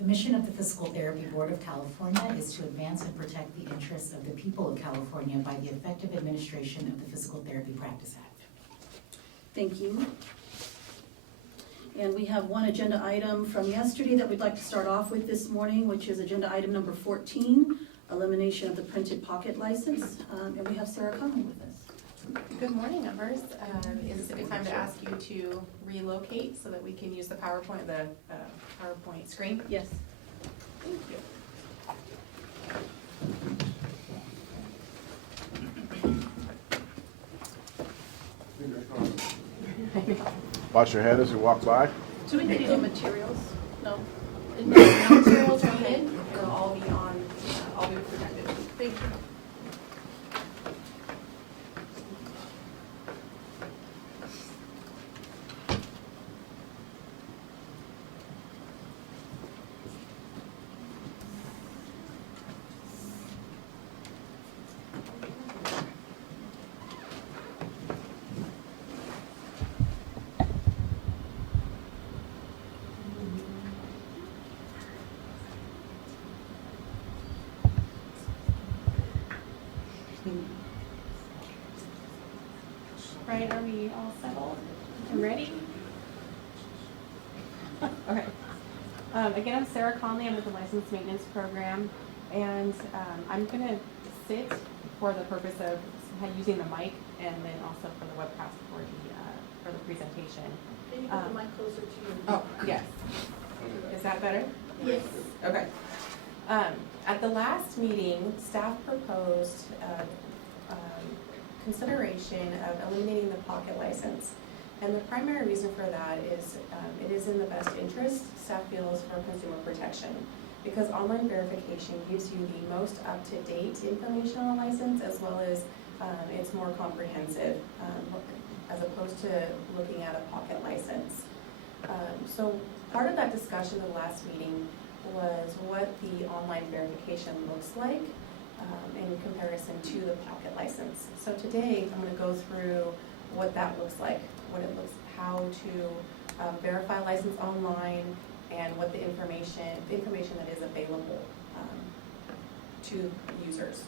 The mission of the Physical Therapy Board of California is to advance and protect the interests of the people of California by the effective administration of the Physical Therapy Practice Act. Thank you. And we have one agenda item from yesterday that we'd like to start off with this morning, which is agenda item number 14, elimination of the printed pocket license. And we have Sarah Conley with us. Good morning, members. Is this a good time to ask you to relocate so that we can use the PowerPoint screen? Yes. Thank you. Wash your head as you walk by. Do we need any materials? No? No materials are needed. It'll all be on, all be protected. Thank you. Right, are we all settled and ready? Okay. Again, I'm Sarah Conley. I'm with the License Maintenance Program, and I'm going to sit for the purpose of using the mic, and then also for the webcast for the presentation. Can you put the mic closer to you? Oh, yes. Is that better? Yes. Okay. At the last meeting, staff proposed consideration of eliminating the pocket license. And the primary reason for that is it is in the best interest, staff feels, for consumer protection. Because online verification gives you the most up-to-date information on a license, as well as it's more comprehensive as opposed to looking at a pocket license. So part of that discussion in the last meeting was what the online verification looks like in comparison to the pocket license. So today I'm going to go through what that looks like, how to verify license online, and what the information that is available to users.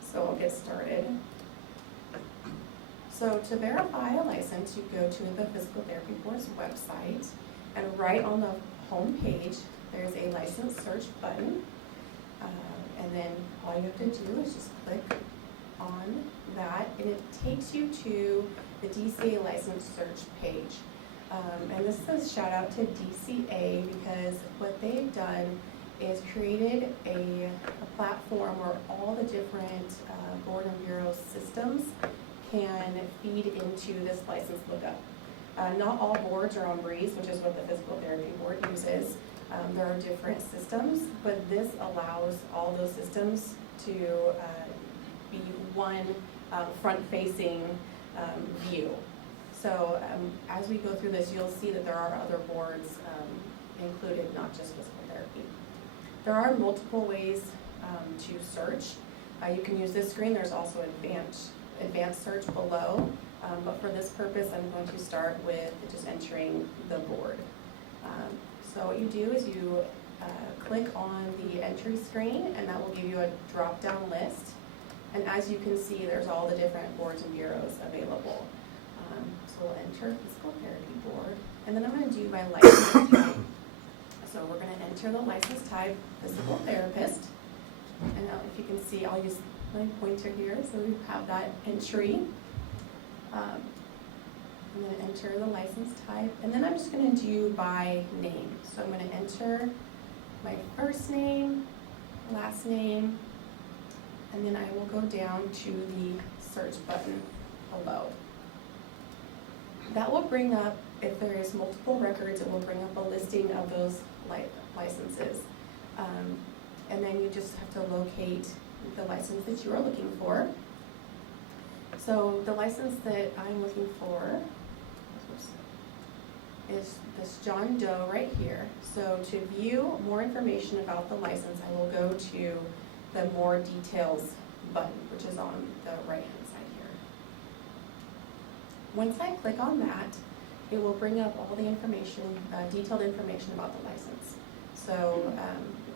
So I'll get started. So to verify a license, you go to the Physical Therapy Board's website, and right on the home page, there's a license search button. And then all you have to do is just click on that, and it takes you to the DCA license search page. And this says shout out to DCA, because what they've done is created a platform where all the different board and bureau systems can feed into this license lookup. Not all boards are on Breeze, which is what the Physical Therapy Board uses. There are different systems, but this allows all those systems to be one front-facing view. So as we go through this, you'll see that there are other boards included, not just physical therapy. There are multiple ways to search. You can use this screen. There's also advanced search below, but for this purpose, I'm going to start with just entering the board. So what you do is you click on the entry screen, and that will give you a drop-down list. And as you can see, there's all the different boards and bureaus available. So we'll enter Physical Therapy Board, and then I'm going to do my license type. So we're going to enter the license type, Physical Therapist. And now if you can see, I'll use my pointer here, so we have that entry. I'm going to enter the license type, and then I'm just going to do by name. So I'm going to enter my first name, last name, and then I will go down to the search button below. That will bring up, if there is multiple records, it will bring up a listing of those licenses. And then you just have to locate the license that you are looking for. So the license that I'm looking for is this John Doe right here. So to view more information about the license, I will go to the More Details button, which is on the right-hand side here. Once I click on that, it will bring up all the information, detailed information about the license. So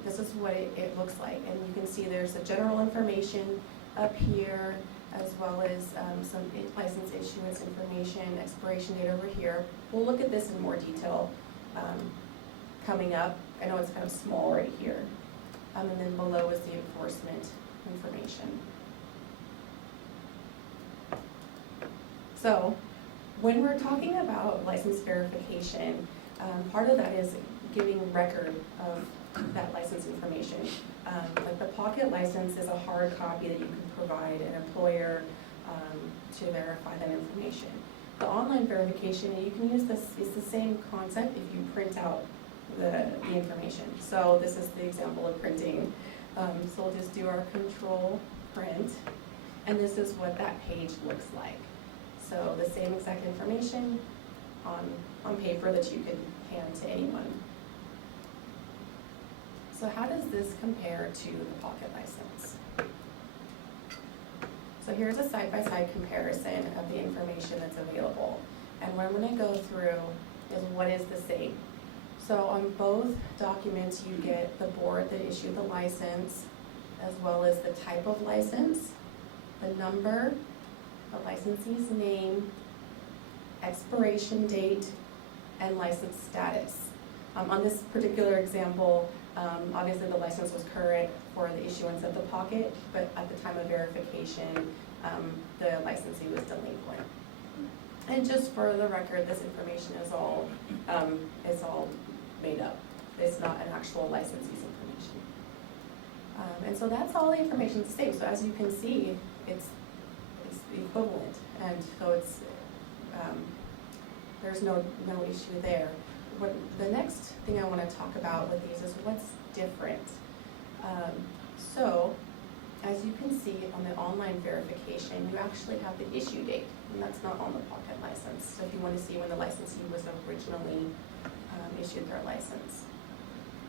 this is what it looks like, and you can see there's the general information up here, as well as some license issuance information, expiration date over here. We'll look at this in more detail coming up. I know it's kind of small right here. And then below is the enforcement information. So when we're talking about license verification, part of that is giving record of that license information. Like the pocket license is a hard copy that you can provide an employer to verify that information. The online verification, you can use this, it's the same concept if you print out the information. So this is the example of printing. So we'll just do our control print, and this is what that page looks like. So the same exact information on paper that you could hand to anyone. So how does this compare to the pocket license? So here's a side-by-side comparison of the information that's available. And what I'm going to go through is what is the same. So on both documents, you get the board that issued the license, as well as the type of license, the number, the licensee's name, expiration date, and license status. On this particular example, obviously the license was current for the issuance of the pocket, but at the time of verification, the licensee was delinquent. And just for the record, this information is all made up. It's not an actual licensee's information. And so that's all the information the same. So as you can see, it's equivalent, and so it's there's no issue there. The next thing I want to talk about with these is what's different. So as you can see on the online verification, you actually have the issue date, and that's not on the pocket license. So if you want to see when the licensee was originally issued their license.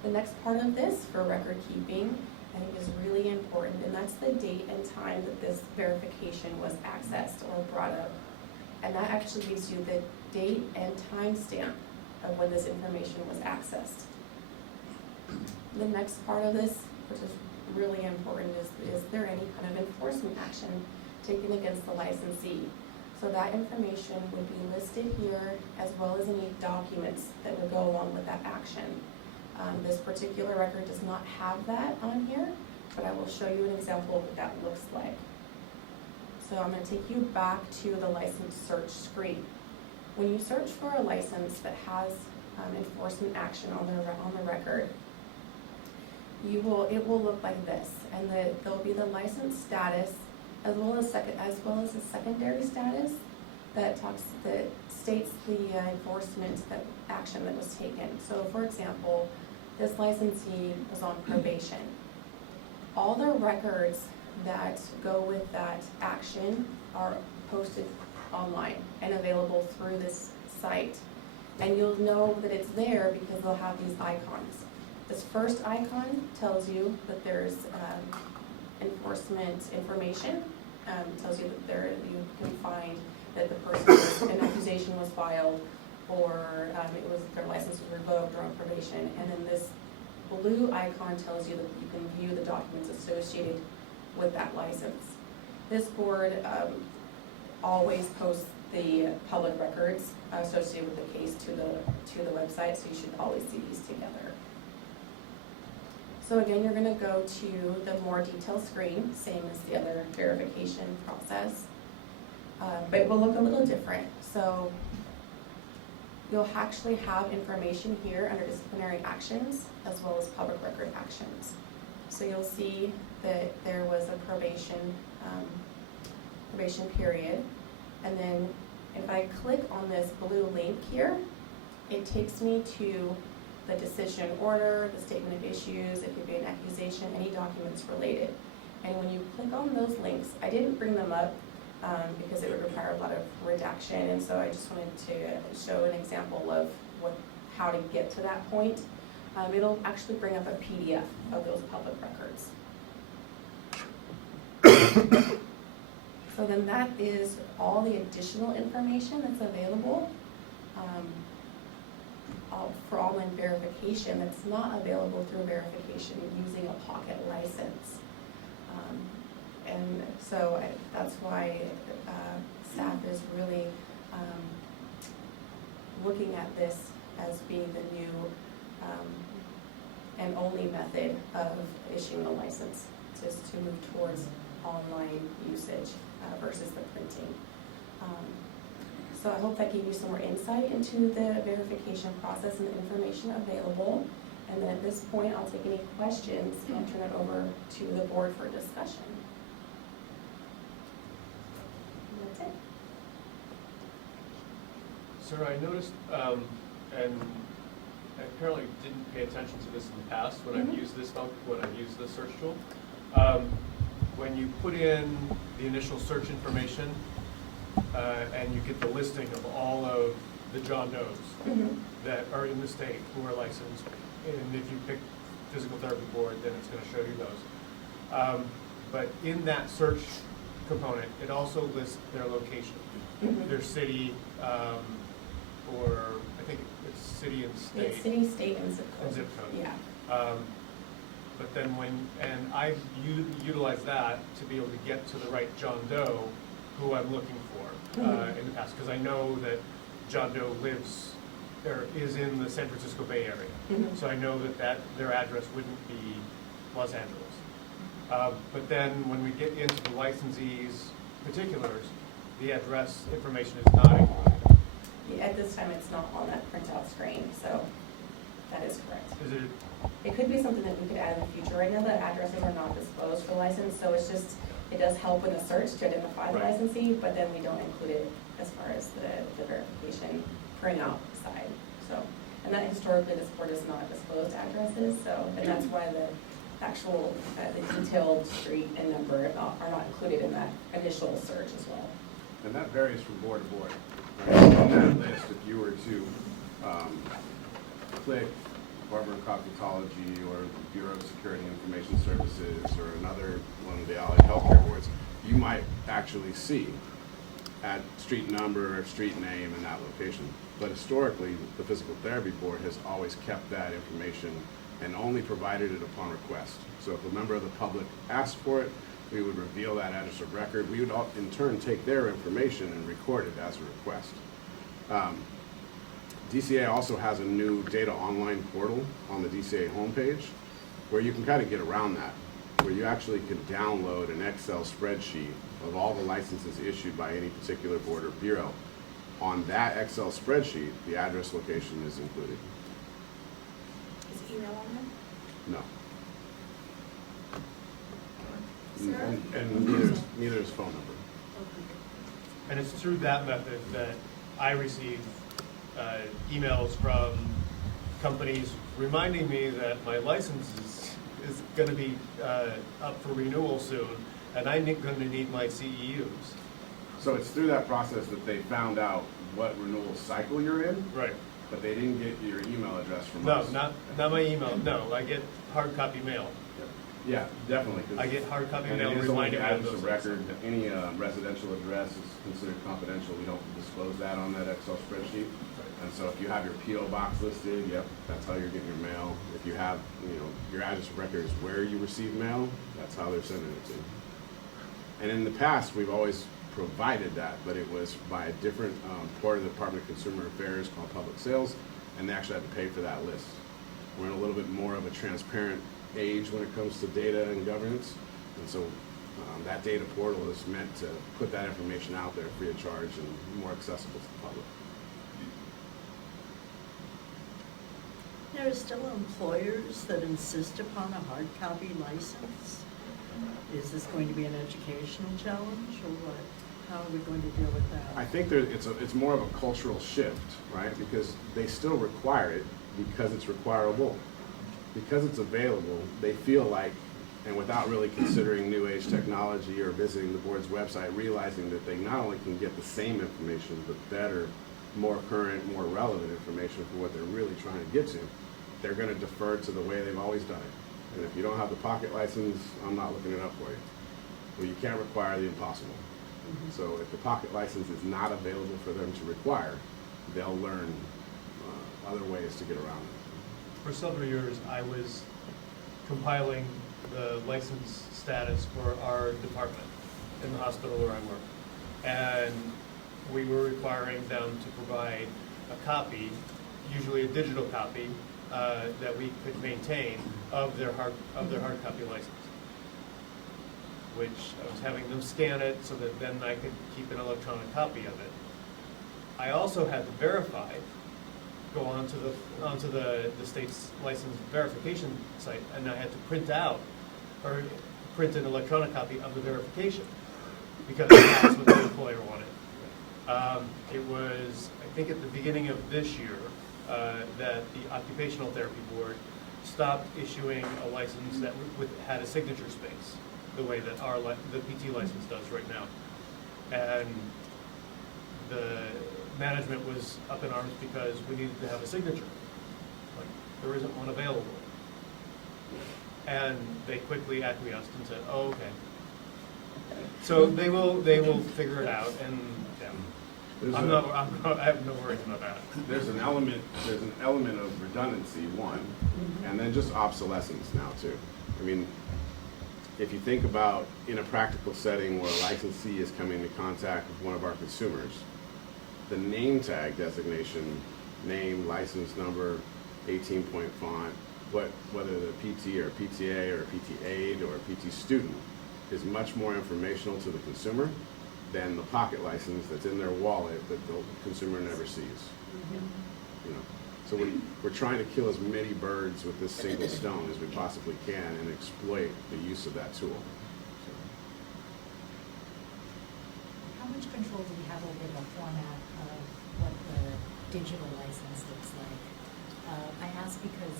The next part of this for record keeping, I think, is really important, and that's the date and time that this verification was accessed or brought up. And that actually gives you the date and time stamp of when this information was accessed. The next part of this, which is really important, is there any kind of enforcement action taken against the licensee? So that information would be listed here, as well as any documents that would go along with that action. This particular record does not have that on here, but I will show you an example of what that looks like. So I'm going to take you back to the license search screen. When you search for a license that has enforcement action on the record, it will look like this, and there'll be the license status as well as a secondary status that states the enforcement action that was taken. So, for example, this licensee was on probation. All the records that go with that action are posted online and available through this site. And you'll know that it's there because they'll have these icons. This first icon tells you that there's enforcement information. Tells you that you can find that the person, an accusation was filed, or their license was revoked or on probation. And then this blue icon tells you that you can view the documents associated with that license. This board always posts the public records associated with the case to the website, so you should always see these together. So again, you're going to go to the more detailed screen, same as the other verification process, but it will look a little different. So you'll actually have information here under disciplinary actions as well as public record actions. So you'll see that there was a probation period, and then if I click on this blue link here, it takes me to the decision order, the statement of issues, it could be an accusation, any documents related. And when you click on those links, I didn't bring them up because it would require a lot of redaction, and so I just wanted to show an example of how to get to that point. It'll actually bring up a PDF of those public records. So then that is all the additional information that's available for online verification that's not available through verification using a pocket license. And so that's why staff is really looking at this as being the new and only method of issuing a license, just to move towards online usage versus the printing. So I hope that gave you some more insight into the verification process and the information available. And then at this point, I'll take any questions and turn it over to the board for discussion. And that's it. Sir, I noticed, and I apparently didn't pay attention to this in the past when I've used this search tool. When you put in the initial search information, and you get the listing of all of the John Does that are in the state who are licensed, and if you pick physical therapy board, then it's going to show you those. But in that search component, it also lists their location, their city, or I think it's city and state. It's city, state, and zip code. And zip code. Yeah. But then and I utilize that to be able to get to the right John Doe who I'm looking for in the past, because I know that John Doe lives, or is in the San Francisco Bay Area. So I know that their address wouldn't be Los Angeles. But then when we get into the licensee's particulars, the address information is not included. Yeah, at this time, it's not on that printout screen, so that is correct. Is it? It could be something that we could add in the future. Right now, the addresses are not disclosed for license, so it's just, it does help in the search to identify the Right. licensee, but then we don't include it as far as the verification printout side, so. And that historically, this board has not disclosed addresses, so, and that's why the actual, the detailed street and number are not included in that initial search as well. And that varies from board to board. Right? On that list, if you were to click Department of Cosmetology or the Bureau of Security Information Services or another one of the allied healthcare boards, you might actually see at street number, street name, and that location. But historically, the Physical Therapy Board has always kept that information and only provided it upon request. So if a member of the public asked for it, we would reveal that address of record. We would in turn take their information and record it as a request. DCA also has a new data online portal on the DCA homepage where you can kind of get around that, where you actually can download an Excel spreadsheet of all the licenses issued by any particular board or bureau. On that Excel spreadsheet, the address location is included. Is email on there? Sarah? And neither is phone number. And it's through that method that I receive emails from companies reminding me that my license is going to be up for renewal soon, and I'm going to need my CEUs. So it's through that process that they found out what renewal cycle you're in, Right. but they didn't get your email address from No, us. not my email. No, I get hard copy mail. Yeah, definitely. 'Cause I get hard copy and mail it is only reminding me of address those of record. Any residential address is considered confidential. We don't disclose that on that Excel spreadsheet. And so if you have your PO box listed, yep, that's how you're getting your mail. If you have, your address of record is where you receive mail, that's how they're sending it to you. And in the past, we've always provided that, but it was by a different part of the Department of Consumer Affairs called Public Sales, and they actually had to pay for that list. We're in a little bit more of a transparent age when it comes to data and governance, and so that data portal is meant to put that information out there free of charge and more accessible to the public. There are still employers that insist upon a hard copy license. Is this going to be an educational challenge, or what? How are we going to deal with that? I think it's more of a cultural shift, right? Because they still require it because it's requirable. Because it's available, they feel like, and without really considering new age technology or visiting the board's website, realizing that they not only can get the same information, but better, more current, more relevant information for what they're really trying to get to, they're gonna defer to the way they've always done it. And if you don't have the pocket license, I'm not looking it up for you. Well, you can't require the impossible. So if the pocket license is not available for them to require, they'll learn other ways to get around it. For several years, I was compiling the license status for our department in the hospital where I work. And we were requiring them to provide a copy, usually a digital copy, that we could maintain of their hard copy license. Which I was having them scan it so that then I could keep an electronic copy of it. I also had to verify, go onto the state's license verification site, and I had to print out or print an electronic copy of the verification because that's what the employer wanted. It was, I think, at the beginning of this year that the Occupational Therapy Board stopped issuing a license that had a signature space, the way that the PT license does right now. And the management was up in arms because we needed to have a signature. Like, there isn't one available. And they quickly acquiesced and said, oh, okay. So they will figure it out, and yeah. I have no worries about that. There's an element of redundancy, one, and then just obsolescence now too. I mean, if you think about in a practical setting where a licensee is coming into contact with one of our consumers, the name tag designation, name, license number, 18-point font, whether they're PT or PTA or PT aide or PT student, is much more informational to the consumer than the pocket license that's in their wallet that the consumer never sees. You know, so we're trying to kill as many birds with this single stone as we possibly can and exploit the use of that tool. How much control do we have over the format of what the digital license looks like? I ask because,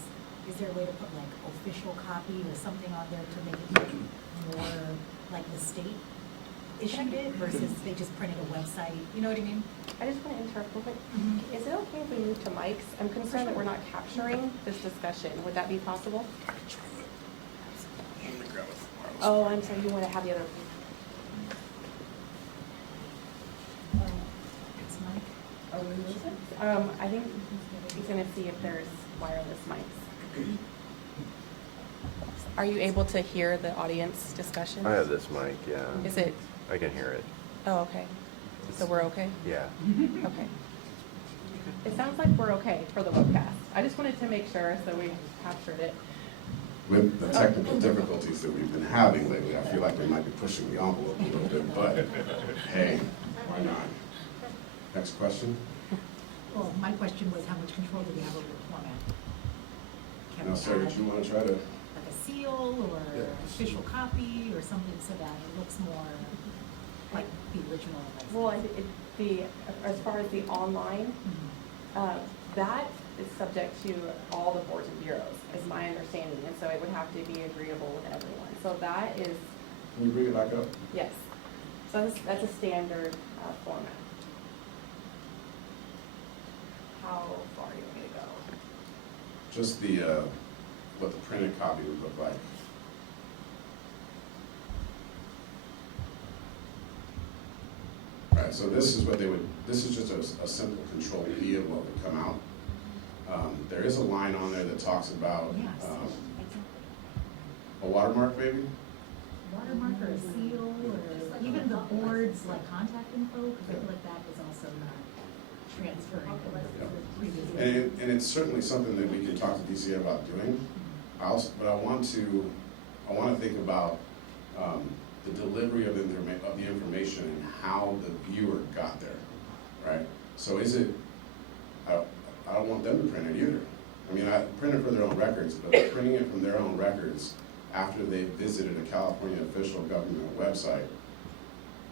is there a way to put like official copy or something on there to make it look more like the state issued it versus they just printed a website? You know what I mean? I just want to interrupt real quick. Is it okay if we move to mics? I'm concerned that we're not capturing this discussion. Would that be possible? Oh, I'm sorry, you want to have the other. It's Mike. Oh, I think he's going to see if there's wireless mics. Are you able to hear the audience discussion? I have this mic, yeah. Is it? I can hear it. Oh, okay. So we're okay? Yeah. Okay. It sounds like we're okay for the webcast. I just wanted to make sure so we captured it. With the technical difficulties that we've been having lately, I feel like we might be pushing the envelope a little bit, but hey, why not? Next question? Well, my question was how much control do we have over the format? Can Now, we sir, add did you want to try to? like a seal or Yeah. official copy or something so that it looks more like the original license? Well, as far as the online, Mhm. that is subject to all the boards and bureaus, is my understanding, and so it would have to be agreeable with everyone. So that is, Can you bring it back up? yes, so that's a standard format. How far do you want me to go? Just what the printed copy would look like. Right, so this is what this is just a simple control V of what would come out. There is a line on there that talks about Yes, a watermark maybe? watermark or a seal or even the board's like contact info, because I feel like that is also not transferring from the previous. And it's certainly something that we can talk to DCA about doing. But I want to think about the delivery of the information and how the viewer got there, right? So is it, I don't want them to print it either. I mean, I print it for their own records, but printing it from their own records after they visited a California official government website,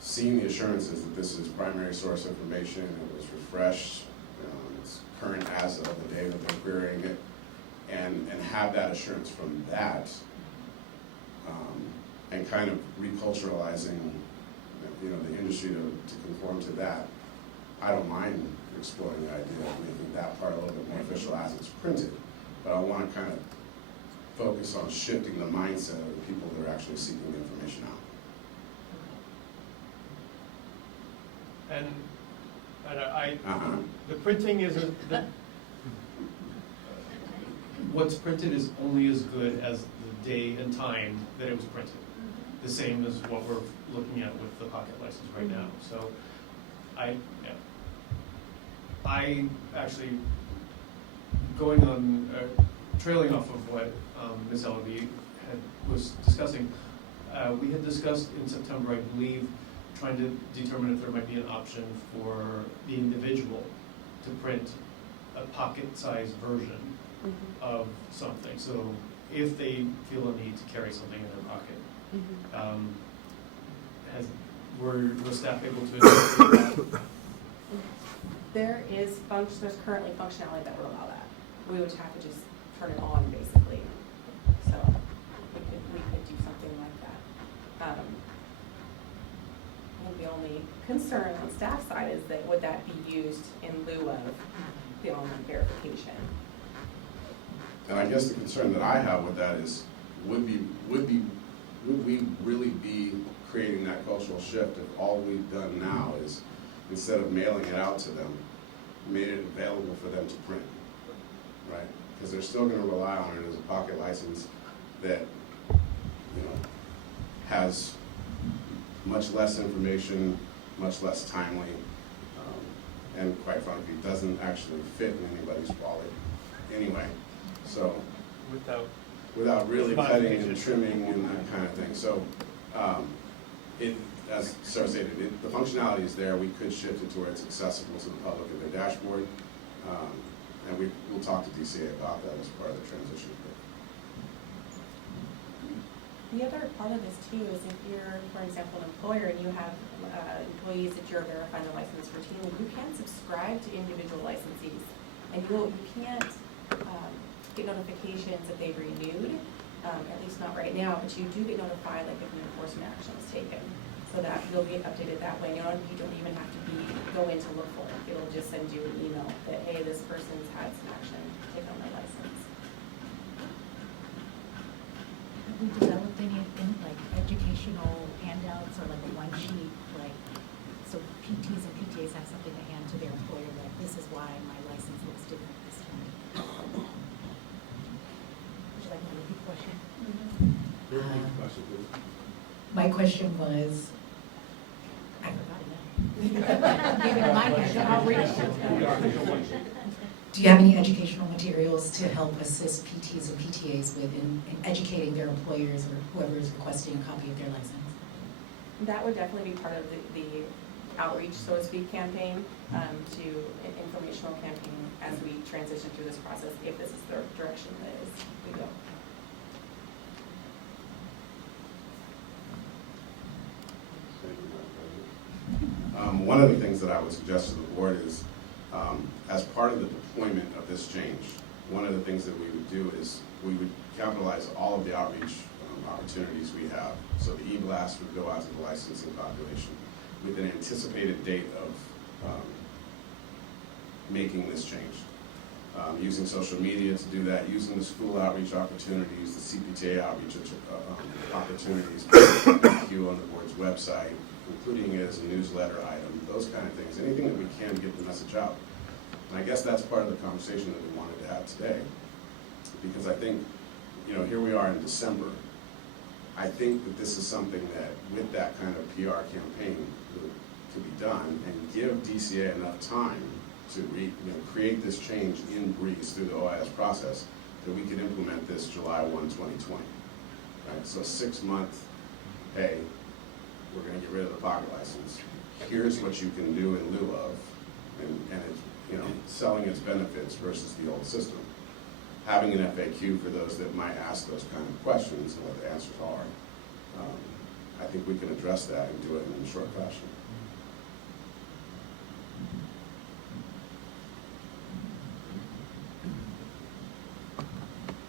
seeing the assurances that this is primary source information, it was refreshed, it's current as of the day that they're querying it, and have that assurance from that, and kind of reculturalizing, the industry to conform to that. I don't mind exploring the idea of making that part a little bit more official as it's printed, but I want to kind of focus on shifting the mindset of the people that are actually seeking the information out. And the printing is what's printed is only as good as the day and time that it was printed. The same as what we're looking at with the pocket license right now. So I actually, going on, trailing off of what Ms. Ellaby was discussing, we had discussed in September, I believe, trying to determine if there might be an option for the individual to print a pocket-sized version of something. So if they feel a need to carry something in their pocket, were staff able to address that? There's currently functionality that would allow that. We would have to just turn it on, basically. So we could do something like that. I think the only concern on staff side is that would that be used in lieu of the online verification? And I guess the concern that I have with that is, would we really be creating that cultural shift if all we've done now is, instead of mailing it out to them, made it available for them to print, right? Because they're still going to rely on it as a pocket license that, you know, has much less information, much less timely, and quite frankly, doesn't actually fit in anybody's wallet anyway. So without really cutting and trimming and that kind of thing. So as Sarah stated, the functionality is there. We could shift it to where it's accessible to the public in their dashboard. And we'll talk to DCA about that as part of the transition. The other part of this too is if you're, for example, an employer and you have employees that you're verifying the license routinely, you can subscribe to individual licensees. And you can't get notifications that they've renewed, at least not right now, but you do get notified like if an enforcement action is taken. So that you'll get updated that way. You don't even have to go in to look for it. It'll just send you an email that, hey, this person's had some action, take on their license. Have we developed any like educational handouts or like a one sheet, like, so PTs and PTAs have something to hand to their employer, like, this is why my license looks different this time? Would you like me to repeat the question? Question, please. My question was, I forgot it now. Give it to Mike, I'll read it. Do you have any educational materials to help assist PTs and PTAs with in educating their employers or whoever is requesting a copy of their license? That would definitely be part of the outreach, so to speak, campaign, to an informational campaign as we transition through this process, if this is the direction that we go. One of the things that I would suggest to the board is, as part of the deployment of this change, one of the things that we would do is we would capitalize all of the outreach opportunities we have. So the e-blast would go out to the licensing population with an anticipated date of making this change. Using social media to do that, using the school outreach opportunities, the CPTA outreach opportunities, FAQ on the board's website, including it as a newsletter item, those kind of things, anything that we can to get the message out. And I guess that's part of the conversation that we wanted to have today, because I think, you know, here we are in December. I think that this is something that, with that kind of PR campaign, could be done and give DCA enough time to create this change in Breeze through the OIS process, that we could implement this July 1, 2020. Right? So 6 month, hey, we're going to get rid of the pocket license. Here's what you can do in lieu of, and it's, you know, selling its benefits versus the old system. Having an FAQ for those that might ask those kind of questions and what the answers are. I think we can address that and do it in a short fashion.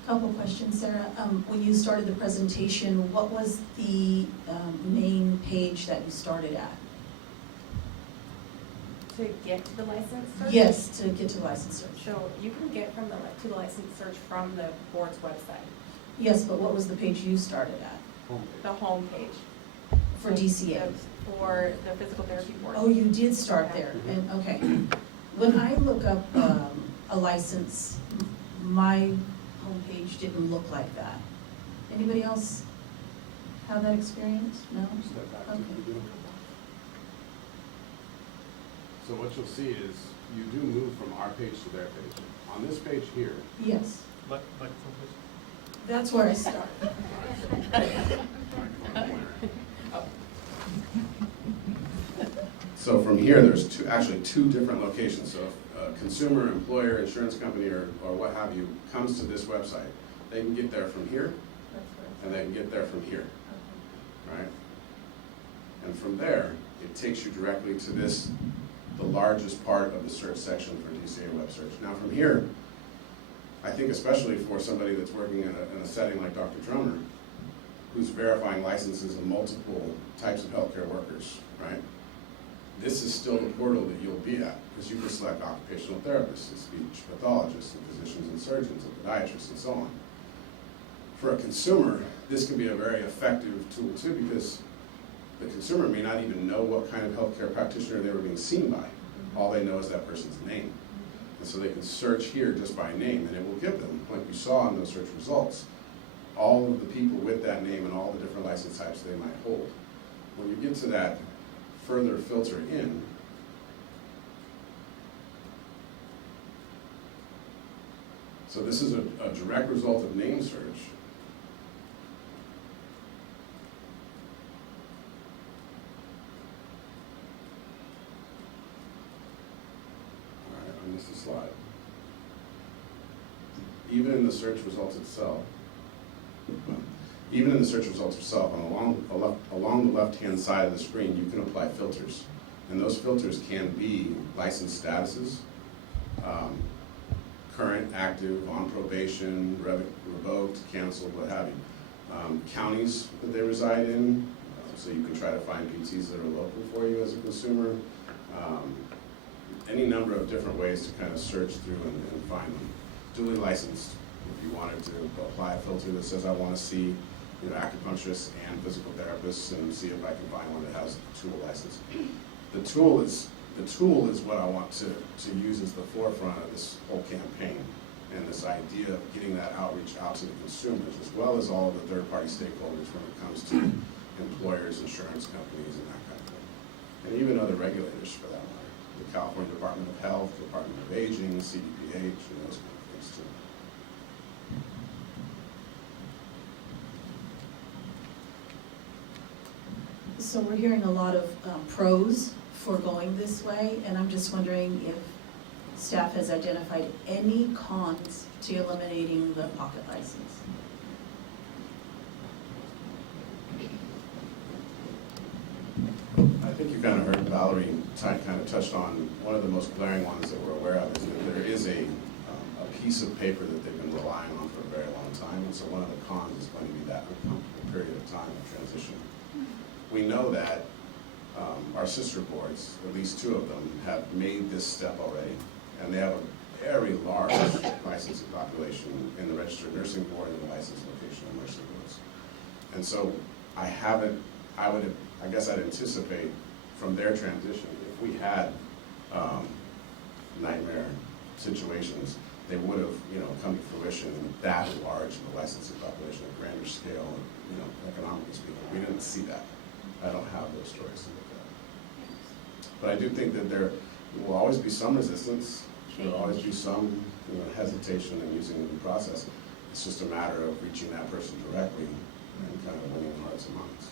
Couple questions, Sarah. When you started the presentation, what was the main page that you started at? To get to the license search? Yes, to get to license search. So you can get to the license search from the board's website, Yes, but what was the page you started at the home page. for DCA? For the physical therapy board. Oh, you did start there, and, okay. When I look up a license, my homepage didn't look like that. Anybody else have that experience? No? Step back to Okay. the beginning. So what you'll see is you do move from our page to their page. On this page here, Yes, Microphone, please. that's where I start. so from here, there's actually two different locations. So if a consumer, employer, insurance company, or what have you, comes to this website, they can get there from here, and they can get there from here, right? And from there, it takes you directly to this, the largest part of the search section for DCA web search. Now from here, I think especially for somebody that's working in a setting like Dr. Drummer, who's verifying licenses of multiple types of healthcare workers, right? This is still the portal that you'll be at, because you can select occupational therapists and speech pathologists and physicians and surgeons and podiatrists and so on. For a consumer, this can be a very effective tool too, because the consumer may not even know what kind of healthcare practitioner they were being seen by. All they know is that person's name. And so they can search here just by name, and it will give them, like you saw in those search results, all of the people with that name and all the different license types they might hold. When you get to that further filter in, so this is a direct result of name search. All right, I missed a slide. Even in the search results itself, and along the left-hand side of the screen, you can apply filters. And those filters can be license statuses, current, active, on probation, revoked, canceled, what have you. Counties that they reside in, so you can try to find PTs that are local for you as a consumer. Any number of different ways to kind of search through and find them. Duly licensed, if you wanted to apply a filter that says I want to see acupuncturists and physical therapists and see if I can find one that has a tool license. The tool is what I want to use as the forefront of this whole campaign, and this idea of getting that outreach out to the consumers, as well as all of the third-party stakeholders when it comes to employers, insurance companies, and that kind of thing. And even other regulators for that matter. The California Department of Health, Department of Aging, CDPH, and those kind of things too. So we're hearing a lot of pros for going this way, and I'm just wondering if staff has identified any cons to eliminating the pocket license. I think you kind of heard Valerie kind of touched on one of the most glaring ones that we're aware of is that there is a piece of paper that they've been relying on for a very long time, and so one of the cons is going to be that uncomfortable period of time of transition. We know that our sister boards, at least two of them, have made this step already, and they have a very large licensing population in the registered nursing board and the licensed vocational nursing boards. And so I guess I'd anticipate from their transition, if we had nightmare situations, they would have, come to fruition in that large of a licensing population, a grander scale, economically speaking. We didn't see that. I don't have those stories to look at. But I do think that there will always be some resistance. There will always be some hesitation in using the new process. It's just a matter of reaching that person directly and kind of winning hearts and minds.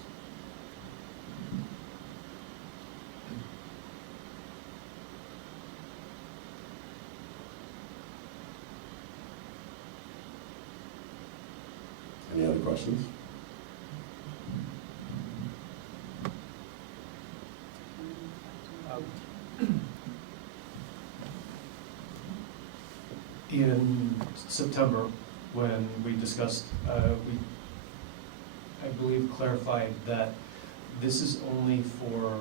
Any other questions? In September, when we discussed, we, I believe, clarified that this is only for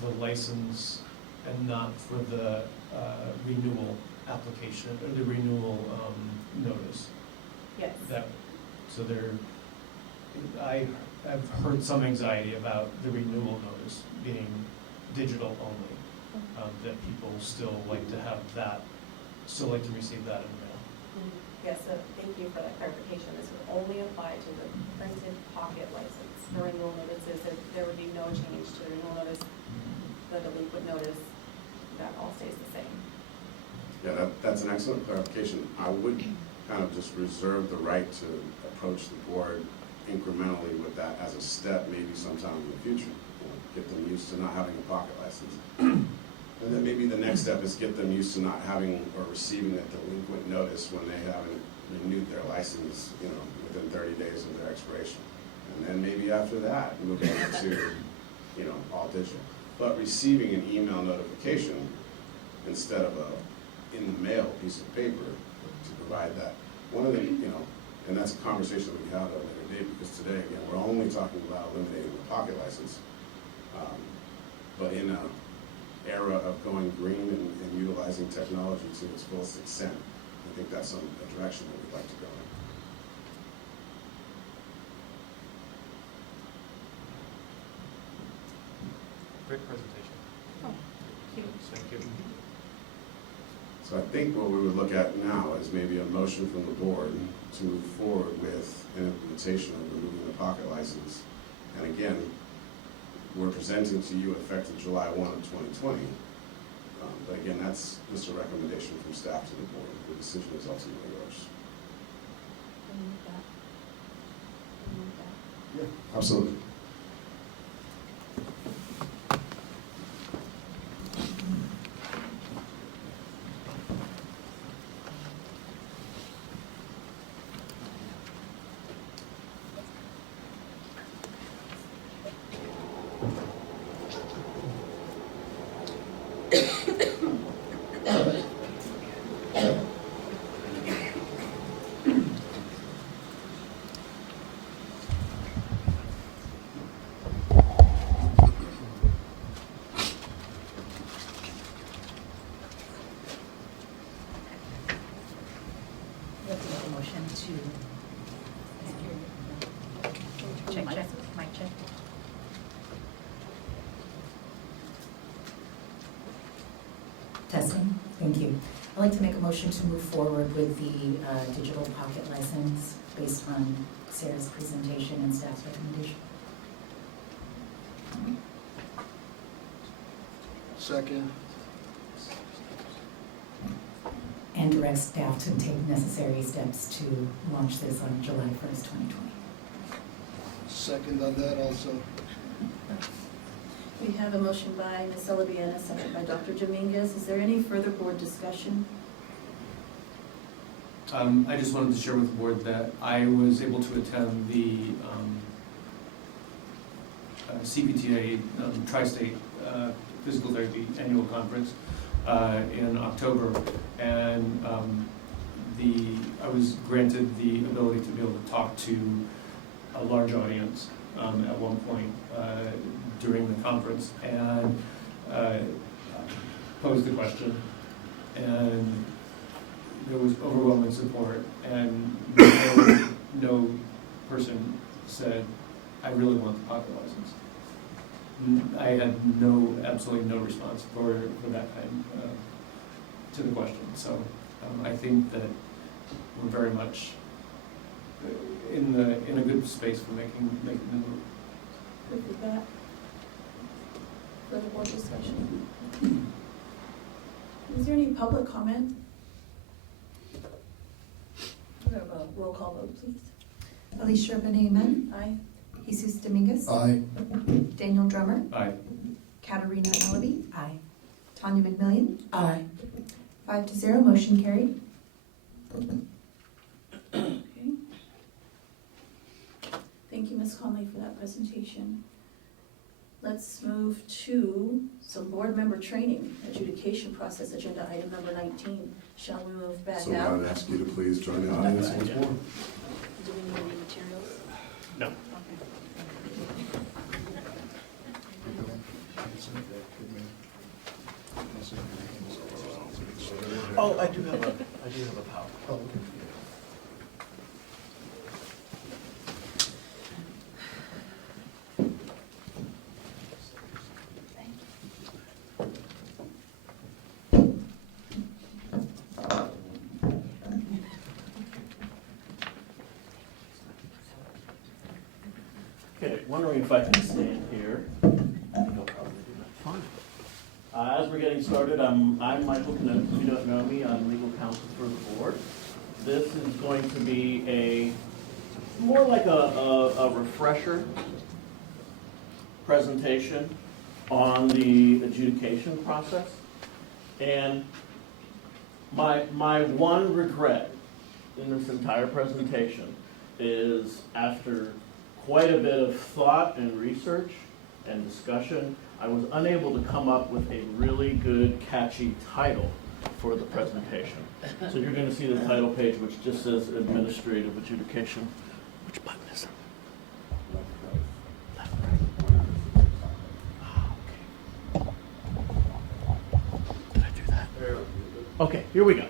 the license and not for the renewal application, or the renewal notice. Yes. So I've heard some anxiety about the renewal notice being digital only, that people still like to have that, still like to receive that in the mail. Yes, so thank you for that clarification. This would only apply to the printed pocket license. The renewal notices, there would be no change to the renewal notice, the delinquent notice, that all stays the same. Yeah, that's an excellent clarification. I would kind of just reserve the right to approach the board incrementally with that as a step, maybe sometime in the future. Get them used to not having a pocket license. And then maybe the next step is get them used to not having or receiving a delinquent notice when they haven't renewed their license, within 30 days of their expiration. And then maybe after that, move on to, all digital. But receiving an email notification instead of a in the mail piece of paper to provide that. One of the, and that's a conversation we can have at a later date, because today, again, we're only talking about eliminating the pocket license. But in an era of going green and utilizing technology to its fullest extent, I think that's a direction that we'd like to go in. Great presentation. Oh, thank you. Thank you. So I think what we would look at now is maybe a motion from the board to move forward with an implementation of removing the pocket license. And again, we're presenting to you effective July 1 of 2020. But again, that's just a recommendation from staff to the board. The decision is ultimately yours. Yeah, absolutely. We have to make a motion to check, mic check. Testing, thank you. I'd like to make a motion to move forward with the digital pocket license based on Sarah's presentation and staff's recommendation. Second. And direct staff to take necessary steps to launch this on July 1st, 2020. Second on that also. We have a motion by Ms. Ellaby and a second by Dr. Dominguez. Is there any further board discussion? I just wanted to share with the board that I was able to attend the CPTA Tri-State Physical Therapy Annual Conference in October, and I was granted the ability to be able to talk to a large audience at one point during the conference, and posed the question, and there was overwhelming support, and no person said, I really want the pocket license. I had absolutely no response for that time to the question. So I think that we're very much in a good space for making the move. Good with that? Further board discussion? Is there any public comment? We have a roll call vote, please. Alicia Beneman, Aye. Jesus Dominguez, Aye. Daniel Drummer, Aye. Katarina Ellaby, Aye. Tanya McMillian, Aye. 5-0, motion carried. Okay. Thank you, Ms. Conley, for that presentation. Let's move to some board member training, adjudication process, agenda item number 19. Shall we move back So I out? would ask you to please join the audience once more. Do we need any materials? No. Okay. Oh, I do have a power. Oh, okay. Okay, wondering if I can stand here. I think I'll probably do that fine. As we're getting started, I'm Michael Knopf. If you don't know me, I'm legal counsel for the board. This is going to be more like a refresher presentation on the adjudication process. And my one regret in this entire presentation is, after quite a bit of thought and research and discussion, I was unable to come up with a really good, catchy title for the presentation. So you're going to see the title page, which just says Administrative Adjudication. Which button is it? Left, right. Ah, okay. Did I do that? Okay, here we go.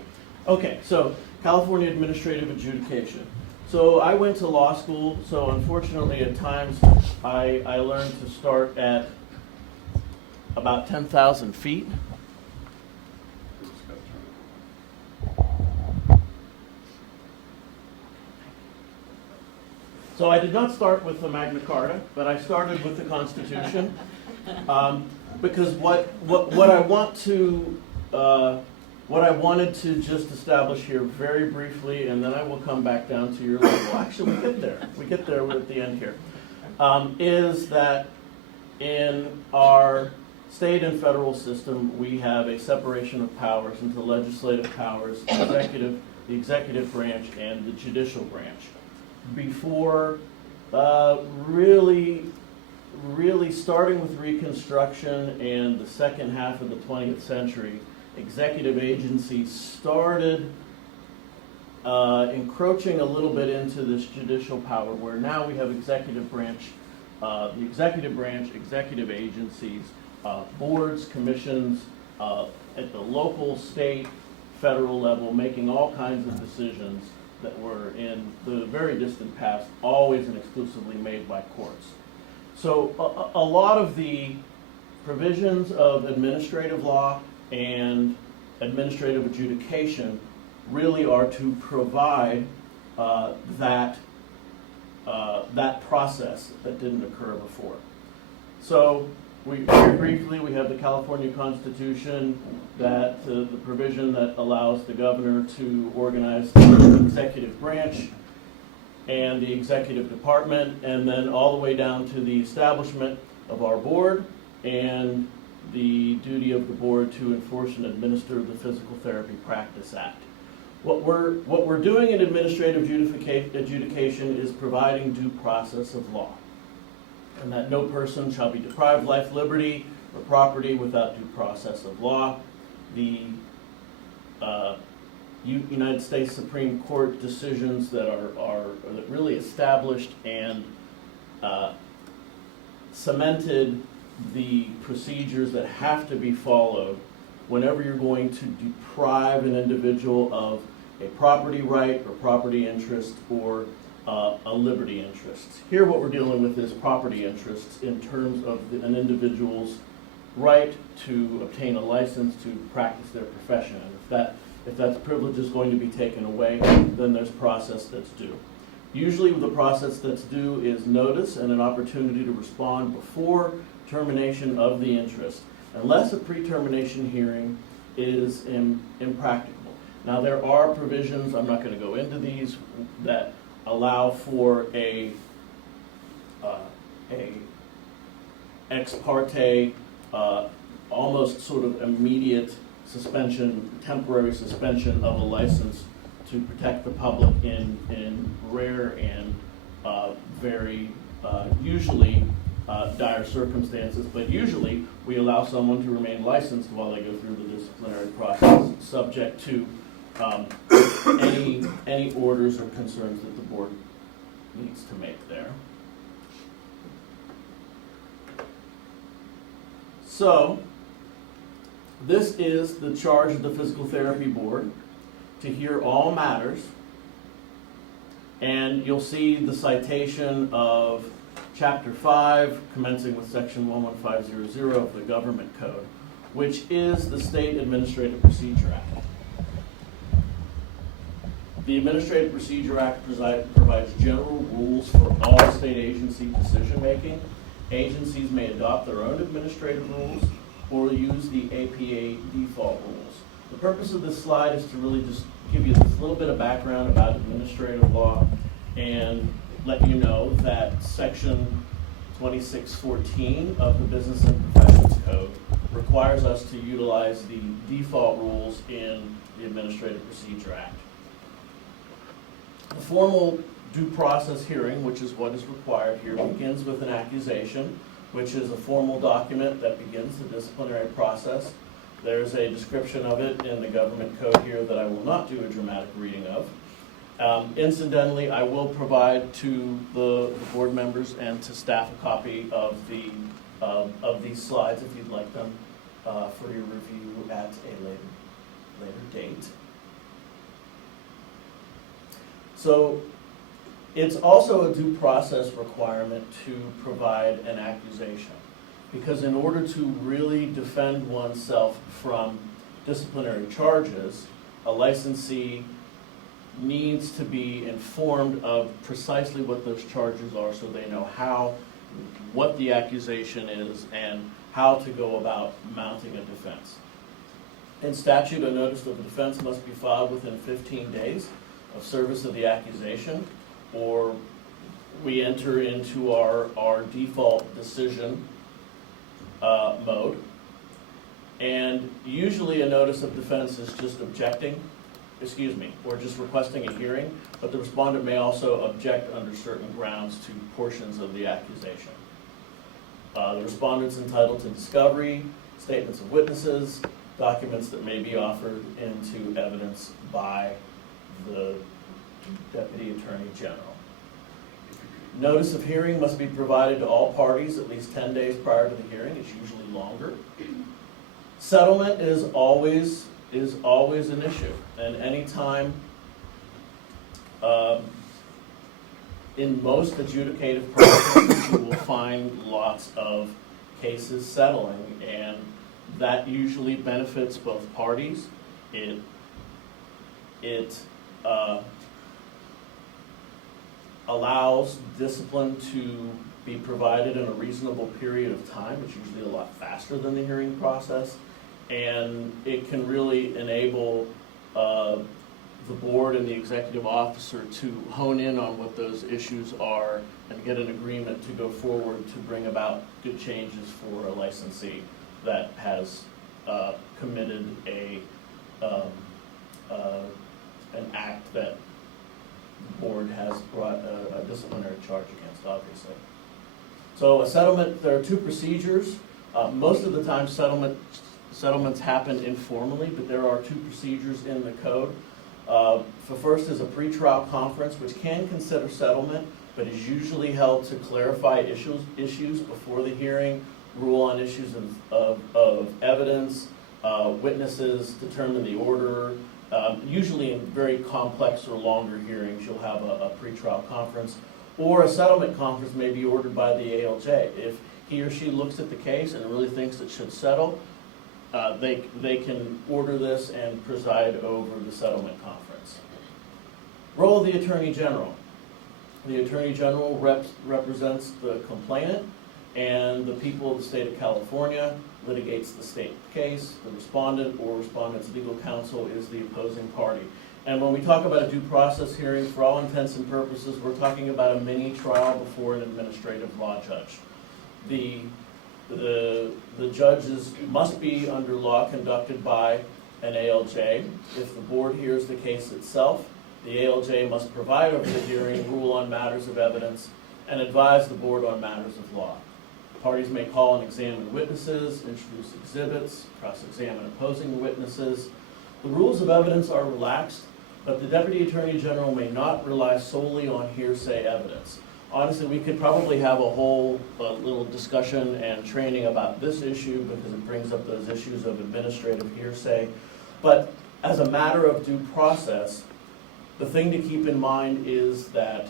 Okay, so California Administrative Adjudication. So I went to law school, so unfortunately at times I learned to start at about 10,000 feet. So I did not start with the Magna Carta, but I started with the Constitution, because what I wanted to just establish here very briefly, and then I will come back down to your level. Actually, we get there at the end here. Is that in our state and federal system, we have a separation of powers into legislative powers, the executive branch, and the judicial branch. Before really starting with Reconstruction and the second half of the 20th century, executive agencies started encroaching a little bit into this judicial power, where now we have executive branch, executive agencies, boards, commissions, at the local, state, federal level, making all kinds of decisions that were in the very distant past always and exclusively made by courts. So a lot of the provisions of administrative law and administrative adjudication really are to provide that process that didn't occur before. So very briefly, we have the California Constitution, that the provision that allows the governor to organize the executive branch and the executive department, and then all the way down to the establishment of our board and the duty of the board to enforce and administer the Physical Therapy Practice Act. What we're doing in administrative adjudication is providing due process of law, and that no person shall be deprived of life, liberty, or property without due process of law. The United States Supreme Court decisions that that really established and cemented the procedures that have to be followed whenever you're going to deprive an individual of a property right or property interest or a liberty interest. Here what we're dealing with is property interests in terms of an individual's right to obtain a license to practice their profession. And if that privilege is going to be taken away, then there's process that's due. Usually the process that's due is notice and an opportunity to respond before termination of the interest, unless a pre-termination hearing is impracticable. Now there are provisions, I'm not going to go into these, that allow for a ex parte, almost sort of immediate suspension, temporary suspension of a license to protect the public in rare and very usually dire circumstances, but usually we allow someone to remain licensed while they go through the disciplinary process, subject to any orders or concerns that the board needs to make there. So, this is the charge of the Physical Therapy Board, to hear all matters, and you'll see the citation of Chapter 5, commencing with Section 11500 of the Government Code, which is the State Administrative Procedure Act. The Administrative Procedure Act provides general rules for all state agency decision-making. Agencies may adopt their own administrative rules or use the APA default rules. The purpose of this slide is to really just give you a little bit of background about administrative law and let you know that Section 2614 of the Business and Professions Code requires us to utilize the default rules in the Administrative Procedure Act. The formal due process hearing, which is what is required here, begins with an accusation, which is a formal document that begins the disciplinary process. There's a description of it in the government code here that I will not do a dramatic reading of. Incidentally, I will provide to the board members and to staff a copy of these slides if you'd like them for your review at a later date. So it's also a due process requirement to provide an accusation, because in order to really defend oneself from disciplinary charges, a licensee needs to be informed of precisely what those charges are so they know what the accusation is and how to go about mounting a defense. In statute, a notice of defense must be filed within 15 days of service of the accusation, or we enter into our default decision mode. And usually a notice of defense is just or just requesting a hearing, but the respondent may also object under certain grounds to portions of the accusation. The respondent's entitled to discovery, statements of witnesses, documents that may be offered into evidence by the Deputy Attorney General. Notice of hearing must be provided to all parties at least 10 days prior to the hearing. It's usually longer. Settlement is always an issue, and anytime in most adjudicative processes you will find lots of cases settling, and that usually benefits both parties. It allows discipline to be provided in a reasonable period of time. It's usually a lot faster than the hearing process, and it can really enable the board and the executive officer to hone in on what those issues are and get an agreement to go forward to bring about good changes for a licensee that has committed an act that the board has brought a disciplinary charge against, obviously. So a settlement, there are two procedures. Most of the time settlements happen informally, but there are two procedures in the code. The first is a pretrial conference, which can consider settlement, but is usually held to clarify issues before the hearing, rule on issues of evidence, witnesses, determine the order. Usually in very complex or longer hearings, you'll have a pretrial conference, or a settlement conference may be ordered by the ALJ. If he or she looks at the case and really thinks it should settle, they can order this and preside over the settlement conference. Role of the Attorney General. The Attorney General represents the complainant, and the people of the state of California litigates the state case. The respondent or respondent's legal counsel is the opposing party. And when we talk about a due process hearing, for all intents and purposes, we're talking about a mini trial before an administrative law judge. The judges must be under law conducted by an ALJ. If the board hears the case itself, the ALJ must provide over the hearing, rule on matters of evidence, and advise the board on matters of law. Parties may call and examine witnesses, introduce exhibits, cross-examine opposing witnesses. The rules of evidence are relaxed, but the Deputy Attorney General may not rely solely on hearsay evidence. Honestly, we could probably have a whole little discussion and training about this issue because it brings up those issues of administrative hearsay. But as a matter of due process, the thing to keep in mind is that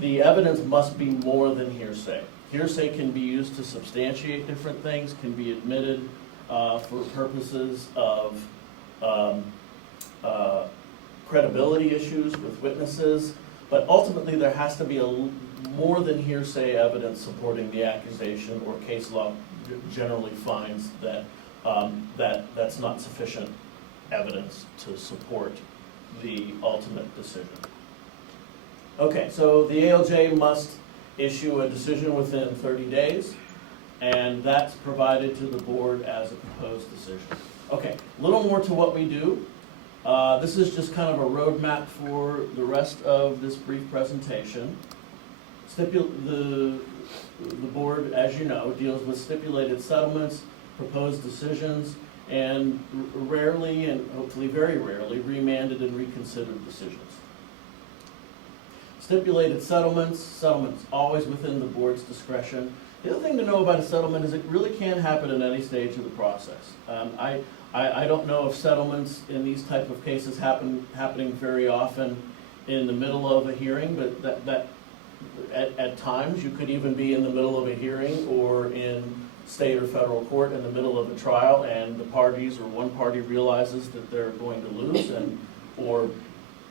the evidence must be more than hearsay. Hearsay can be used to substantiate different things, can be admitted for purposes of credibility issues with witnesses, but ultimately there has to be more than hearsay evidence supporting the accusation, or case law generally finds that that's not sufficient evidence to support the ultimate decision. Okay, so the ALJ must issue a decision within 30 days, and that's provided to the board as a proposed decision. Okay, a little more to what we do. This is just kind of a roadmap for the rest of this brief presentation. The board, as you know, deals with stipulated settlements, proposed decisions, and rarely, and hopefully very rarely, remanded and reconsidered decisions. Stipulated settlements always within the board's discretion. The other thing to know about a settlement is it really can happen at any stage of the process. I don't know if settlements in these type of cases happening very often in the middle of a hearing, but that at times you could even be in the middle of a hearing or in state or federal court in the middle of a trial, and the parties or one party realizes that they're going to lose, or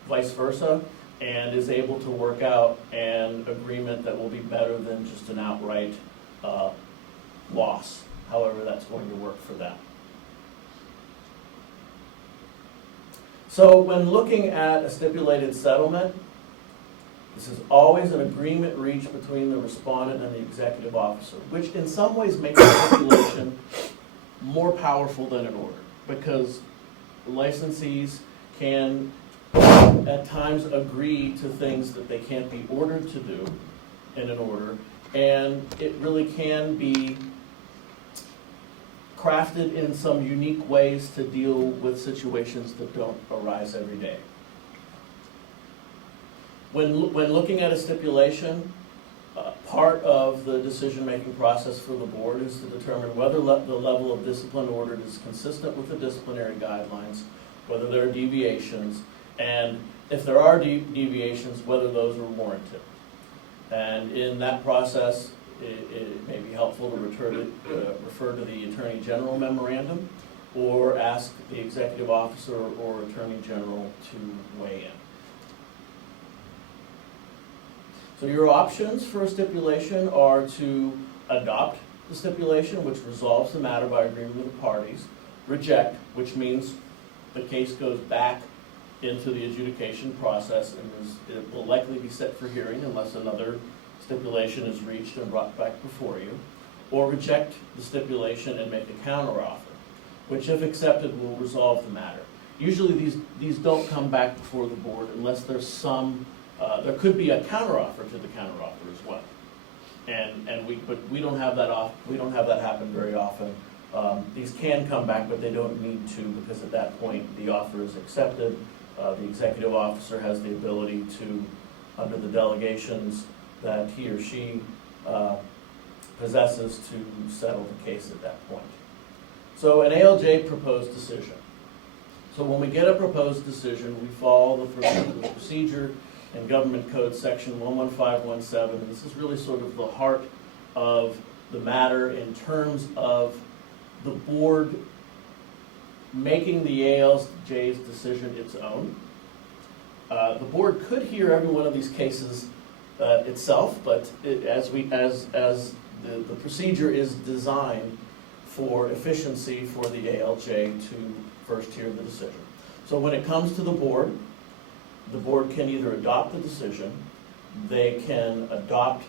vice versa, and is able to work out an agreement that will be better than just an outright loss, however that's going to work for them. So when looking at a stipulated settlement, this is always an agreement reached between the respondent and the executive officer, which in some ways makes the stipulation more powerful than an order, because licensees can at times agree to things that they can't be ordered to do in an order, and it really can be crafted in some unique ways to deal with situations that don't arise every day. When looking at a stipulation, part of the decision-making process for the board is to determine whether the level of discipline ordered is consistent with the disciplinary guidelines, whether there are deviations, and if there are deviations, whether those are warranted. And in that process, it may be helpful to refer to the Attorney General memorandum, or ask the executive officer or Attorney General to weigh in. So your options for a stipulation are to adopt the stipulation, which resolves the matter by agreement of the parties, reject, which means the case goes back into the adjudication process and it will likely be set for hearing unless another stipulation is reached and brought back before you, or reject the stipulation and make a counteroffer, which if accepted will resolve the matter. Usually these don't come back before the board unless there's some, there could be a counteroffer to the counteroffer as well. But we don't have that happen very often. These can come back, but they don't need to, because at that point the offer is accepted. The executive officer has the ability to, under the delegations that he or she possesses, to settle the case at that point. So an ALJ proposed decision. So when we get a proposed decision, we follow the procedure in Government Code Section 11517. And this is really sort of the heart of the matter in terms of the board making the ALJ's decision its own. The board could hear every one of these cases itself, but as the procedure is designed for efficiency for the ALJ to first hear the decision. So when it comes to the board can either adopt the decision, you can adopt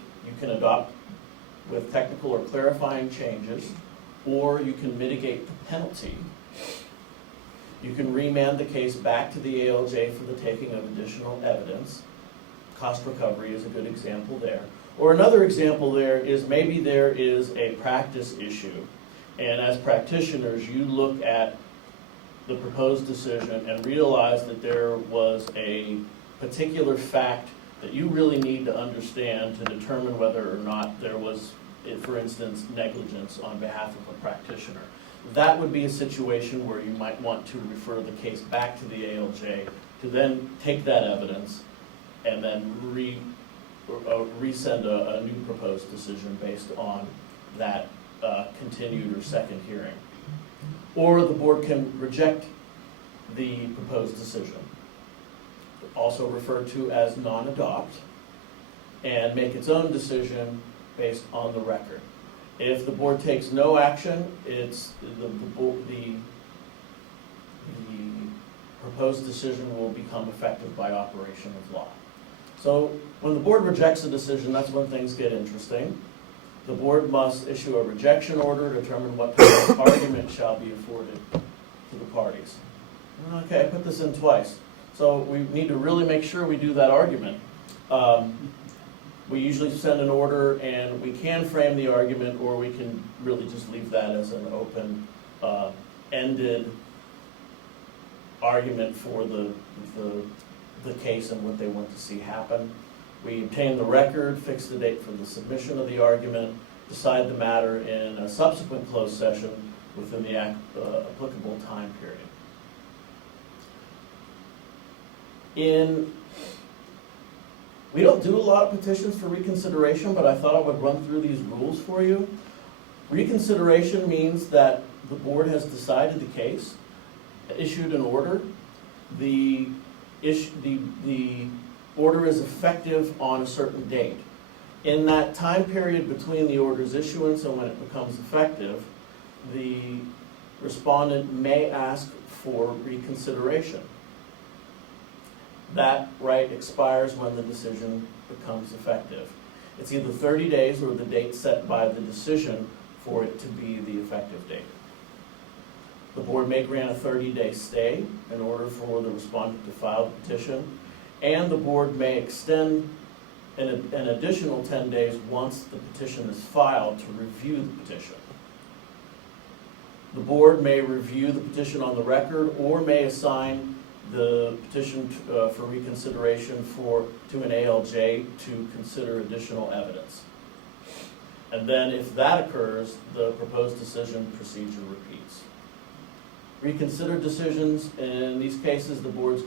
with technical or clarifying changes, or you can mitigate the penalty. You can remand the case back to the ALJ for the taking of additional evidence. Cost recovery is a good example there. Or another example there is maybe there is a practice issue, and as practitioners you look at the proposed decision and realize that there was a particular fact that you really need to understand to determine whether or not there was, for instance, negligence on behalf of a practitioner. That would be a situation where you might want to refer the case back to the ALJ to then take that evidence and then resend a new proposed decision based on that continued or second hearing. Or the board can reject the proposed decision. also referred to as non-adopt, and make its own decision based on the record. If the board takes no action, it's the proposed decision will become effective by operation of law. So when the board rejects a decision, that's when things get interesting. The board must issue a rejection order, determine what type of argument shall be afforded to the parties. Okay, I put this in twice. So we need to really make sure we do that argument. We usually send an order, and we can frame the argument, or we can really just leave that as an open-ended argument for the case and what they want to see happen. We obtain the record, fix the date for the submission of the argument, decide the matter in a subsequent closed session within the applicable time period. We don't do a lot of petitions for reconsideration, but I thought I would run through these rules for you. Reconsideration means that the board has decided the case, issued an order. The order is effective on a certain date. In that time period between the order's issuance and when it becomes effective, the respondent may ask for reconsideration. That right expires when the decision becomes effective. It's either 30 days or the date set by the decision for it to be the effective date. The board may grant a 30-day stay in order for the respondent to file the petition, and the board may extend an additional 10 days once the petition is filed to review the petition. The board may review the petition on the record or may assign the petition for reconsideration to an ALJ to consider additional evidence. And then if that occurs, the proposed decision procedure repeats. Reconsidered decisions, in these cases, the board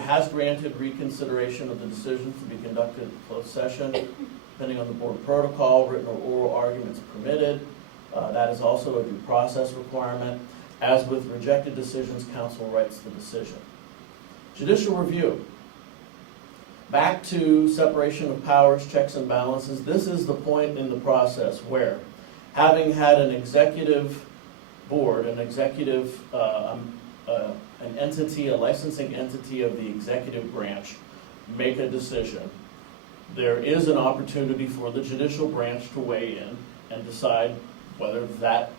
has granted reconsideration of the decisions to be conducted in closed session. Depending on the board protocol, written or oral arguments permitted. That is also a due process requirement. As with rejected decisions, counsel writes the decision. Judicial review. Back to separation of powers, checks and balances. This is the point in the process where, having had an executive board, an executive, an entity, a licensing entity of the executive branch, make a decision, there is an opportunity for the judicial branch to weigh in and decide whether that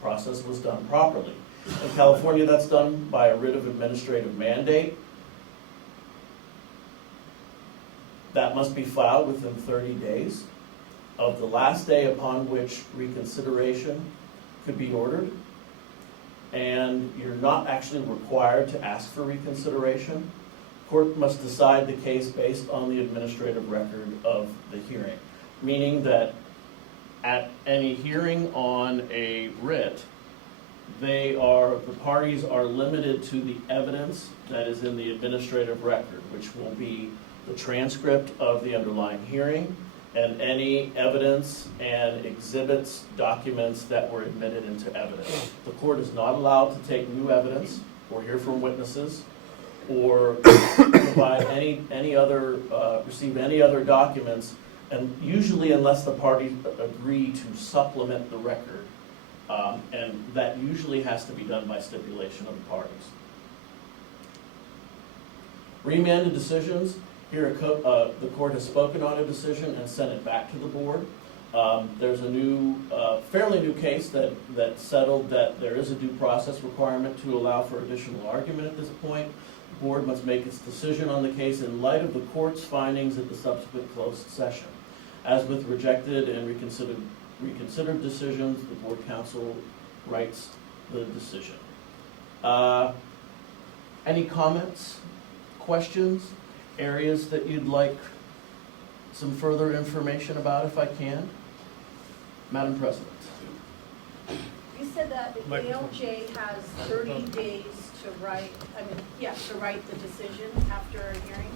process was done properly. In California, that's done by a writ of administrative mandate. That must be filed within 30 days of the last day upon which reconsideration could be ordered. And you're not actually required to ask for reconsideration. Court must decide the case based on the administrative record of the hearing, meaning that at any hearing on a writ, the parties are limited to the evidence that is in the administrative record, which will be the transcript of the underlying hearing and any evidence and exhibits, documents that were admitted into evidence. The court is not allowed to take new evidence or hear from witnesses or provide receive any other documents, and usually unless the parties agree to supplement the record. And that usually has to be done by stipulation of the parties. Remanded decisions. Here, the court has spoken on a decision and sent it back to the board. There's a fairly new case that settled that there is a due process requirement to allow for additional argument at this point. The board must make its decision on the case in light of the court's findings at the subsequent closed session. As with rejected and reconsidered decisions, the board counsel writes the decision. Any comments, questions, areas that you'd like some further information about, if I can? Madam President. You said that the Microphone. ALJ has 30 days to write the decision after a hearing.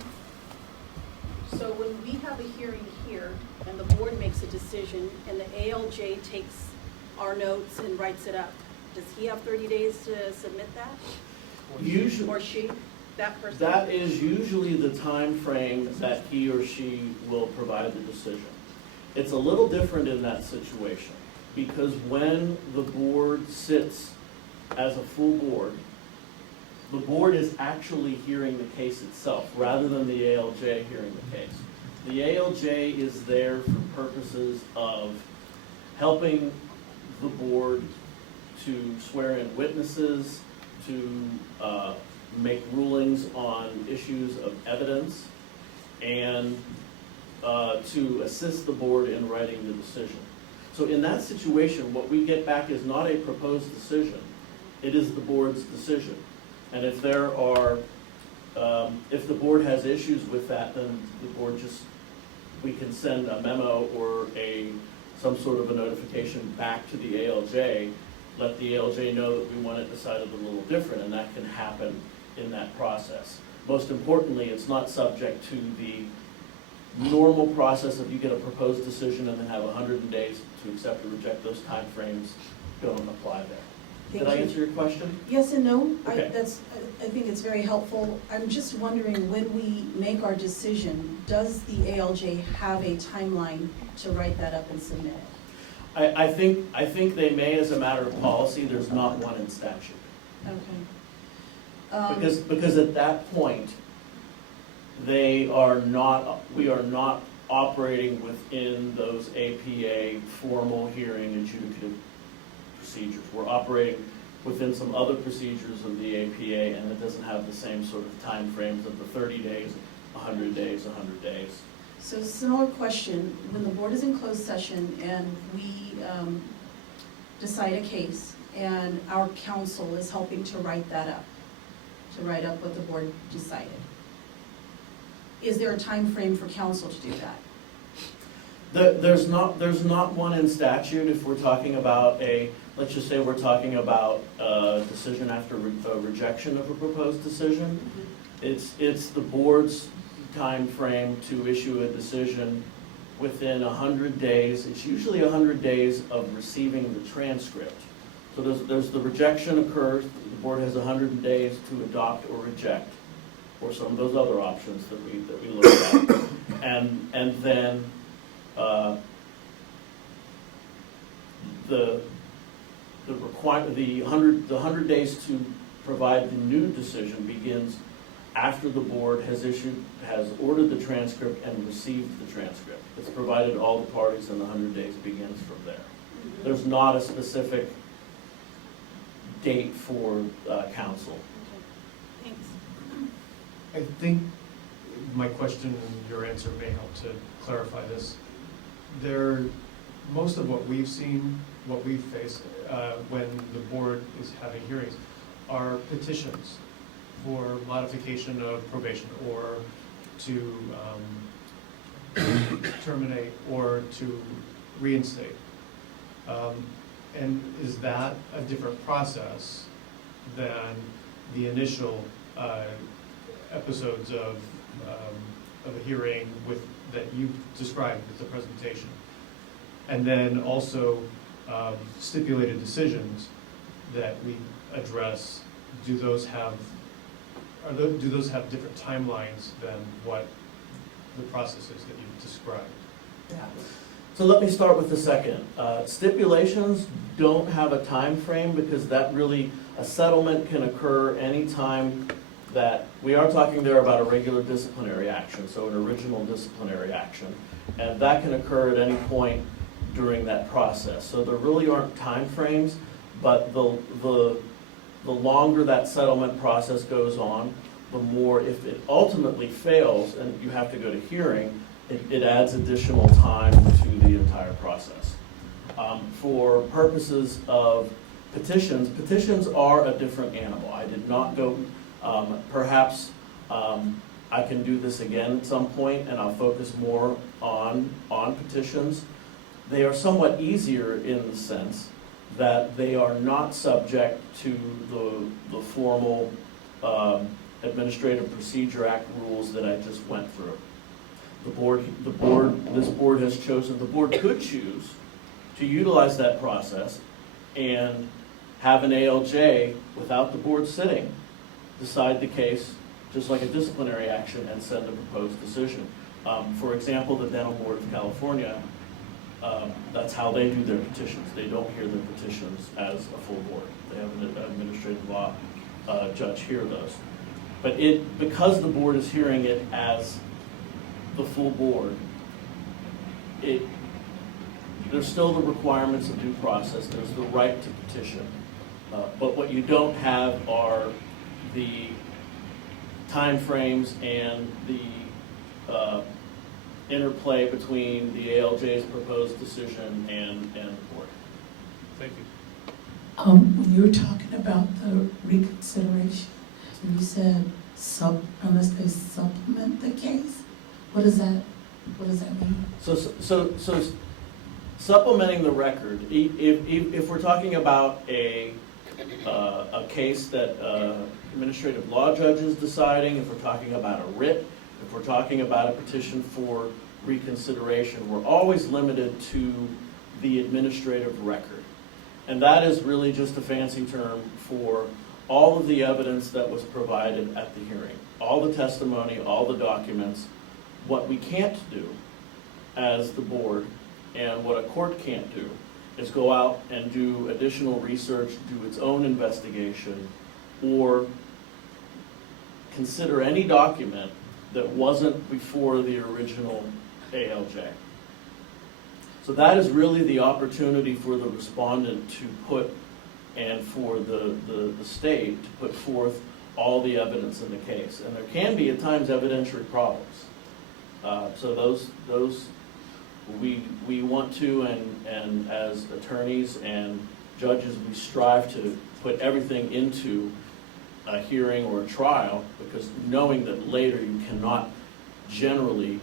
So when we have a hearing here and the board makes a decision and the ALJ takes our notes and writes it up, does he have 30 days to submit that? Usually, Or she, that person? that is usually the time frame that he or she will provide the decision. It's a little different in that situation, because when the board sits as a full board, the board is actually hearing the case itself, rather than the ALJ hearing the case. The ALJ is there for purposes of helping the board to swear in witnesses, to make rulings on issues of evidence, and to assist the board in writing the decision. So in that situation, what we get back is not a proposed decision, it is the board's decision. And if there are, if the board has issues with that, then the board we can send a memo or some sort of a notification back to the ALJ, let the ALJ know that we want it decided a little different, and that can happen in that process. Most importantly, it's not subject to the normal process of you get a proposed decision and then have 100 days to accept or reject. Those timeframes don't apply there. Thank Did I you. answer your question? Yes and no. Okay. I think it's very helpful. I'm just wondering, when we make our decision, does the ALJ have a timeline to write that up and submit it? I think they may as a matter of policy. There's not one in statute. Okay. Because at that point, we are not operating within those APA formal hearing adjudicative procedures. We're operating within some other procedures of the APA, and it doesn't have the same sort of time frames of the 30 days, 100 days, 100 days. So similar question, when the board is in closed session and we decide a case and our counsel is helping to write that up, to write up what the board decided, is there a time frame for counsel to do that? There's not one in statute. If we're talking about let's just say we're talking about a decision after a rejection of a proposed decision, it's the board's time frame to issue a decision within 100 days. It's usually 100 days of receiving the transcript. So there's the rejection occurs, the board has 100 days to adopt or reject, or some of those other options that we looked at. And then the 100 days to provide the new decision begins after the board has ordered the transcript and received the transcript. It's provided to all the parties, and the 100 days begins from there. There's not a specific date for counsel. Thanks. I think my question and your answer may help to clarify this. Most of what we've seen, what we've faced when the board is having hearings, are petitions for modification of probation, or to terminate, or to reinstate. And is that a different process than the initial episodes of a hearing that you described with the presentation? And then also stipulated decisions that we address, do those have different timelines than what the processes that you've described? So let me start with the second. Stipulations don't have a time frame, because a settlement can occur anytime that, we are talking there about a regular disciplinary action, so an original disciplinary action, and that can occur at any point during that process. So there really aren't time frames, but the longer that settlement process goes on, the more, if it ultimately fails and you have to go to hearing, it adds additional time to the entire process. For purposes of petitions are a different animal. I did not go, perhaps I can do this again at some point, and I'll focus more on petitions. They are somewhat easier in the sense that they are not subject to the formal Administrative Procedure Act rules that I just went through. This board has chosen, the board could choose to utilize that process and have an ALJ without the board sitting decide the case, just like a disciplinary action, and send a proposed decision. For example, the Dental Board of California, that's how they do their petitions. They don't hear their petitions as a full board. They have an administrative law judge hear those. But because the board is hearing it as the full board, there's still the requirements of due process. There's the right to petition. But what you don't have are the timeframes and the interplay between the ALJ's proposed decision and the board. Thank you. When you were talking about the reconsideration, you said unless they supplement the case, what does that mean? So supplementing the record, if we're talking about a case that administrative law judge is deciding, if we're talking about a writ, if we're talking about a petition for reconsideration, we're always limited to the administrative record. And that is really just a fancy term for all of the evidence that was provided at the hearing, all the testimony, all the documents. What we can't do as the board, and what a court can't do, is go out and do additional research, do its own investigation, or consider any document that wasn't before the original ALJ. So that is really the opportunity for the respondent to put, and for the state to put forth all the evidence in the case. And there can be at times evidentiary problems. So those we want to, and as attorneys and judges, we strive to put everything into a hearing or a trial, because knowing that later you cannot generally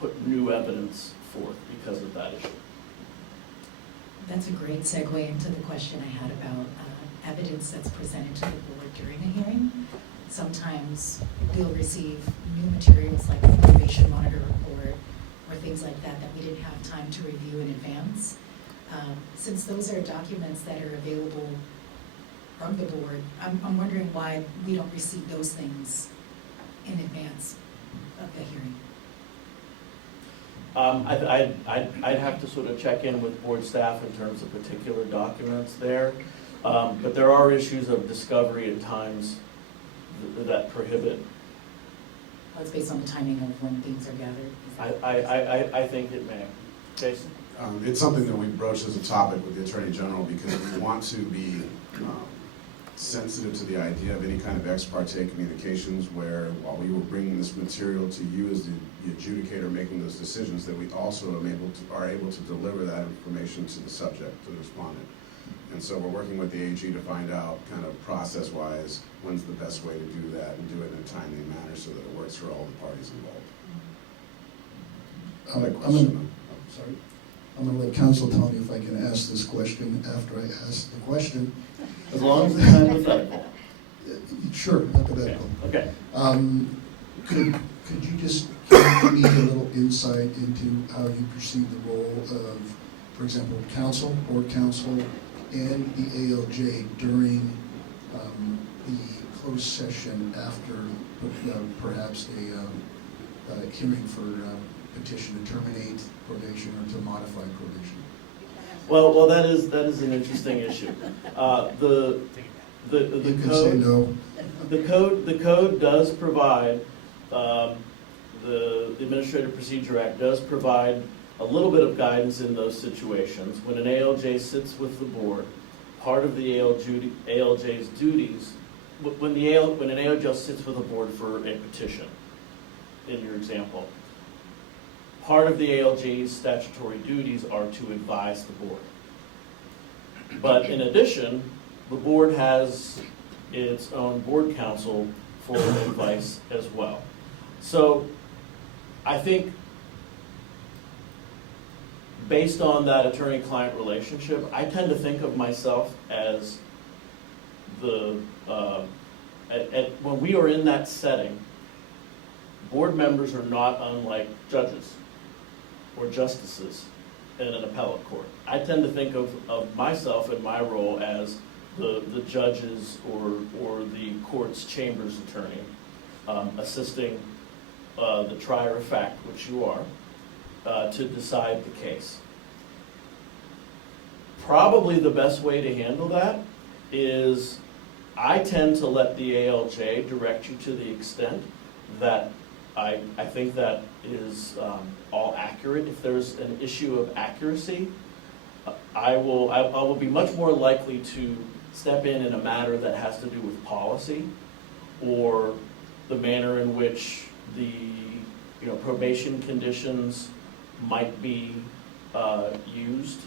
put new evidence forth because of that issue. That's a great segue into the question I had about evidence that's presented to the board during a hearing. Sometimes we'll receive new materials like the probation monitor report or things like that that we didn't have time to review in advance. Since those are documents that are available from the board, I'm wondering why we don't receive those things in advance of the hearing. I'd have to sort of check in with board staff in terms of particular documents there. But there are issues of discovery at times that prohibit. Well, it's based on the timing of when things are gathered. I think it may. Jason? It's something that we broached as a topic with the Attorney General, because we want to be sensitive to the idea of any kind of ex parte communications where, while we were bringing this material to you as the adjudicator making those decisions, that we also are able to deliver that information to the subject, to the respondent. And so we're working with the AG to find out, kind of process-wise, when's the best way to do that and do it in a timely manner so that it works for all the parties involved. I'm going to let counsel tell me if I can ask this question after I ask the question. As long as it's hypothetical. Sure, hypothetical. Okay. Could you just give me a little insight into how you perceive the role of, for example, counsel, board counsel, and the ALJ during the closed session after perhaps a hearing for petition to terminate probation or to modify probation? Well, that is an interesting issue. The You can code. say no. The code does provide, the Administrative Procedure Act does provide a little bit of guidance in those situations. When an ALJ sits with the board, part of the ALJ's duties, when an ALJ sits with a board for a petition, in your example, part of the ALJ's statutory duties are to advise the board. But in addition, the board has its own board counsel for advice as well. So I think based on that attorney-client relationship, I tend to think of myself as when we are in that setting, board members are not unlike judges or justices in an appellate court. I tend to think of myself and my role as the judge's or the court's chamber's attorney, assisting the trier of fact, which you are, to decide the case. Probably the best way to handle that is I tend to let the ALJ direct you to the extent that I think that is all accurate. If there's an issue of accuracy, I will be much more likely to step in a matter that has to do with policy or the manner in which the probation conditions might be used.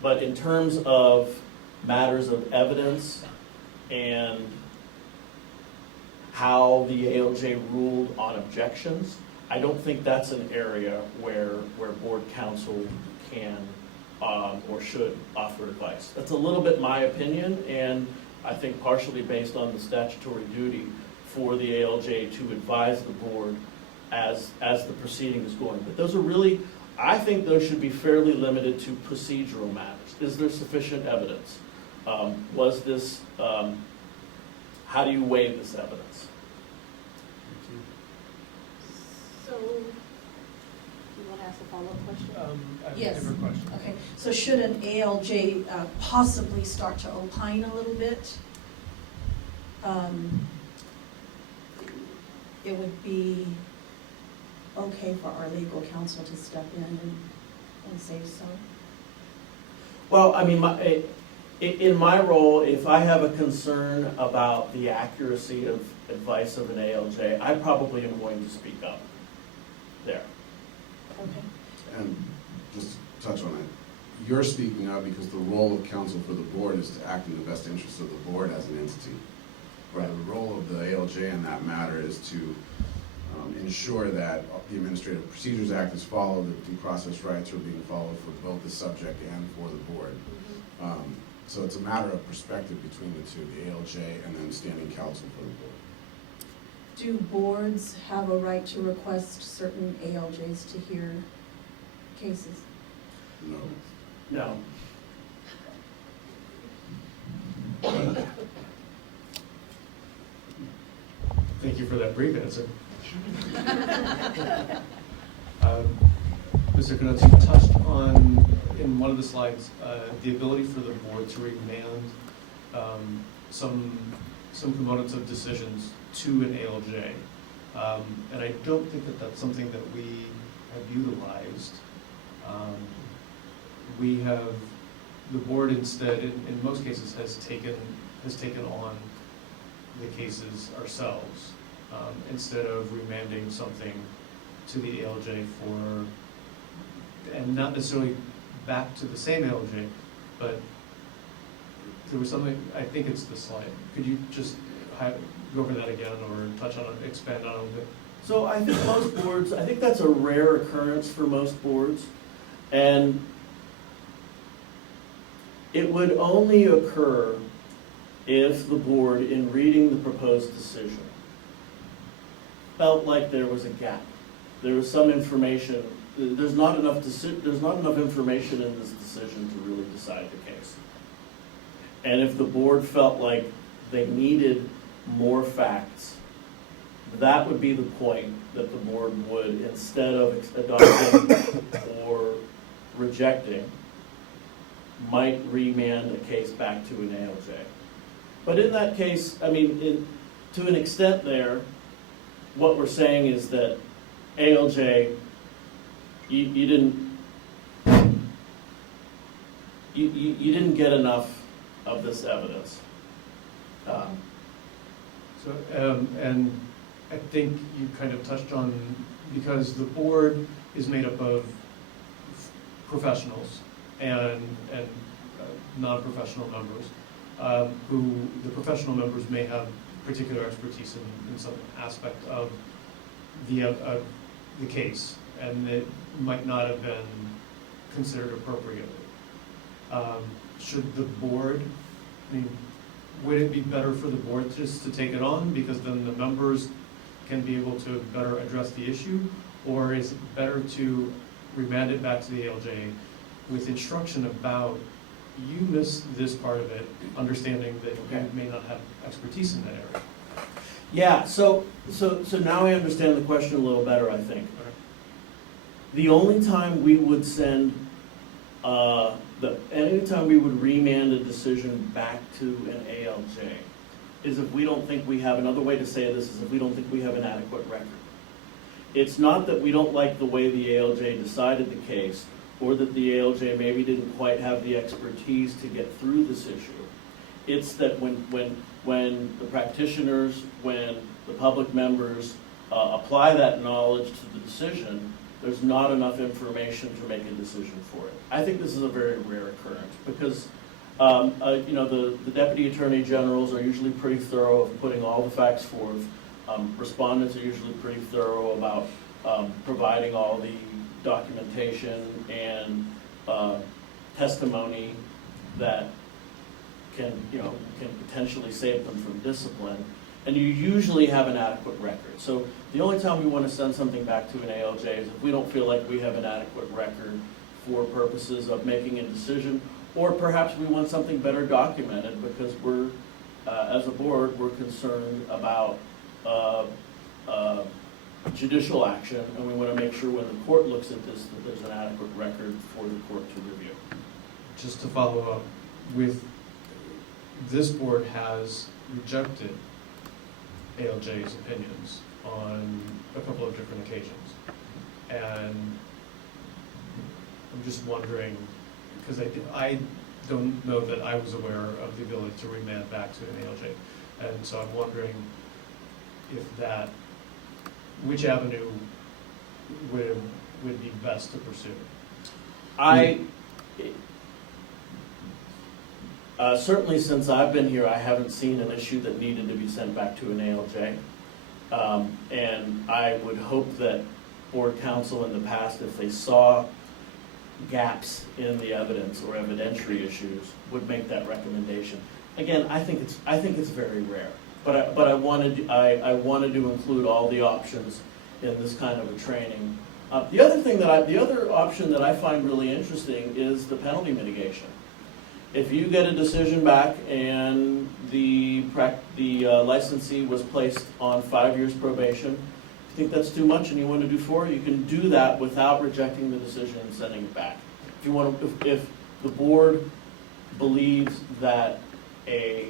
But in terms of matters of evidence and how the ALJ ruled on objections, I don't think that's an area where board counsel can or should offer advice. That's a little bit my opinion, and I think partially based on the statutory duty for the ALJ to advise the board as the proceeding is going. But those are really, I think those should be fairly limited to procedural matters. Is there sufficient evidence? Was this, how do you weigh this evidence? So, you want to ask a follow-up question? I have a Yes. different question. Okay, so should an ALJ possibly start to opine a little bit? It would be okay for our legal counsel to step in and say so? Well, I mean, in my role, if I have a concern about the accuracy of advice of an ALJ, I probably am going to speak up there. Okay. And just to touch on it, you're speaking out because the role of counsel for the board is to act in the best interest of the board as an entity. Where the role of the ALJ in that matter is to ensure that the Administrative Procedures Act is followed, that due process rights are being followed for both the subject and for the board. So it's a matter of perspective between the two, the ALJ and then standing counsel for the board. Do boards have a right to request certain ALJs to hear cases? No. No. Thank you for that brief answer. Mr. Knutz, you touched on, in one of the slides, the ability for the board to remand some components of decisions to an ALJ. And I don't think that that's something that we have utilized. We have, the board instead, in most cases, has taken on the cases ourselves, instead of remanding something to the ALJ for, and not necessarily back to the same ALJ, but there was something, I think it's the slide. Could you just go over that again or touch on it, expand on it a little bit? So I think most boards, I think that's a rare occurrence for most boards, and it would only occur if the board, in reading the proposed decision, felt like there was a gap. There was some information, there's not enough information in this decision to really decide the case. And if the board felt like they needed more facts, that would be the point that the board would, instead of adopting or rejecting, might remand a case back to an ALJ. But in that case, I mean, to an extent there, what we're saying is that ALJ, you didn't get enough of this evidence. And I think you kind of touched on, because the board is made up of professionals and non-professional members, who the professional members may have particular expertise in some aspect of the case, and it might not have been considered appropriately. Should the board, I mean, would it be better for the board just to take it on, because then the members can be able to better address the issue? Or is it better to remand it back to the ALJ with instruction about you missed this part of it, understanding that Okay. you may not have expertise in that area. Yeah, so now I understand the question a little better, I think. The only time we would send, anytime we would remand a decision back to an ALJ is if we don't think we have, another way to say this is if we don't think we have an adequate record. It's not that we don't like the way the ALJ decided the case, or that the ALJ maybe didn't quite have the expertise to get through this issue. It's that when the practitioners, when the public members apply that knowledge to the decision, there's not enough information to make a decision for it. I think this is a very rare occurrence because the deputy attorney generals are usually pretty thorough of putting all the facts forth. Respondents are usually pretty thorough about providing all the documentation and testimony that can potentially save them from discipline. And you usually have an adequate record. So the only time we want to send something back to an ALJ is if we don't feel like we have an adequate record for purposes of making a decision, or perhaps we want something better documented because we're, as a board, we're concerned about judicial action, and we want to make sure when the court looks at this that there's an adequate record for the court to review. Just to follow up with, this board has rejected ALJ's opinions on a couple of different occasions. And I'm just wondering, because I don't know that I was aware of the ability to remand back to an ALJ. And so I'm wondering which avenue would be best to pursue? Certainly since I've been here, I haven't seen an issue that needed to be sent back to an ALJ. And I would hope that board counsel in the past, if they saw gaps in the evidence or evidentiary issues, would make that recommendation. Again, I think it's very rare, but I wanted to include all the options in this kind of a training. The other option that I find really interesting is the penalty mitigation. If you get a decision back and the licensee was placed on 5 years probation, if you think that's too much and you want to do 4, you can do that without rejecting the decision and sending it back. If the board believes that a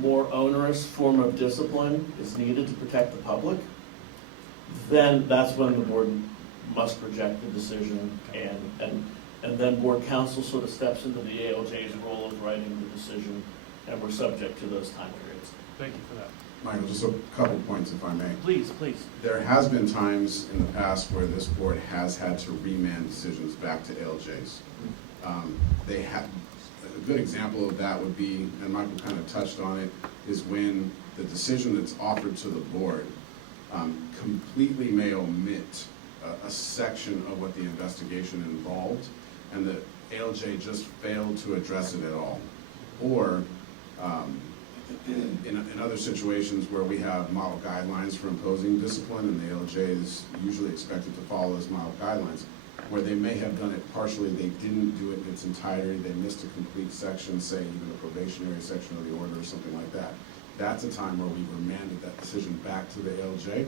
more onerous form of discipline is needed to protect the public, then that's when the board must reject the decision, and then board counsel sort of steps into the ALJ's role of writing the decision, and we're subject to those time periods. Thank you for that. Michael, just a couple points if I may. Please. There has been times in the past where this board has had to remand decisions back to ALJs. They have, a good example of that would be, and Michael kind of touched on it, is when the decision that's offered to the board completely may omit a section of what the investigation involved, and the ALJ just failed to address it at all. Or in other situations where we have model guidelines for imposing discipline, and the ALJ is usually expected to follow those model guidelines, where they may have done it partially, they didn't do it in its entirety, they missed a complete section, say even a probationary section of the order or something like that. That's a time where we've remanded that decision back to the ALJ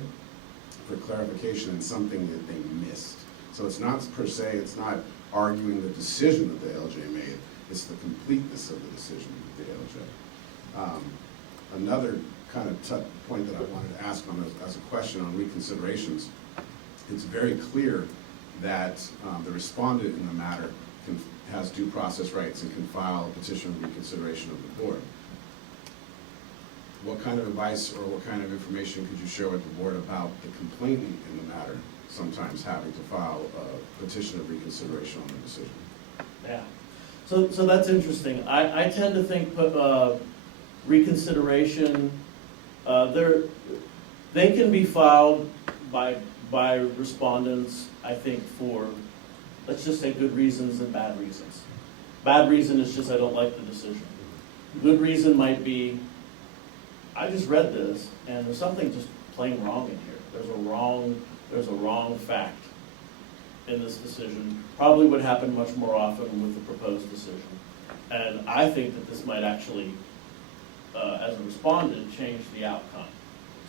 for clarification in something that they missed. So it's not per se, it's not arguing the decision that the ALJ made, it's the completeness of the decision of the ALJ. Another kind of point that I wanted to ask on as a question on reconsiderations, it's very clear that the respondent in the matter has due process rights and can file a petition of reconsideration of the board. What kind of advice or what kind of information could you share with the board about the complainant in the matter sometimes having to file a petition of reconsideration on the decision? Yeah. So that's interesting. I tend to think reconsideration, they can be filed by respondents, I think, for, let's just say, good reasons and bad reasons. Bad reason is just I don't like the decision. Good reason might be, I just read this and there's something just plain wrong in here. There's a wrong fact. in this decision probably would happen much more often with the proposed decision. And I think that this might actually, as a respondent, change the outcome.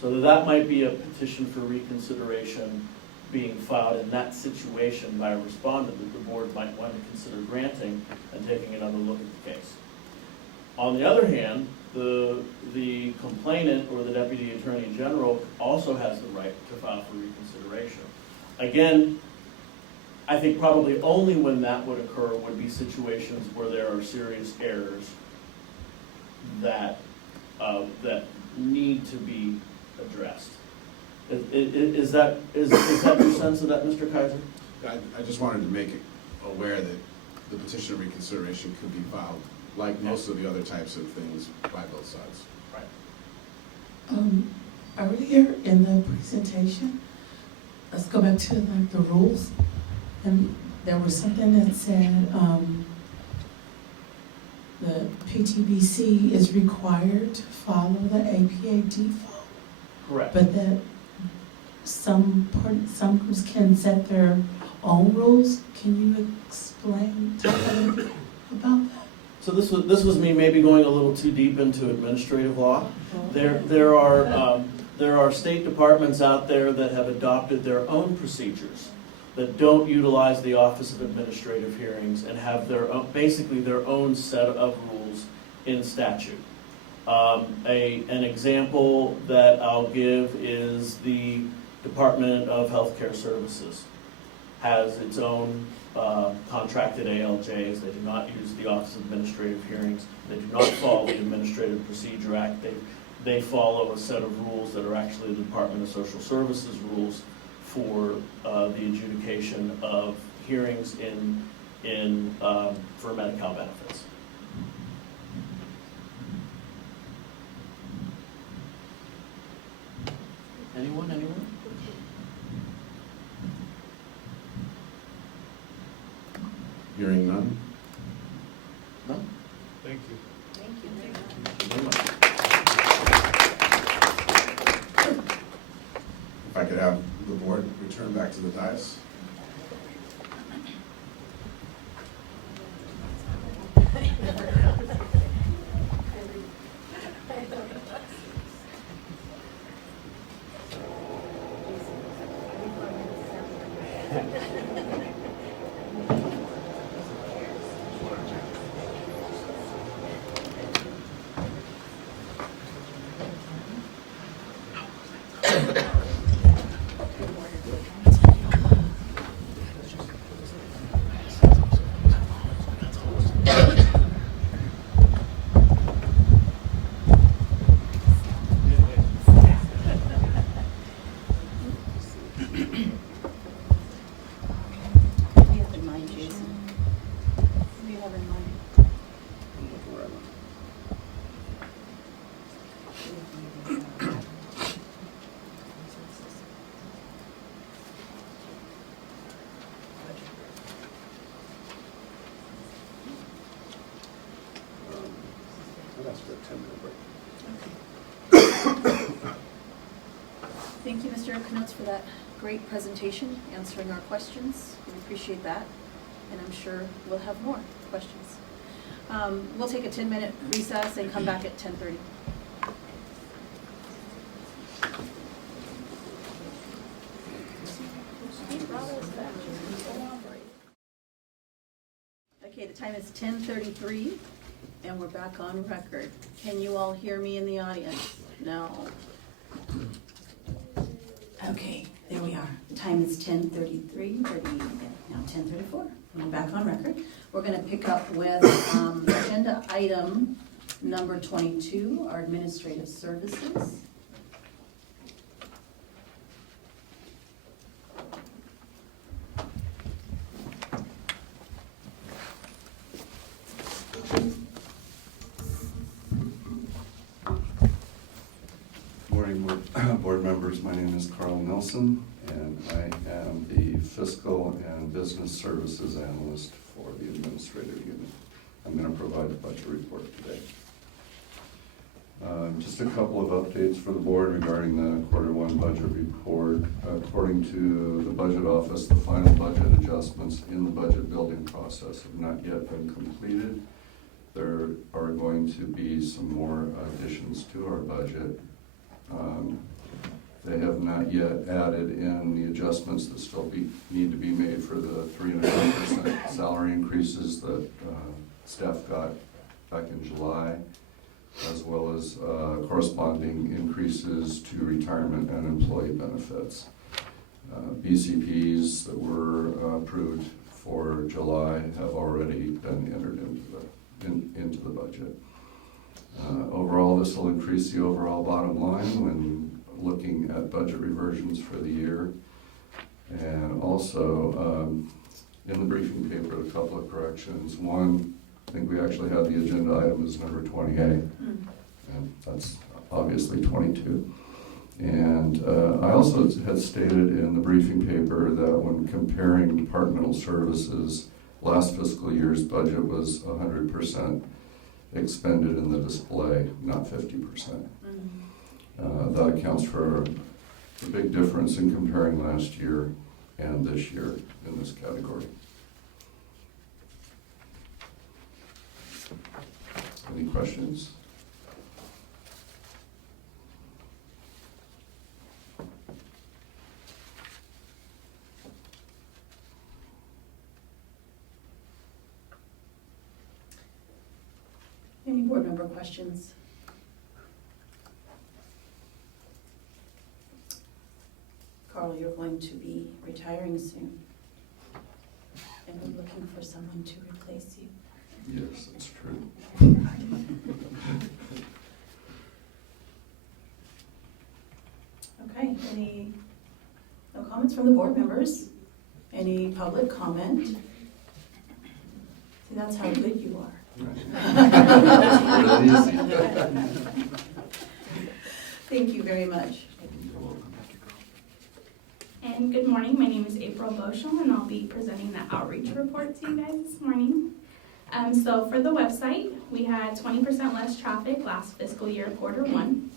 So that might be a petition for reconsideration being filed in that situation by a respondent that the board might want to consider granting and taking another look at the case. On the other hand, the complainant or the Deputy Attorney General also has the right to file for reconsideration. Again, I think probably only when that would occur would be situations where there are serious errors that need to be addressed. Is that your sense of that, Mr. Kaiser? I just wanted to make it aware that the petition of reconsideration could be filed, like most of the other types of things, by both sides. Right. Earlier in the presentation, let's go back to like the rules, and there was something that said the PTBC is required to follow the APA default, Correct. but that some groups can set their own rules. Can you talk a little bit about that? So this was me maybe going a little too deep into administrative law. There are state departments out there that have adopted their own procedures that don't utilize the Office of Administrative Hearings and have basically their own set of rules in statute. An example that I'll give is the Department of Healthcare Services has its own contracted ALJs. They do not use the Office of Administrative Hearings. They do not follow the Administrative Procedure Act. They follow a set of rules that are actually the Department of Social Services rules for the adjudication of hearings for Medi-Cal benefits. Anyone? Hearing none? No? Thank you. Thank you very much. If I could have the board return back to the dais. Thank you, Mr. Knutz, for that great presentation, answering our questions. We appreciate that, and I'm sure we'll have more questions. We'll take a 10-minute recess and come back at 10:30. Okay, the time is 10:33, and we're back on record. Can you all hear me in the audience? No. Okay, there we are. Time is 10:33, now 10:34. We're back on record. We're going to pick up with agenda item number 22, our administrative services. Morning, board members. My name is Carl Nelson, and I am the Fiscal and Business Services Analyst for the Administrative Unit. I'm going to provide a budget report today. Just a couple of updates for the board regarding the Q1 budget report. According to the budget office, the final budget adjustments in the budget building process have not yet been completed. There are going to be some more additions to our budget. They have not yet added in the adjustments that still need to be made for the 3.5% salary increases that staff got back in July, as well as corresponding increases to retirement and employee benefits. BCPs that were approved for July have already been entered into the budget. Overall, this will increase the overall bottom line when looking at budget reversions for the year. And also, in the briefing paper, a couple of corrections. One, I think we actually had the agenda item as number 28, and that's obviously 22. And I also had stated in the briefing paper that when comparing departmental services, last fiscal year's budget was 100% expended in the display, not 50%. That accounts for the big difference in comparing last year and this year in this category. Any questions? Any board member questions? Carl, you're going to be retiring soon, and we're looking for someone to replace you. Yes, that's true. Okay, no comments from the board members? Any public comment? See, that's how good you are. Really easy. Thank you very much. And good morning, my name is April Boschel, and I'll be presenting the outreach report to you guys this morning. So for the website, we had 20% less traffic last fiscal year, Q1.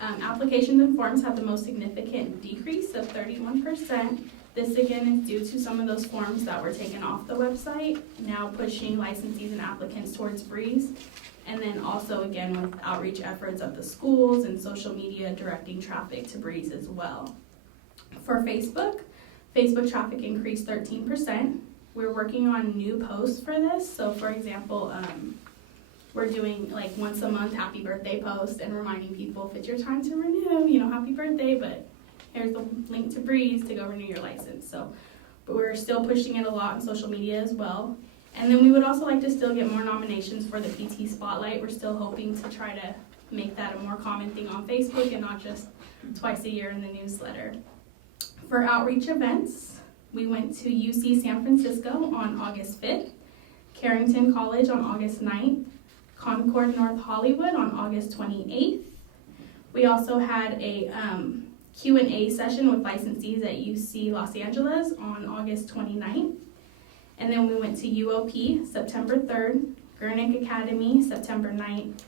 Applications and forms had the most significant decrease of 31%. This again is due to some of those forms that were taken off the website, now pushing licensees and applicants towards Breeze. And then also again with outreach efforts of the schools and social media directing traffic to Breeze as well. For Facebook traffic increased 13%. We're working on new posts for this. So for example, we're doing like once a month happy birthday post and reminding people if it's your time to renew, happy birthday, but here's the link to Breeze to go renew your license. So, but we're still pushing it a lot on social media as well. And then we would also like to still get more nominations for the PT Spotlight. We're still hoping to try to make that a more common thing on Facebook and not just twice a year in the newsletter. For outreach events, we went to UC San Francisco on August 5th, Carrington College on August 9th, Concord North Hollywood on August 28th. We also had a Q&A session with licensees at UC Los Angeles on August 29th. And then we went to UOP September 3rd, Gurnick Academy September 9th,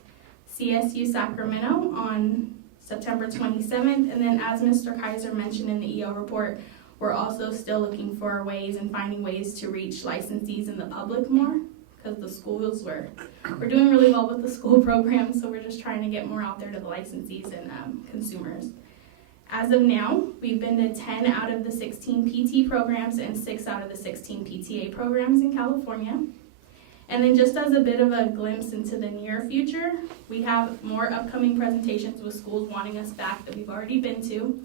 CSU Sacramento on September 27th. And then as Mr. Kaiser mentioned in the EO report, we're also still looking for ways and finding ways to reach licensees and the public more, because the schools we're doing really well with the school program, so we're just trying to get more out there to the licensees and consumers. As of now, we've been to 10 out of the 16 PT programs and 6 out of the 16 PTA programs in California. And then just as a bit of a glimpse into the near future, we have more upcoming presentations with schools wanting us back that we've already been to.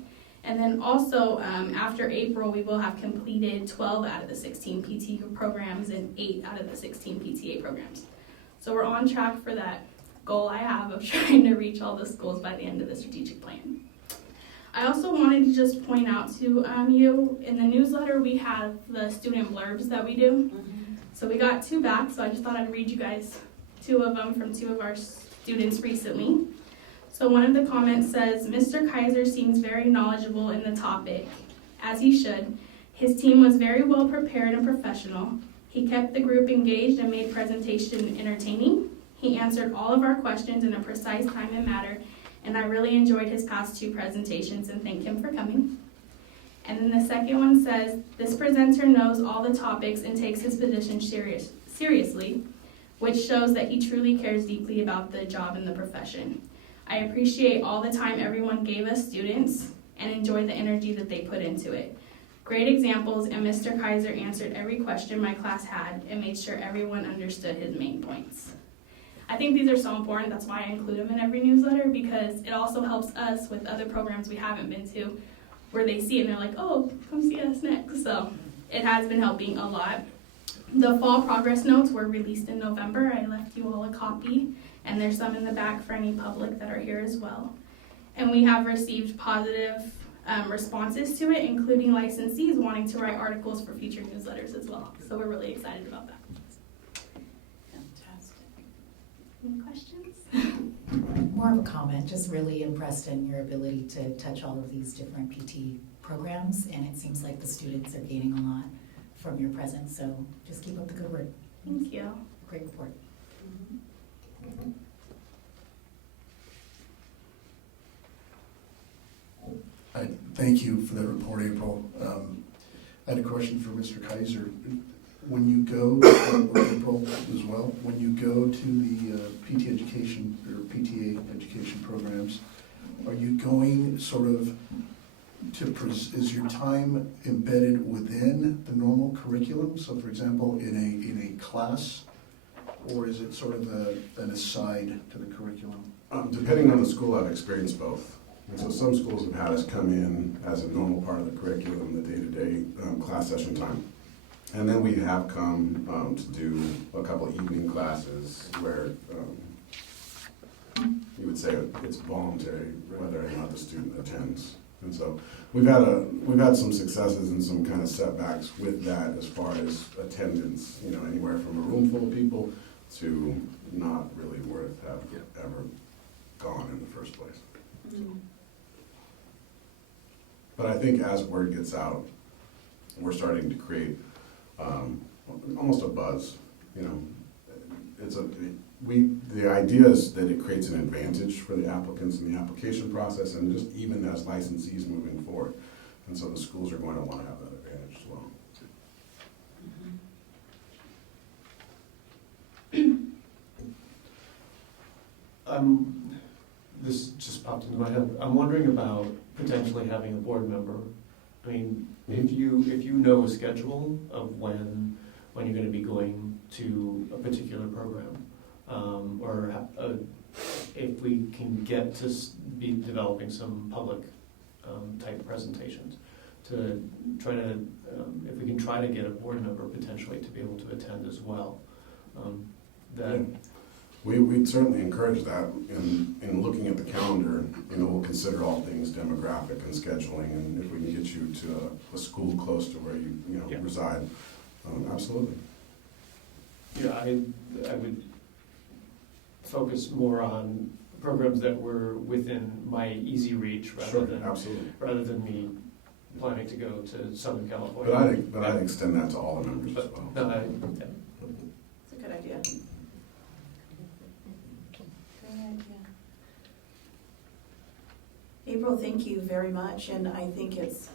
And then also, after April, we will have completed 12 out of the 16 PT programs and 8 out of the 16 PTA programs. So we're on track for that goal I have of trying to reach all the schools by the end of the strategic plan. I also wanted to just point out to you, in the newsletter we have the student blurbs that we do. So we got 2 back, so I just thought I'd read you guys 2 of them from 2 of our students recently. So one of the comments says, Mr. Kaiser seems very knowledgeable in the topic, as he should. His team was very well prepared and professional. He kept the group engaged and made presentation entertaining. He answered all of our questions in a precise time and manner, and I really enjoyed his past 2 presentations and thank him for coming. And then the second one says, this presenter knows all the topics and takes his position seriously, which shows that he truly cares deeply about the job and the profession. I appreciate all the time everyone gave us students and enjoy the energy that they put into it. Great examples, and Mr. Kaiser answered every question my class had and made sure everyone understood his main points. I think these are so important, that's why I include them in every newsletter, because it also helps us with other programs we haven't been to, where they see it and they're like, oh, come see us next. So it has been helping a lot. The fall progress notes were released in November. I left you all a copy, and there's some in the back for any public that are here as well. And we have received positive responses to it, including licensees wanting to write articles for future newsletters as well. So we're really excited about that. Fantastic. Any questions? More of a comment, just really impressed in your ability to touch all of these different PT programs, and it seems like the students are gaining a lot from your presence, so just keep up the good work. Thank you. Great report. Thank you for that report, April. I had a question for Mr. Kaiser. When you go, or April as well, when you go to the PT education or PTA education programs, are you going sort of is your time embedded within the normal curriculum? So for example, in a class, or is it sort of an aside to the curriculum? Depending on the school, I've experienced both. And so some schools have had us come in as a normal part of the curriculum, the day-to-day class session time. And then we have come to do a couple of evening classes where you would say it's voluntary whether or not the student attends. And so we've had some successes and some kind of setbacks with that as far as attendance, anywhere from a room full of people to not really worth have ever gone in the first place. But I think as word gets out, we're starting to create almost a buzz. The idea is that it creates an advantage for the applicants in the application process, and just even as licensees moving forward. And so the schools are going to want to have that advantage as well. This just popped into my head. I'm wondering about potentially having a board member. I mean, if you know a schedule of when you're going to be going to a particular program, or if we can get to be developing some public type presentations, to try to, if we can try to get a board member potentially to be able to attend as well. We'd certainly encourage that in looking at the calendar. We'll consider all things demographic and scheduling, and if we can get you to a school close to where you reside, absolutely. Yeah, I would focus more on programs that were within my easy reach rather than me planning to go to Southern California. But I'd extend that to all the members as well. It's a good idea. April, thank you very much, and I think it's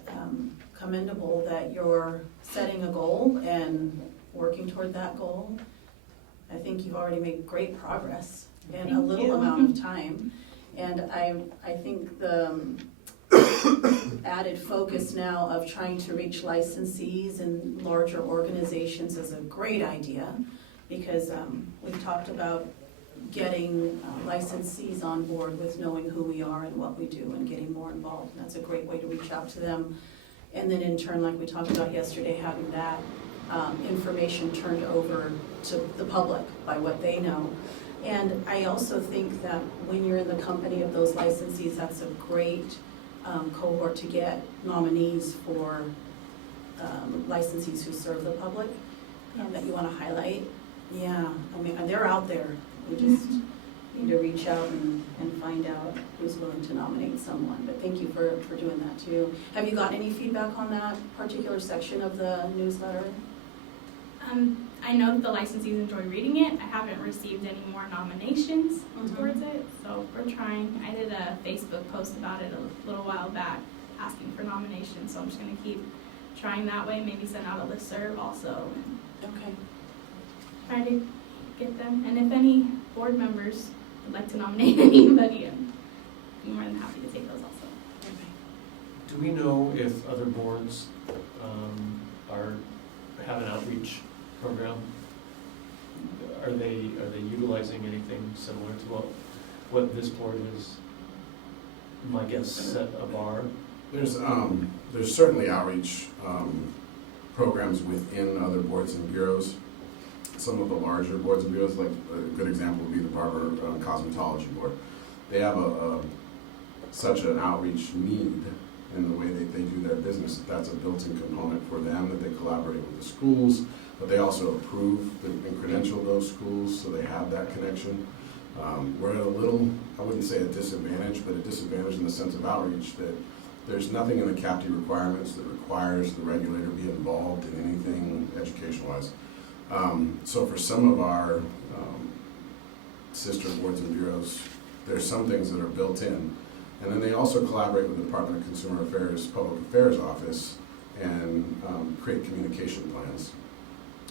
commendable that you're setting a goal and working toward that goal. I think you've already made great progress in a little amount of time, and I think the added focus now of trying to reach licensees and larger organizations is a great idea, because we've talked about getting licensees on board with knowing who we are and what we do and getting more involved. And that's a great way to reach out to them. And then in turn, like we talked about yesterday, having that information turned over to the public by what they know. And I also think that when you're in the company of those licensees, that's a great cohort to get nominees for licensees who serve the public that you want to highlight. Yeah, I mean, they're out there. We just need to reach out and find out who's willing to nominate someone. But thank you for doing that too. Have you got any feedback on that particular section of the newsletter? I know that the licensees enjoy reading it. I haven't received any more nominations Mhm. towards it, so we're trying. I did a Facebook post about it a little while back, asking for nominations, so I'm just gonna keep trying that way, maybe send out a listserv also, and Okay. try to get them. And if any board members would like to nominate anybody, I'd be more than happy to take those also. Do we know if other boards have an outreach program? Are they utilizing anything similar to what this board is, I guess, set a bar? There's certainly outreach programs within other boards and bureaus. Some of the larger boards and bureaus, like a good example would be the Barber Cosmetology Board. They have such an outreach need in the way that they do their business. That's a built-in component for them, that they collaborate with the schools, but they also approve and credential those schools, so they have that connection. We're at a little, I wouldn't say a disadvantage, but a disadvantage in the sense of outreach, that there's nothing in the CAPTE requirements that requires the regulator to be involved in anything education-wise. So for some of our sister boards and bureaus, there's some things that are built in. And then they also collaborate with the Department of Consumer Affairs, Public Affairs Office, and create communication plans,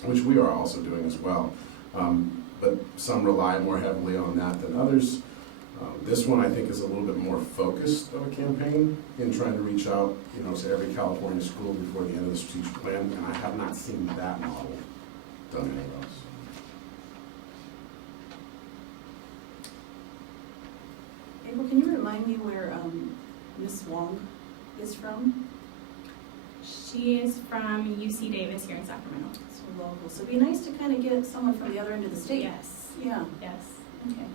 which we are also doing as well. But some rely more heavily on that than others. This one, I think, is a little bit more focused of a campaign in trying to reach out, to every California school before the end of the strategic plan, and I have not seen that model done anywhere else. April, can you remind me where Ms. Wong is from? She is from UC Davis here in Sacramento. So local. So it'd be nice to kind of get someone from the other end of the state. Yes. Yeah, Yes. okay.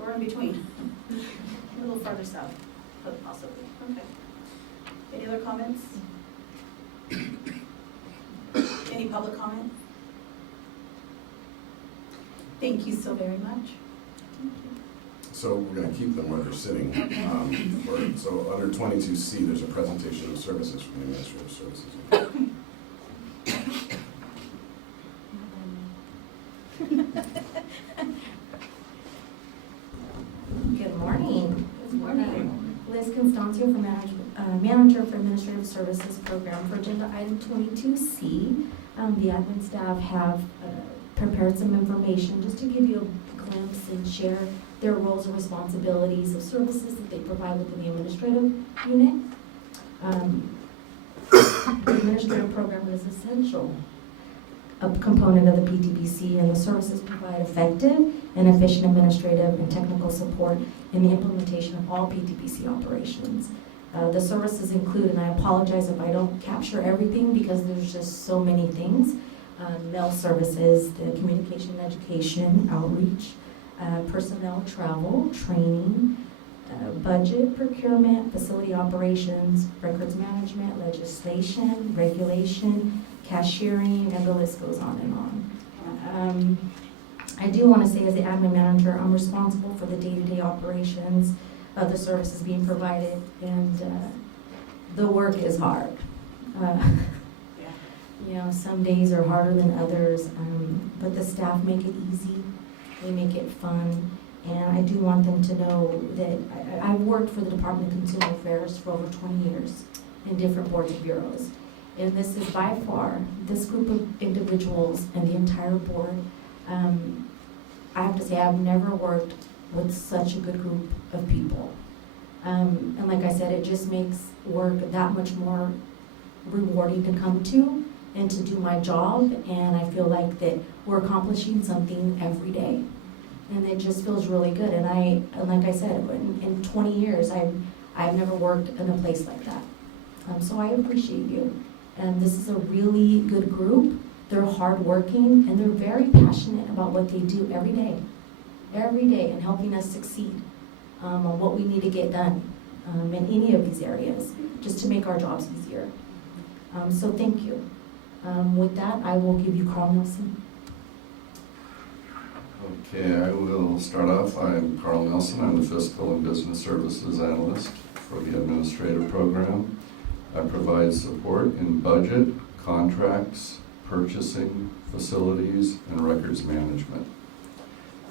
Or in between. A little farther south, but possibly. Okay. Any other comments? Any public comment? Thank you so very much. So we're going to keep them where they're sitting. So under 22C, there's a presentation of services from the Administrative Services. Good morning. Good morning. Liz Constancio, Manager for Administrative Services Program for Agenda Item 22C. The admin staff have prepared some information just to give you a glimpse and share their roles and responsibilities of services that they provide within the administrative unit. The administrative program is essential, a component of the PTBC, and the services provide effective and efficient administrative and technical support in the implementation of all PTBC operations. The services include, and I apologize if I don't capture everything because there's just so many things, mail services, the communication and education, outreach, personnel travel, training, budget, procurement, facility operations, records management, legislation, regulation, cashiering, and the list goes on and on. I do want to say, as the admin manager, I'm responsible for the day-to-day operations of the services being provided, and the work is hard. Some days are harder than others, but the staff make it easy, they make it fun, and I do want them to know that I've worked for the Department of Consumer Affairs for over 20 years in different boards and bureaus. And this is by far, this group of individuals and the entire board, I have to say I've never worked with such a good group of people. And like I said, it just makes work that much more rewarding to come to and to do my job, and I feel like that we're accomplishing something every day. And it just feels really good. And like I said, in 20 years, I've never worked in a place like that. So I appreciate you. And this is a really good group. They're hardworking, and they're very passionate about what they do every day, and helping us succeed on what we need to get done in any of these areas, just to make our jobs easier. So thank you. With that, I will give you Carl Nelson. Okay, I will start off. I'm Carl Nelson. I'm the Fiscal and Business Services Analyst for the Administrative Program. I provide support in budget, contracts, purchasing, facilities, and records management.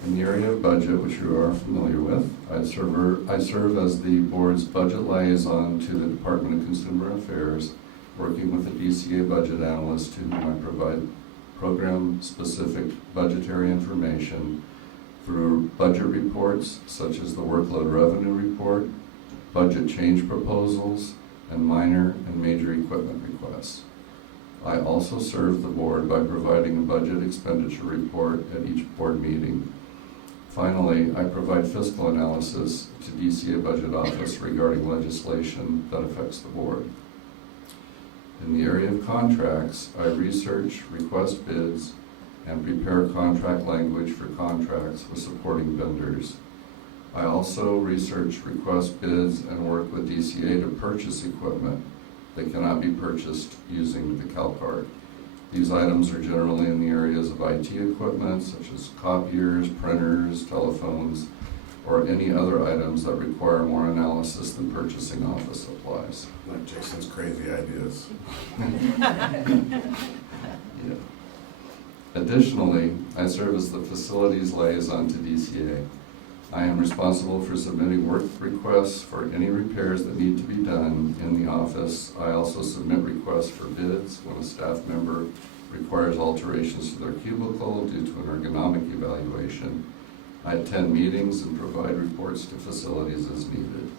In the area of budget, which you are familiar with, I serve as the board's budget liaison to the Department of Consumer Affairs, working with the DCA budget analyst to whom I provide program-specific budgetary information through budget reports such as the workload revenue report, budget change proposals, and minor and major equipment requests. I also serve the board by providing a budget expenditure report at each board meeting. Finally, I provide fiscal analysis to DCA Budget Office regarding legislation that affects the board. In the area of contracts, I research, request bids, and prepare contract language for contracts with supporting vendors. I also research, request bids, and work with DCA to purchase equipment that cannot be purchased using the CalCard. These items are generally in the areas of IT equipment, such as copiers, printers, telephones, or any other items that require more analysis than purchasing office supplies. Like Jason's crazy ideas. Yeah. Additionally, I serve as the facilities liaison to DCA. I am responsible for submitting work requests for any repairs that need to be done in the office. I also submit requests for bids when a staff member requires alterations to their cubicle due to an ergonomic evaluation. I attend meetings and provide reports to facilities as needed.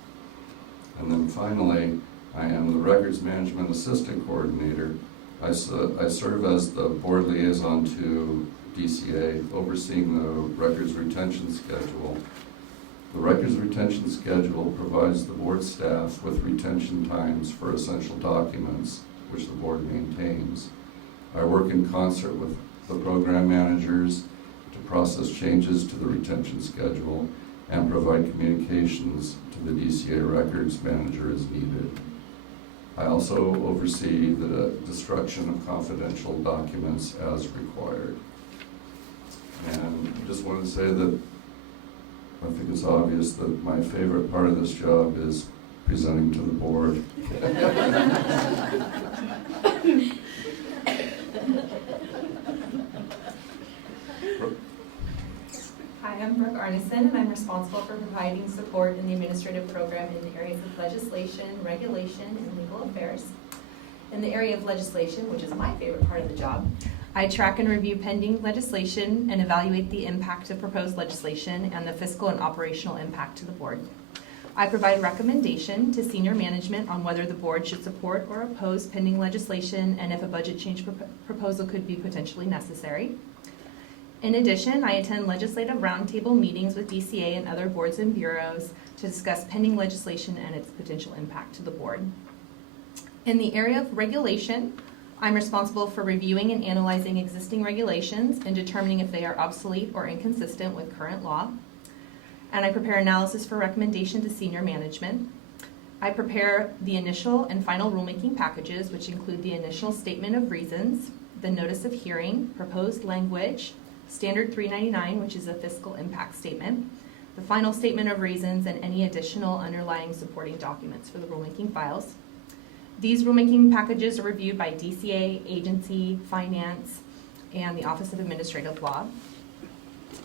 And then finally, I am the Records Management Assistant Coordinator. I serve as the board liaison to DCA, overseeing the records retention schedule. The records retention schedule provides the board staff with retention times for essential documents, which the board maintains. I work in concert with the program managers to process changes to the retention schedule and provide communications to the DCA records manager as needed. I also oversee the destruction of confidential documents as required. And I just want to say that I think it's obvious that my favorite part of this job is presenting to the board. Hi, I'm Brooke Arneson, and I'm responsible for providing support in the administrative program in the areas of legislation, regulation, and legal affairs. In the area of legislation, which is my favorite part of the job, I track and review pending legislation and evaluate the impact of proposed legislation and the fiscal and operational impact to the board. I provide recommendation to senior management on whether the board should support or oppose pending legislation and if a budget change proposal could be potentially necessary. In addition, I attend legislative roundtable meetings with DCA and other boards and bureaus to discuss pending legislation and its potential impact to the board. In the area of regulation, I'm responsible for reviewing and analyzing existing regulations and determining if they are obsolete or inconsistent with current law. And I prepare analysis for recommendation to senior management. I prepare the initial and final rulemaking packages, which include the initial statement of reasons, the notice of hearing, proposed language, Standard 399, which is a fiscal impact statement, the final statement of reasons, and any additional underlying supporting documents for the rulemaking files. These rulemaking packages are reviewed by DCA, agency, finance, and the Office of Administrative Law.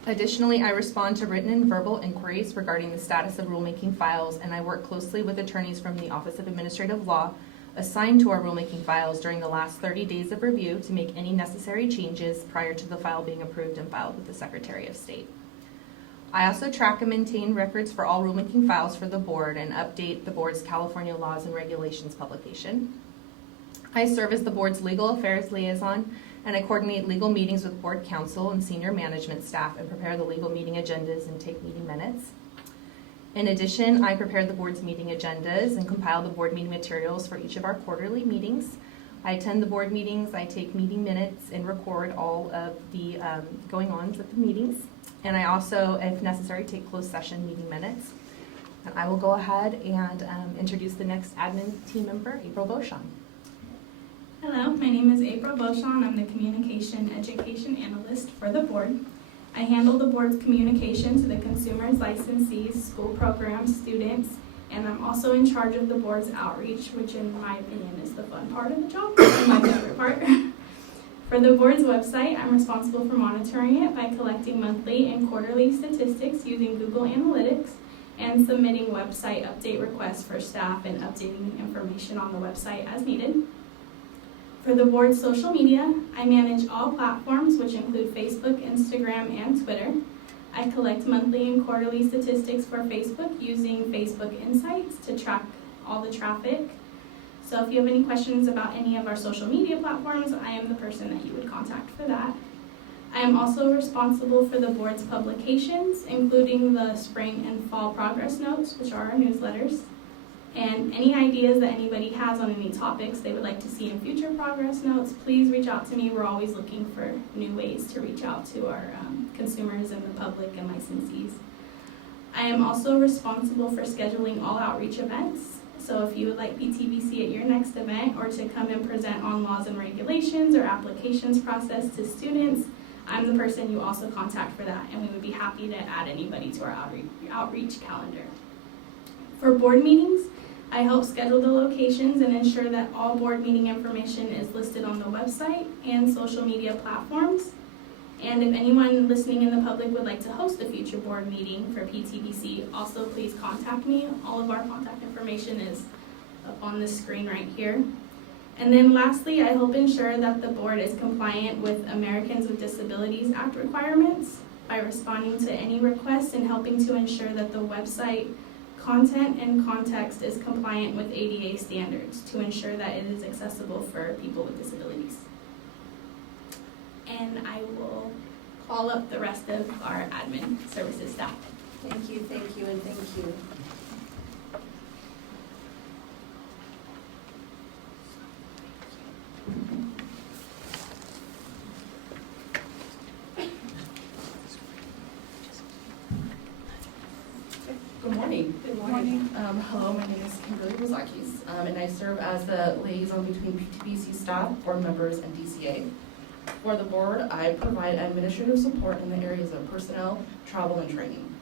Additionally, I respond to written and verbal inquiries regarding the status of rulemaking files, and I work closely with attorneys from the Office of Administrative Law assigned to our rulemaking files during the last 30 days of review to make any necessary changes prior to the file being approved and filed with the Secretary of State. I also track and maintain records for all rulemaking files for the board and update the board's California Laws and Regulations publication. I serve as the board's legal affairs liaison, and I coordinate legal meetings with board counsel and senior management staff and prepare the legal meeting agendas and take meeting minutes. In addition, I prepare the board's meeting agendas and compile the board meeting materials for each of our quarterly meetings. I attend the board meetings, I take meeting minutes, and record all of the going-ons at the meetings. And I also, if necessary, take closed session meeting minutes. And I will go ahead and introduce the next admin team member, April Beauchamp. Hello, my name is April Beauchamp. I'm the Communication Education Analyst for the board. I handle the board's communication to the consumers, licensees, school programs, students, and I'm also in charge of the board's outreach, which in my opinion is the fun part of the job, and my favorite part. For the board's website, I'm responsible for monitoring it by collecting monthly and quarterly statistics using Google Analytics and submitting website update requests for staff and updating information on the website as needed. For the board's social media, I manage all platforms, which include Facebook, Instagram, and Twitter. I collect monthly and quarterly statistics for Facebook using Facebook Insights to track all the traffic. So if you have any questions about any of our social media platforms, I am the person that you would contact for that. I am also responsible for the board's publications, including the spring and fall progress notes, which are our newsletters. And any ideas that anybody has on any topics they would like to see in future progress notes, please reach out to me. We're always looking for new ways to reach out to our consumers and the public and licensees. I am also responsible for scheduling all outreach events. So if you would like PTBC at your next event or to come and present on laws and regulations or applications process to students, I'm the person you also contact for that, and we would be happy to add anybody to our outreach calendar. For board meetings, I help schedule the locations and ensure that all board meeting information is listed on the website and social media platforms. And if anyone listening in the public would like to host a future board meeting for PTBC, also please contact me. All of our contact information is up on the screen right here. And then lastly, I help ensure that the board is compliant with Americans with Disabilities Act requirements by responding to any requests and helping to ensure that the website content and context is compliant with ADA standards to ensure that it is accessible for people with disabilities. And I will call up the rest of our admin services staff. Thank you, and thank you. Good morning. Good morning. Hello, my name is Kimberly Rozakis, and I serve as the liaison between PTBC staff, board members, and DCA. For the board, I provide administrative support in the areas of personnel, travel, and training.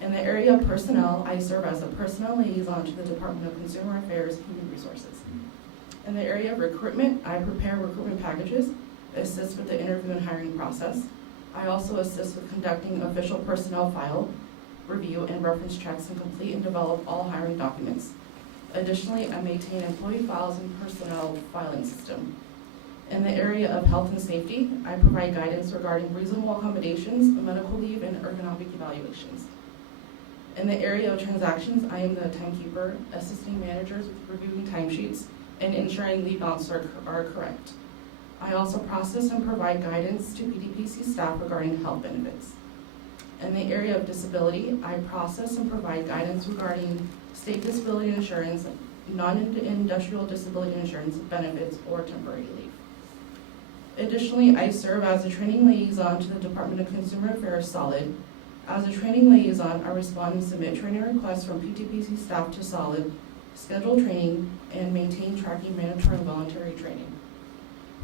In the area of personnel, I serve as a personnel liaison to the Department of Consumer Affairs and Human Resources. In the area of recruitment, I prepare recruitment packages, assist with the interview and hiring process. I also assist with conducting official personnel file review and reference checks and complete and develop all hiring documents. Additionally, I maintain employee files and personnel filing system. In the area of health and safety, I provide guidance regarding reasonable accommodations, medical leave, and ergonomic evaluations. In the area of transactions, I am the timekeeper, assisting managers with reviewing timesheets and ensuring leave amounts are correct. I also process and provide guidance to PTBC staff regarding health benefits. In the area of disability, I process and provide guidance regarding state disability insurance, non-industrial disability insurance benefits, or temporary leave. Additionally, I serve as a training liaison to the Department of Consumer Affairs Solid. As a training liaison, I respond and submit training requests from PTBC staff to Solid, schedule training, and maintain tracking mandatory and voluntary training.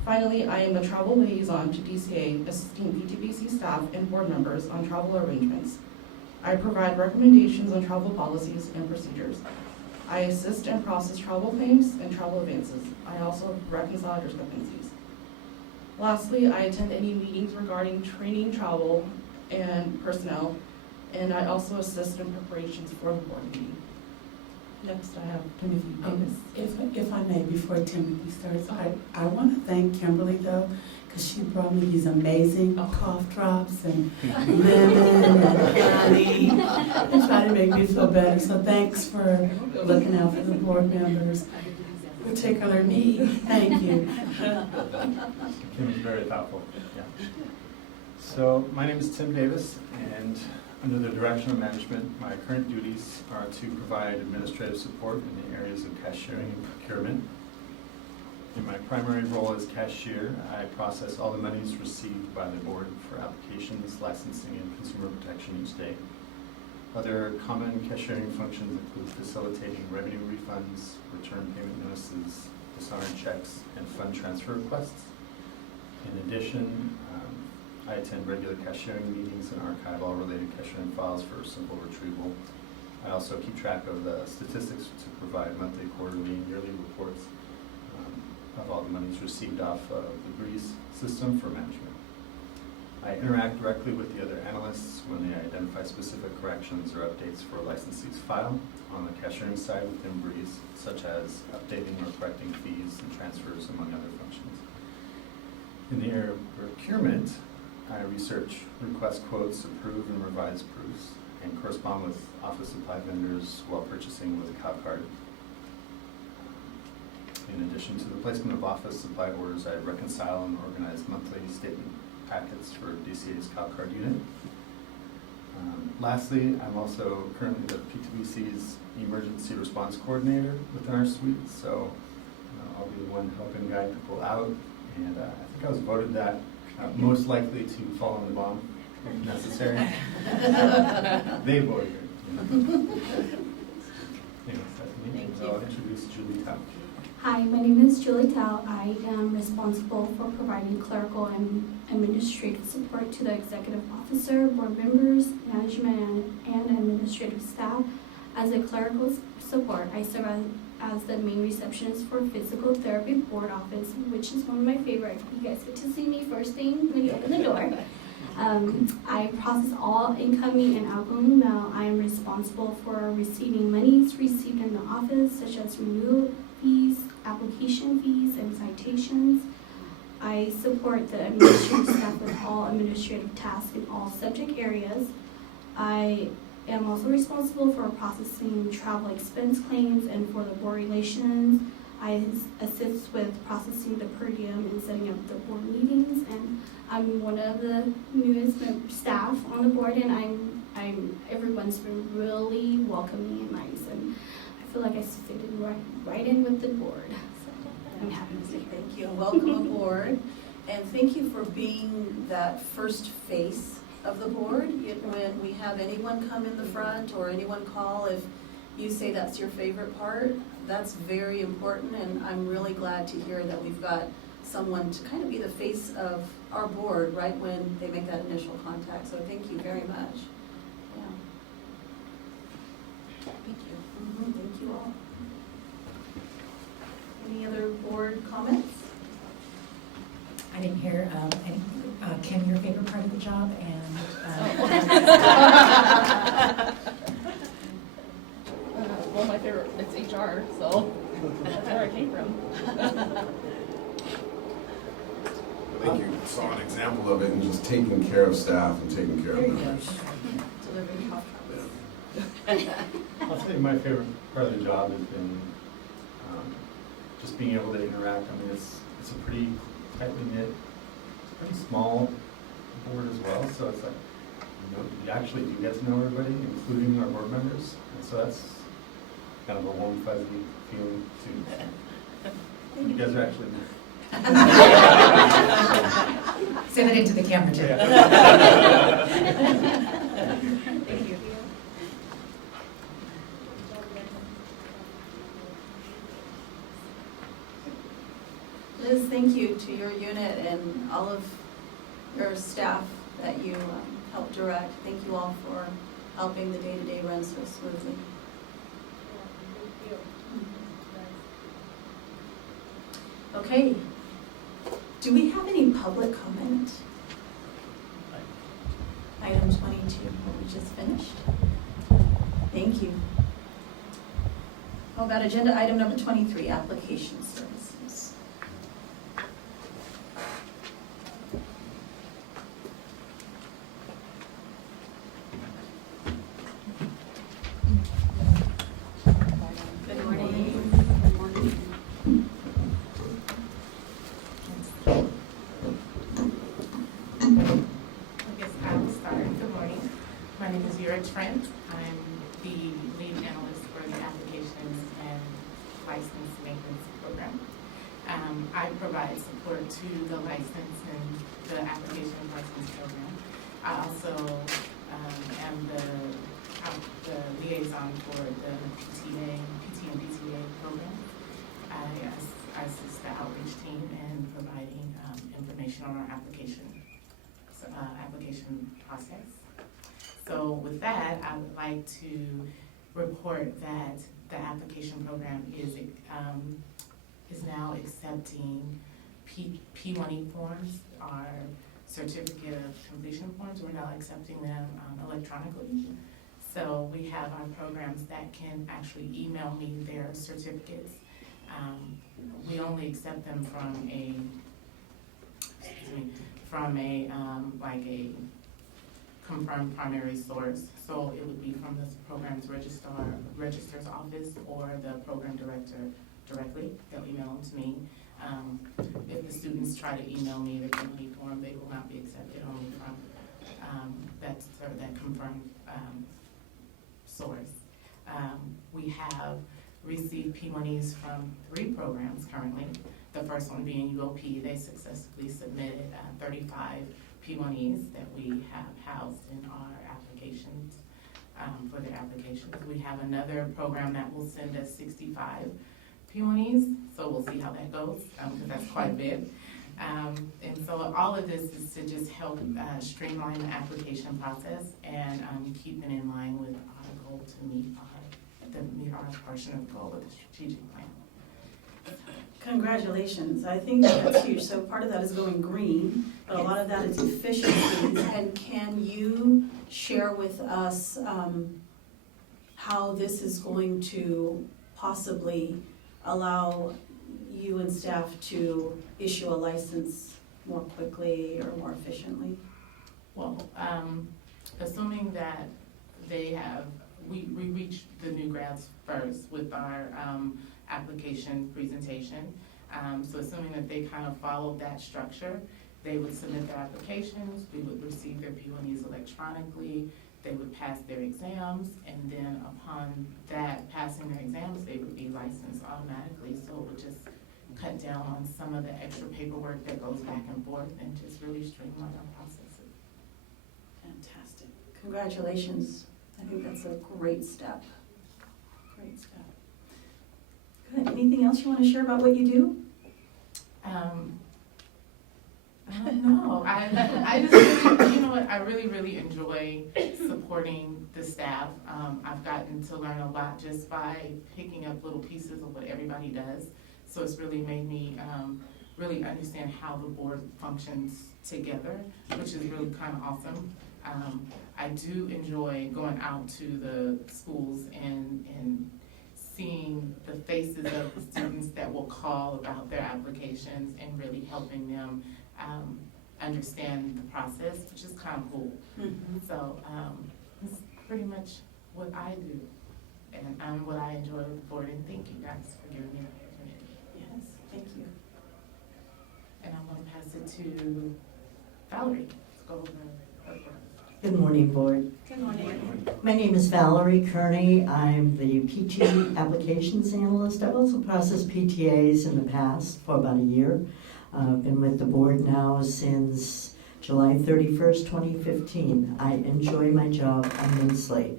Finally, I am a travel liaison to DCA, assisting PTBC staff and board members on travel arrangements. I provide recommendations on travel policies and procedures. I assist and process travel claims and travel advances. I also reconcile discrepancies. Lastly, I attend any meetings regarding training, travel, and personnel, and I also assist in preparations for the board meeting. Next, I have Timothy Davis. If I may, before Timothy starts, I want to thank Kimberly though, because she brought me these amazing cough drops and lemon and honey and try to make me feel better. So thanks for looking out for the board members, particularly me. Thank you. Kim is very thoughtful. Yeah. So my name is Tim Davis, and under the direction of management, my current duties are to provide administrative support in the areas of cashiering and procurement. In my primary role as cashier, I process all the monies received by the board for applications, licensing, and consumer protection each day. Other common cashiering functions include facilitating revenue refunds, return payment notices, dishonored checks, and fund transfer requests. In addition, I attend regular cashiering meetings and archive all related cashiering files for simple retrieval. I also keep track of the statistics to provide monthly, quarterly, and yearly reports. of all the monies received off of the Breeze system for management. I interact directly with the other analysts when they identify specific corrections or updates for a licensee's file on the cashiering side within Breeze, such as updating or correcting fees and transfers, among other functions. In the area of procurement, I research, request quotes, approve and revise proofs, and correspond with office supply vendors while purchasing with a COB card. In addition to the placement of office supply orders, I reconcile and organize monthly statement packets for DCA's COB card unit. Lastly, I'm also currently the PTBC's emergency response coordinator within our suite, so I'll be the one helping guide people out. And I think I was voted that most likely to fall on the bomb if necessary. They voted it. Anyways, that's me. So I'll introduce Julie Tao. Hi, my name is Julie Tao. I am responsible for providing clerical and administrative support to the executive officer, board members, management, and administrative staff. As a clerical support, I serve as the main receptionist for physical therapy board office, which is one of my favorite. You guys get to see me first thing when you open the door. I process all incoming and outgoing mail. I am responsible for receiving monies received in the office, such as renewal fees, application fees, and citations. I support the administrative staff with all administrative tasks in all subject areas. I am also responsible for processing travel expense claims, and for the board relations, I assist with processing the per diem and setting up the board meetings. And I'm one of the newest staff on the board, and everyone's been really welcoming and nice, and I feel like I fit in right in with the board. So I'm happy to be here. Thank you, and welcome aboard. And thank you for being that first face of the board. When we have anyone come in the front or anyone call, if you say that's your favorite part, that's very important, and I'm really glad to hear that we've got someone to kind of be the face of our board right when they make that initial contact. So thank you very much. Yeah. Thank you. Thank you all. Any other board comments? I didn't hear, Kim, your favorite part of the job, Well, my favorite, it's HR, so that's where I came from. I think you saw an example of it in just taking care of staff and taking care of members. Delivering coffee. I'll tell you my favorite part of the job has been just being able to interact. I mean, it's a pretty tightly knit, it's a pretty small board as well, so it's like, you actually do get to know everybody, including our board members, and so that's kind of a warm, fuzzy feeling too. You guys are actually Send it into the camera too. Thank you. Liz, thank you to your unit and all of your staff that you help direct. Thank you all for helping the day-to-day run so smoothly. Okay. Do we have any public comment? Item 22, what we just finished. Thank you. How about agenda item number 23, application services? Good morning. Good morning. I guess I will start. Good morning. My name is Vera Trent. I'm the lead analyst for the Applications and License Maintenance Program. I provide support to the license and the application and license program. I also am the liaison for the PT and PTA program. I assist the outreach team in providing information on our application process. So with that, I would like to report that the application program is is now accepting P1E forms, our certificate of completion forms. We're now accepting them electronically. So we have our programs that can actually email me their certificates. We only accept them from a like a confirmed primary source. So it would be from the program's registrar's office or the program director directly. They'll email them to me. If the students try to email me the P1E form, they will not be accepted only from that confirmed source. We have received P1Es from 3 programs currently. The first one being UOP. They successfully submitted 35 P1Es that we have housed in our applications, for their applications. We have another program that will send us 65 P1Es, so we'll see how that goes, because that's quite a bit. And so all of this is to just help streamline the application process and keep it in line with our goal to meet our portion of the goal of the strategic plan. Congratulations, I think that's huge. So part of that is going green, but a lot of that is efficiencies. And can you share with us how this is going to possibly allow you and staff to issue a license more quickly or more efficiently? Well, assuming that we reach the new grads first with our application presentation. So assuming that they kind of followed that structure, they would submit their applications, we would receive their P1Es electronically, they would pass their exams, and then upon that, passing their exams, they would be licensed automatically. So it would just cut down on some of the extra paperwork that goes back and forth and just really streamline our processes. Fantastic. Congratulations. I think that's a great step. Great step. Good. Anything else you want to share about what you do? I don't know. I just really, you know what, I really enjoy supporting the staff. I've gotten to learn a lot just by picking up little pieces of what everybody does. So it's really made me really understand how the board functions together, which is really kind of awesome. I do enjoy going out to the schools and seeing the faces of the students that will call about their applications and really helping them understand the process, which is kind of cool. Mm-hmm. So it's pretty much what I do and what I enjoy with the board, and thank you guys for giving me the opportunity. Yes, thank you. And I'm going to pass it to Valerie to go over her work. Good morning, Board. Good morning. My name is Valerie Kearney. I'm the PT Applications Analyst. I've also processed PTAs in the past for about a year. I've been with the board now since July 31st, 2015. I enjoy my job immensely.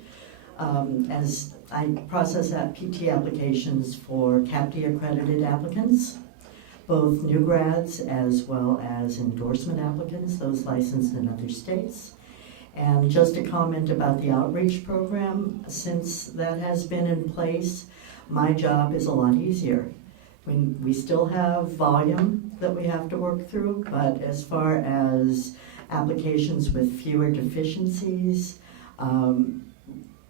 As I process PT applications for CAPTE accredited applicants, both new grads as well as endorsement applicants, those licensed in other states. And just a comment about the outreach program, since that has been in place, my job is a lot easier. We still have volume that we have to work through, but as far as applications with fewer deficiencies,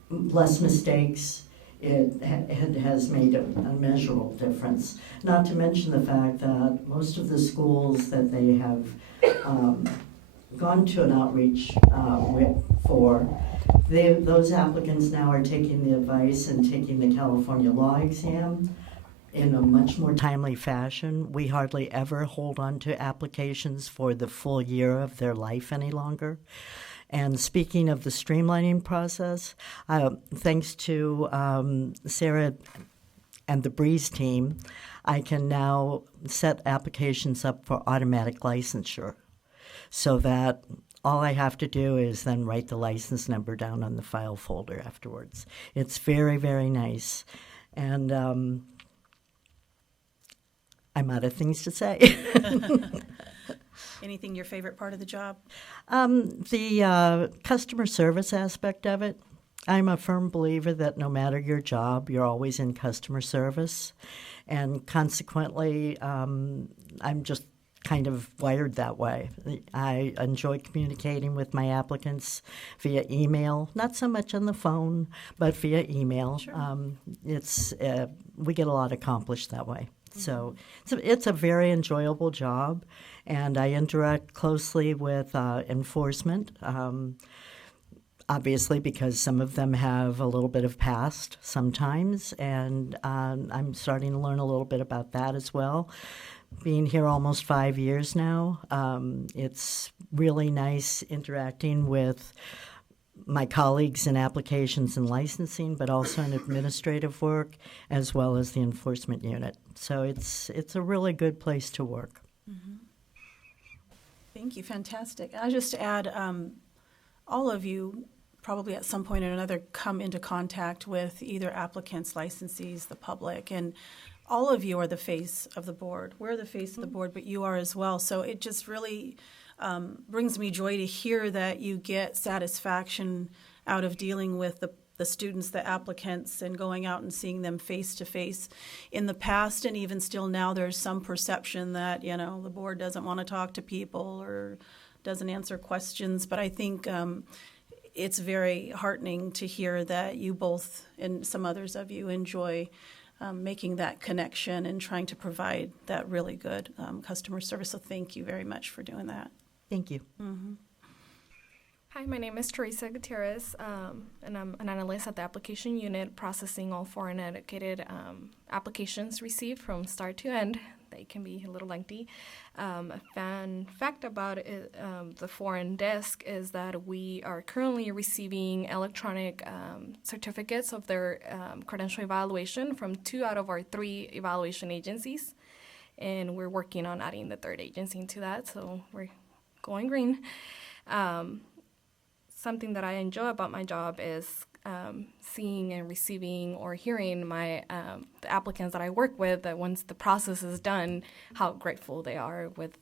less mistakes, it has made a measurable difference. Not to mention the fact that most of the schools that they have gone to an outreach those applicants now are taking the advice and taking the California law exam in a much more timely fashion. We hardly ever hold on to applications for the full year of their life any longer. And speaking of the streamlining process, thanks to Sarah and the Breeze team, I can now set applications up for automatic licensure, so that all I have to do is then write the license number down on the file folder afterwards. It's very, very nice. And I'm out of things to say. Anything your favorite part of the job? The customer service aspect of it I'm a firm believer that no matter your job, you're always in customer service. And consequently, I'm just kind of wired that way. I enjoy communicating with my applicants via email, not so much on the phone, but via email. Sure. We get a lot accomplished that way. So it's a very enjoyable job, and I interact closely with enforcement, obviously because some of them have a little bit of past sometimes, and I'm starting to learn a little bit about that as well. Being here almost 5 years now, it's really nice interacting with my colleagues in applications and licensing, but also in administrative work, as well as the enforcement unit. So it's a really good place to work. Mm-hmm. Thank you, fantastic. I'll just add, all of you probably at some point or another come into contact with either applicants, licensees, the public, and all of you are the face of the board. We're the face of the board, but you are as well. So it just really brings me joy to hear that you get satisfaction out of dealing with the students, the applicants, and going out and seeing them face to face. In the past and even still now, there's some perception that, the board doesn't want to talk to people or doesn't answer questions. But I think it's very heartening to hear that you both and some others of you enjoy making that connection and trying to provide that really good customer service. So thank you very much for doing that. Thank you. Mm-hmm. Hi, my name is Teresa Gutierrez, and I'm an analyst at the application unit, processing all foreign educated applications received from start to end. They can be a little lengthy. A fun fact about it, the foreign desk is that we are currently receiving electronic certificates of their credential evaluation from 2 out of our 3 evaluation agencies, and we're working on adding the 3rd agency into that, so we're going green. Something that I enjoy about my job is seeing and receiving or hearing my the applicants that I work with, that once the process is done, how grateful they are with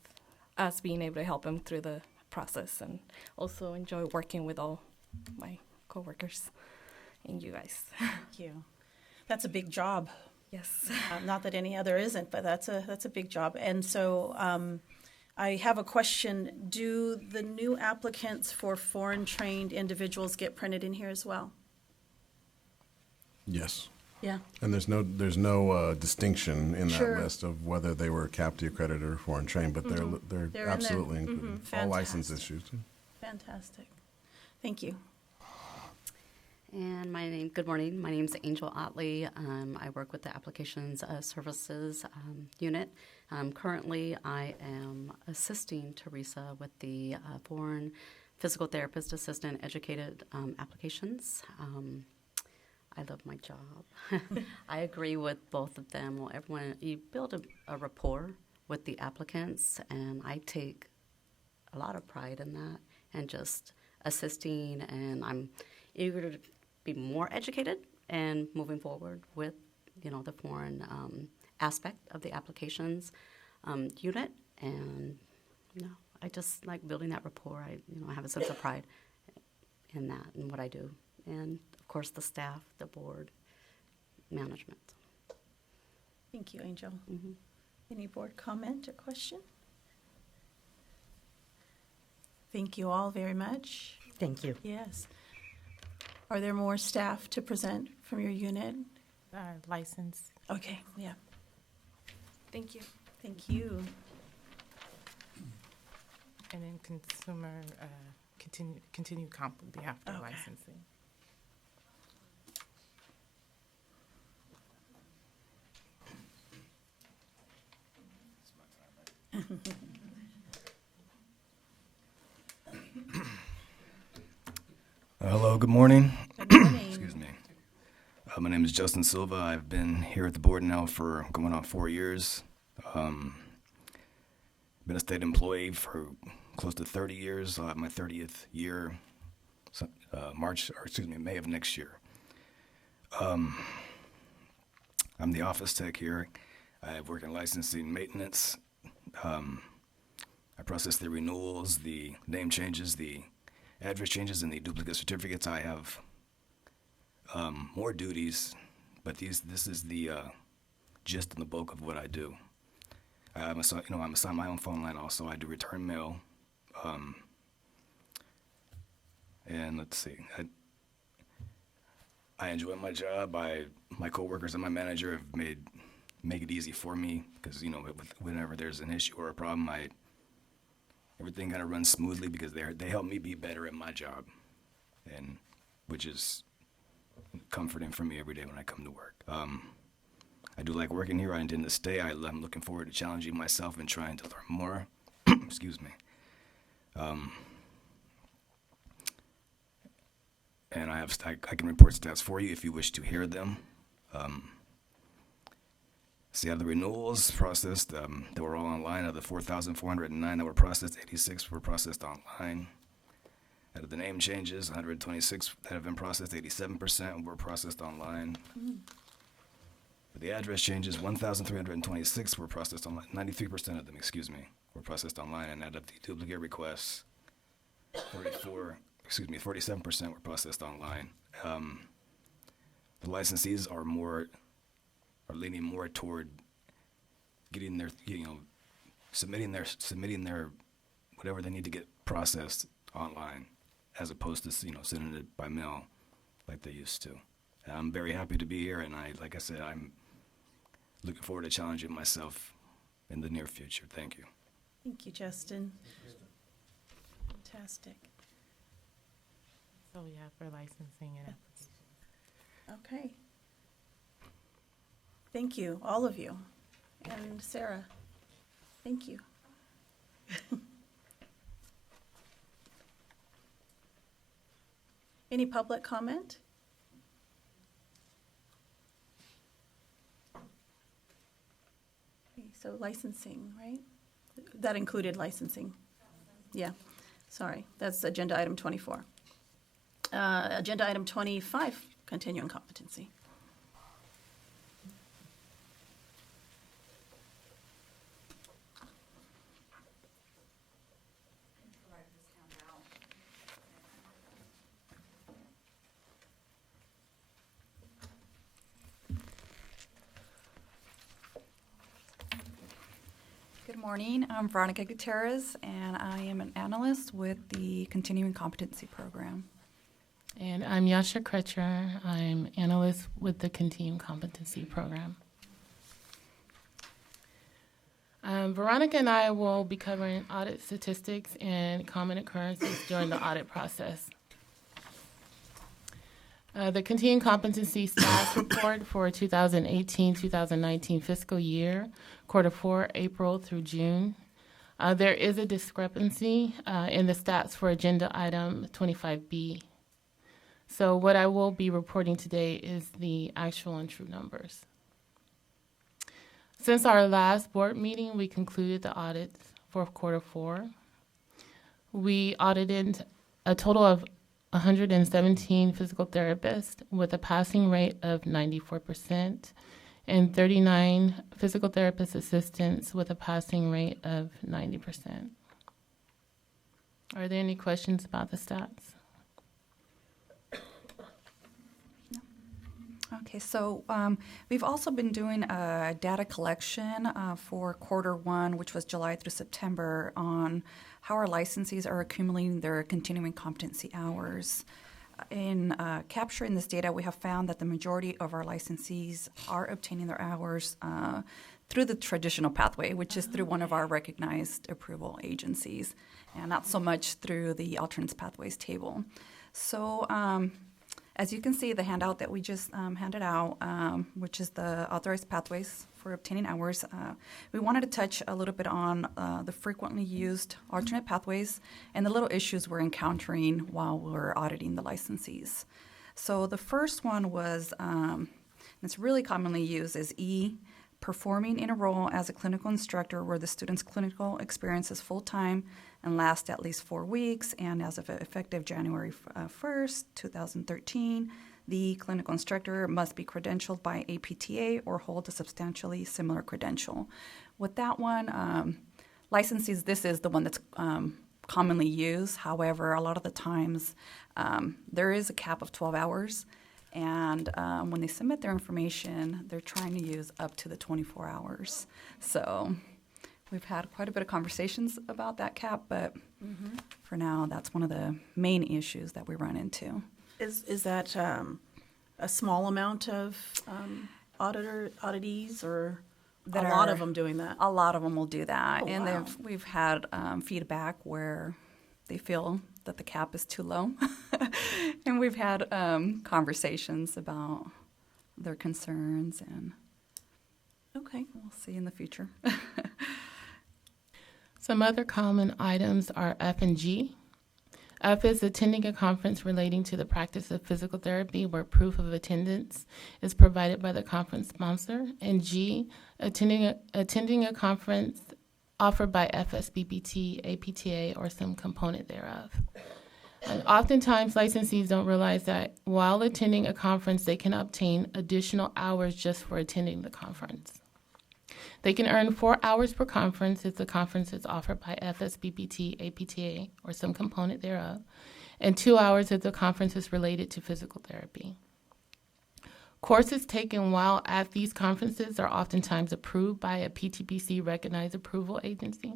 us being able to help them through the process, and also enjoy working with all my coworkers and you guys. Thank you. That's a big job. Yes. Not that any other isn't, but that's a big job. And so I have a question. Do the new applicants for foreign trained individuals get printed in here as well? Yes. Yeah. And there's no distinction in that Sure. list of whether they were CAPTI accredited or foreign trained, but they're They're in there. absolutely included. All license Fantastic. issues. Fantastic. Thank you. And good morning. My name is Angel Otley. I work with the Applications Services unit. Currently, I am assisting Teresa with the Foreign Physical Therapist Assistant Educated applications. I love my job. I agree with both of them. Well, you build a rapport with the applicants, and I take a lot of pride in that and just assisting, and I'm eager to be more educated and moving forward with, the foreign aspect of the applications unit. And, I just like building that rapport. I have a sense of pride in that and what I do. And, of course, the staff, the board, management. Thank you, Angel. Mm-hmm. Any board comment or question? Thank you all very much. Thank you. Yes. Are there more staff to present from your unit? License. Okay, yeah. Thank you. Thank you. And then consumer, continue comp would be after Okay. licensing. Hello, good morning. Good morning. Excuse me. My name is Justin Silva. I've been here at the board now for going on 4 years. Been a state employee for close to 30 years. I'll have my 30th year, May of next year. I'm the office tech here. I work in licensing and maintenance. I process the renewals, the name changes, the address changes, and the duplicate certificates. I have more duties, but this is the gist and the bulk of what I do. I'm assigned my own phone line also. I do return mail. And let's see, I enjoy my job. My coworkers and my manager have make it easy for me because, whenever there's an issue or a problem, everything kind of runs smoothly because they help me be better at my job, and which is comforting for me every day when I come to work. I do like working here. I intend to stay. I'm looking forward to challenging myself and trying to learn more. Excuse me. And I can report stats for you if you wish to hear them. See, out of the renewals processed, that were all online. Out of the 4,409 that were processed, 86 were processed online. Out of the name changes, 126 that have been processed, 87% were processed online. For the address changes, 1,326 were processed online. 93% of them, were processed online. And out of the duplicate requests, 47% were processed online. The licensees are leaning more toward getting their, submitting their whatever they need to get processed online, as opposed to, sending it by mail like they used to. And I'm very happy to be here, and like I said, I'm looking forward to challenging myself in the near future. Thank you. Thank you, Justin. Fantastic. So we have for licensing and applications. Okay. Thank you, all of you. And Sarah, thank you. Any public comment? Okay, so licensing, right? That included licensing. Yeah, sorry, that's agenda item 24. Agenda item 25, continuing competency. Good morning, I'm Veronica Gutierrez, and I am an analyst with the Continuing Competency Program. And I'm Yasha Kretcher. I'm analyst with the Continuing Competency Program. Veronica and I will be covering audit statistics and common occurrences during the audit process. The Continuing Competency Status Report for 2018-2019 fiscal year, quarter 4, April through June. There is a discrepancy in the stats for agenda item 25B. So what I will be reporting today is the actual and true numbers. Since our last board meeting, we concluded the audit for quarter 4. We audited a total of 117 physical therapists with a passing rate of 94% and 39 physical therapist assistants with a passing rate of 90%. Are there any questions about the stats? Okay, so we've also been doing data collection for quarter 1, which was July through September, on how our licensees are accumulating their continuing competency hours. In capturing this data, we have found that the majority of our licensees are obtaining their hours through the traditional pathway, which is through one of our recognized approval agencies, and not so much through the alternates pathways table. So as you can see, the handout that we just handed out, which is the authorized pathways for obtaining hours, we wanted to touch a little bit on the frequently used alternate pathways and the little issues we're encountering while we're auditing the licensees. So the first one was, it's really commonly used, is E, performing in a role as a clinical instructor where the student's clinical experience is full-time and lasts at least 4 weeks, and as of effective January 1st, 2013, the clinical instructor must be credentialed by APTA or hold a substantially similar credential. With that one, licensees, this is the one that's commonly used. However, a lot of the times there is a cap of 12 hours. And when they submit their information, they're trying to use up to the 24 hours. So we've had quite a bit of conversations about that cap, but for now, that's one of the main issues that we run into. Is that a small amount of auditees, or a lot of them doing that? A lot of them will do that. Oh, And wow. we've had feedback where they feel that the cap is too low. And we've had conversations about their concerns, and okay, we'll see in the future. Some other common items are F and G. F is attending a conference relating to the practice of physical therapy where proof of attendance is provided by the conference sponsor. And G, attending a conference offered by FSBPT, APTA, or some component thereof. And oftentimes, licensees don't realize that while attending a conference, they can obtain additional hours just for attending the conference. They can earn 4 hours per conference if the conference is offered by FSBPT, APTA, or some component thereof, and 2 hours if the conference is related to physical therapy. Courses taken while at these conferences are oftentimes approved by a PTBC recognized approval agency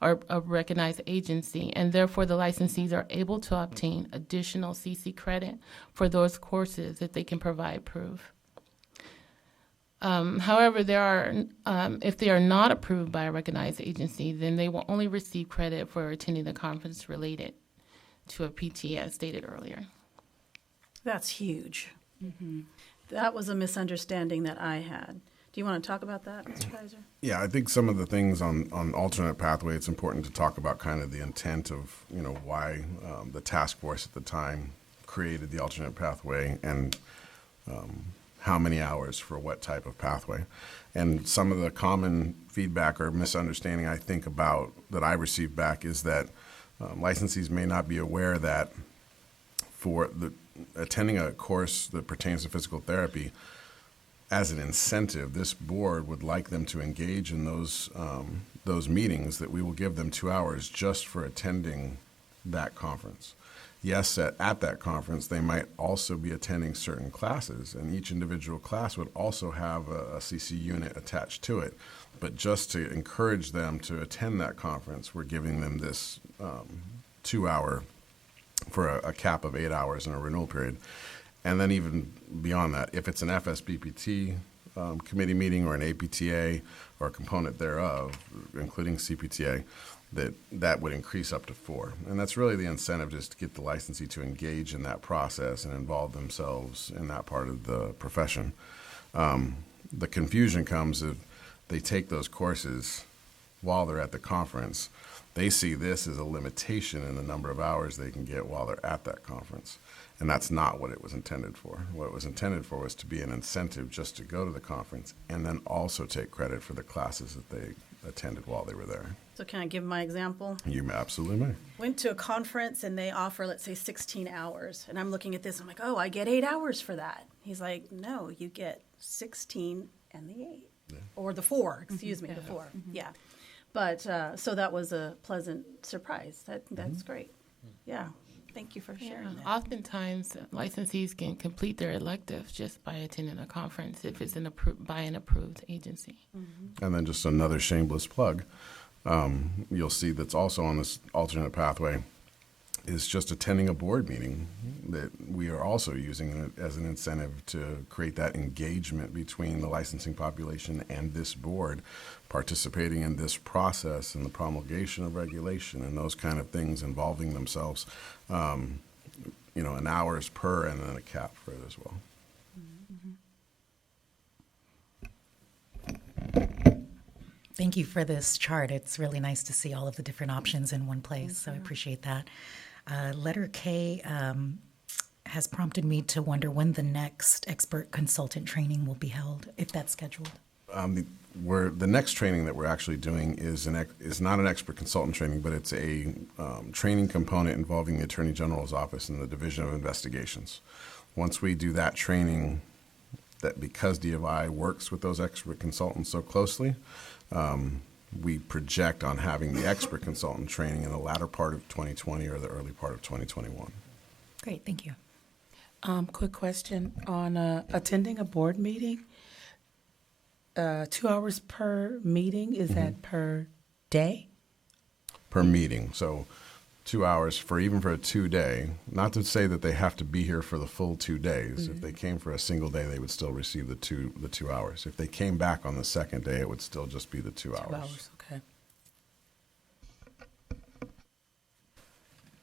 or a recognized agency, and therefore the licensees are able to obtain additional CC credit for those courses if they can provide proof. However, if they are not approved by a recognized agency, then they will only receive credit for attending the conference related to a PT, as stated earlier. That's huge. That was a misunderstanding that I had. Do you want to talk about that, Mr. Kaiser? Yeah, I think some of the things on alternate pathway, it's important to talk about kind of the intent of, why the task force at the time created the alternate pathway, and how many hours for what type of pathway. And some of the common feedback or misunderstanding I think about that I received back is that licensees may not be aware that for attending a course that pertains to physical therapy, as an incentive, this board would like them to engage in those meetings, that we will give them 2 hours just for attending that conference. Yes, at that conference, they might also be attending certain classes, and each individual class would also have a CC unit attached to it. But just to encourage them to attend that conference, we're giving them this 2 hour for a cap of 8 hours in a renewal period. And then even beyond that, if it's an FSBPT committee meeting or an APTA or a component thereof, including CPTA, that would increase up to 4. And that's really the incentive, just to get the licensee to engage in that process and involve themselves in that part of the profession. The confusion comes if they take those courses while they're at the conference. They see this as a limitation in the number of hours they can get while they're at that conference. And that's not what it was intended for. What it was intended for was to be an incentive just to go to the conference and then also take credit for the classes that they attended while they were there. So can I give my example? You absolutely may. Went to a conference and they offer, let's say, 16 hours. And I'm looking at this, I'm like, oh, I get 8 hours for that. He's like, no, you get 16 and the 8. Yeah. Or the 4, excuse me, the 4. Yeah. But so that was a pleasant surprise. That's great. Yeah. Thank you for sharing that. Oftentimes, licensees can complete their electives just by attending a conference if it's by an approved agency. And then just another shameless plug, you'll see that's also on this alternate pathway is just attending a board meeting, that we are also using it as an incentive to create that engagement between the licensing population and this board, participating in this process and the promulgation of regulation and those kind of things, involving themselves, an hours per and then a cap for it as well. Thank you for this chart. It's really nice to see all of the different options in one place, so I appreciate that. Letter K has prompted me to wonder when the next expert consultant training will be held, if that's scheduled. The next training that we're actually doing is not an expert consultant training, but it's a training component involving the Attorney General's office and the Division of Investigations. Once we do that training, that because DFI works with those expert consultants so closely, we project on having the expert consultant training in the latter part of 2020 or the early part of 2021. Great, thank you. Quick question on attending a board meeting. 2 hours per meeting, is that per day? Per meeting. So 2 hours for even for a 2-day, not to say that they have to be here for the full 2 days. If they came for a single day, they would still receive the 2 hours. If they came back on the second day, it would still just be the 2 hours. 2 hours, okay.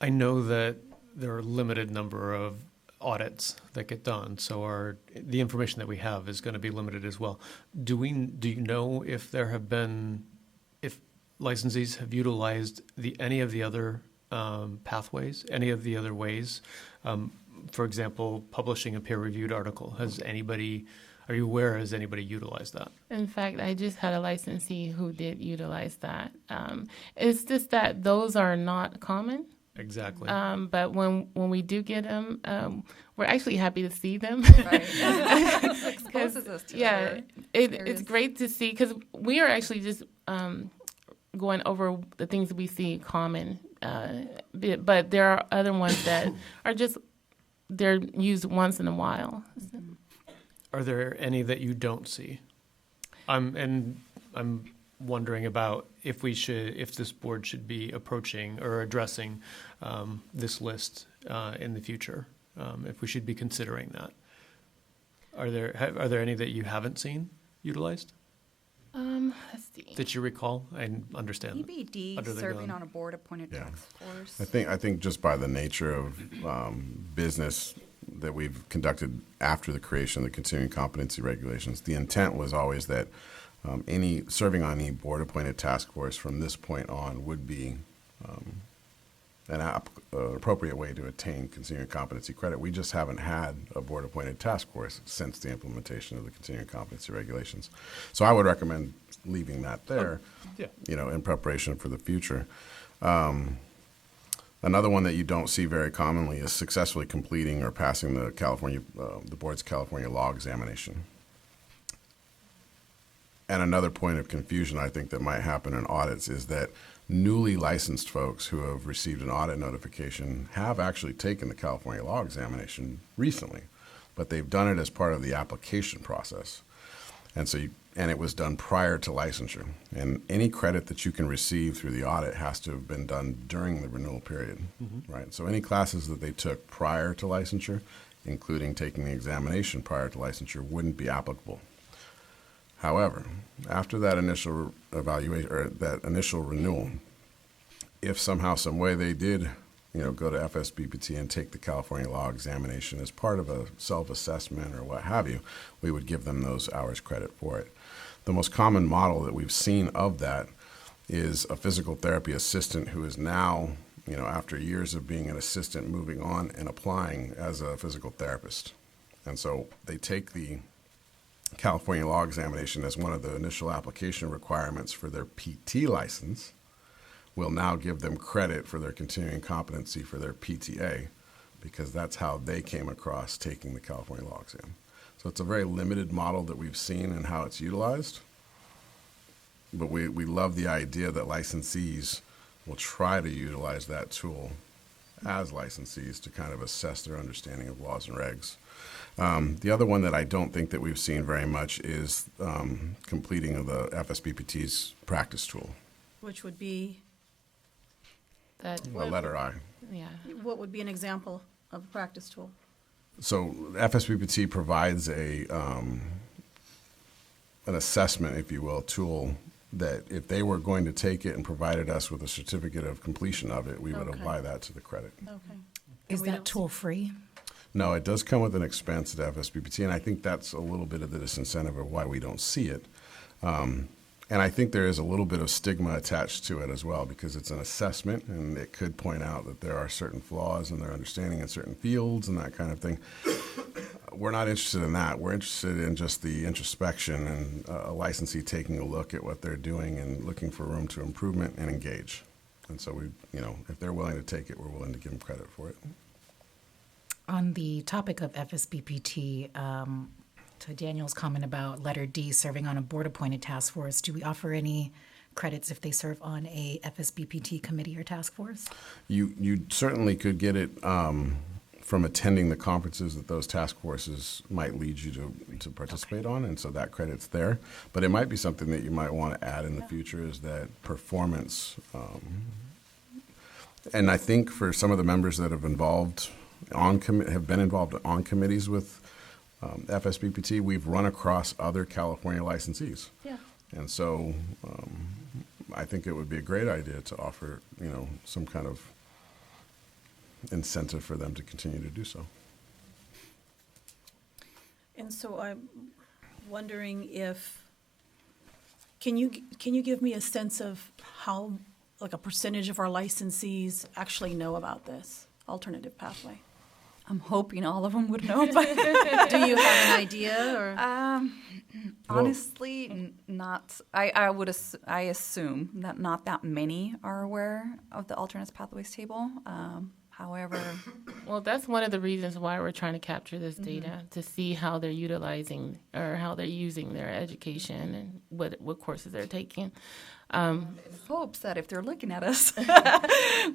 I know that there are a limited number of audits that get done, so the information that we have is going to be limited as well. Do you know if there have been, if licensees have utilized any of the other pathways, any of the other ways? For example, publishing a peer-reviewed article. Are you aware, has anybody utilized that? In fact, I just had a licensee who did utilize that. It's just that those are not common. Exactly. But when we do get them, we're actually happy to see them. Right. Exposes us to it's great to see, because we are actually just going over the things that we see common. But there are other ones that are just, they're used once in a while. Are there any that you don't see? I'm wondering about if this board should be approaching or addressing this list in the future, if we should be considering that. Are there any that you haven't seen utilized? Let's see. That you recall? I understand. EBD under the serving gun. on a board-appointed task force. I think just by the nature of business that we've conducted after the creation of the continuing competency regulations, the intent was always that any serving on any board-appointed task force from this point on would be an appropriate way to attain continuing competency credit. We just haven't had a board-appointed task force since the implementation of the continuing competency regulations. So I would recommend leaving that there, in preparation for the future. Another one that you don't see very commonly is successfully completing or passing the board's California law examination. And another point of confusion I think that might happen in audits is that newly licensed folks who have received an audit notification have actually taken the California law examination recently, but they've done it as part of the application process. And it was done prior to licensure. And any credit that you can receive through the audit has to have been done during the renewal period, right? So any classes that they took prior to licensure, including taking the examination prior to licensure, wouldn't be applicable. However, after that initial evaluation or that initial renewal, if somehow, some way they did, go to FSBPT and take the California law examination as part of a self-assessment or what have you, we would give them those hours credit for it. The most common model that we've seen of that is a physical therapy assistant who is now, after years of being an assistant, moving on and applying as a physical therapist. And so they take the California law examination as one of the initial application requirements for their PT license. We'll now give them credit for their continuing competency for their PTA, because that's how they came across taking the California law exam. So it's a very limited model that we've seen and how it's utilized. But we love the idea that licensees will try to utilize that tool as licensees to kind of assess their understanding of laws and regs. The other one that I don't think that we've seen very much is completing of the FSBPT's practice tool. Which would be? The letter I. Yeah. What would be an example of a practice tool? So FSBPT provides an assessment, if you will, tool that if they were going to take it and provided us with a certificate of completion of it, we would apply that to the credit. Okay. Is that tool free? No, it does come with an expense at FSBPT, and I think that's a little bit of the disincentive of why we don't see it. And I think there is a little bit of stigma attached to it as well, because it's an assessment, and it could point out that there are certain flaws in their understanding in certain fields and that kind of thing. We're not interested in that. We're interested in just the introspection and a licensee taking a look at what they're doing and looking for room to improvement and engage. And so if they're willing to take it, we're willing to give them credit for it. On the topic of FSBPT, to Daniel's comment about letter D, serving on a board-appointed task force, do we offer any credits if they serve on a FSBPT committee or task force? You certainly could get it from attending the conferences that those task forces might lead you to participate on, and so that credit's there. But it might be something that you might want to add in the future, is that performance. And I think for some of the members that have have been involved on committees with FSBPT, we've run across other California licensees. Yeah. And so I think it would be a great idea to offer, some kind of incentive for them to continue to do so. And so I'm wondering if, can you give me a sense of how, like a percentage of our licensees actually know about this alternative pathway? I'm hoping all of them would know, but do you have an idea? Or? Honestly, not. I assume that not that many are aware of the alternate pathways table. However, well, that's one of the reasons why we're trying to capture this data, to see how they're utilizing or how they're using their education and what courses they're taking. In hopes that if they're looking at us,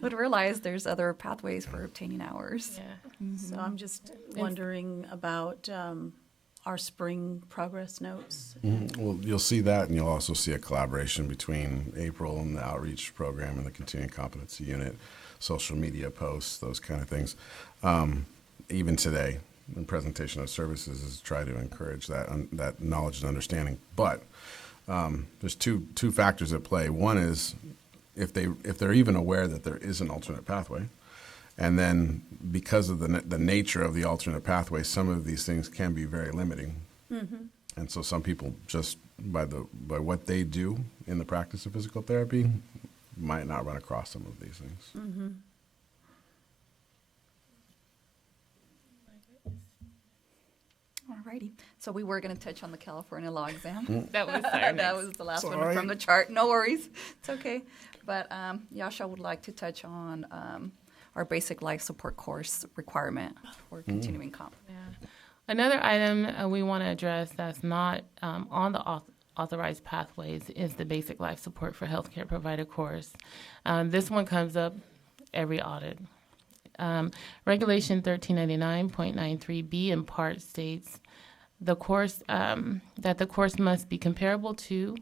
would realize there's other pathways for obtaining hours. Yeah. Mm-hmm. So I'm just wondering about our spring progress notes. Mm-hmm. Well, you'll see that, and you'll also see a collaboration between April and the outreach program and the continuing competency unit, social media posts, those kind of things. Even today, in presentation of services, is try to encourage that knowledge and understanding. But there's two factors at play. One is if they're even aware that there is an alternate pathway, and then because of the nature of the alternate pathway, some of these things can be very limiting. Mm-hmm. And so some people just by what they do in the practice of physical therapy might not run across some of these things. Mm-hmm. Alrighty. So we were going to touch on the California law exam. That was that was the last one from the chart. No worries. It's okay. But Yasha would like to touch on our basic life support course requirement for continuing comp. Yeah. Another item we want to address that's not on the authorized pathways is the basic life support for healthcare provider course. This one comes up every audit. Regulation 1399.93B in part states the course that the course must be comparable to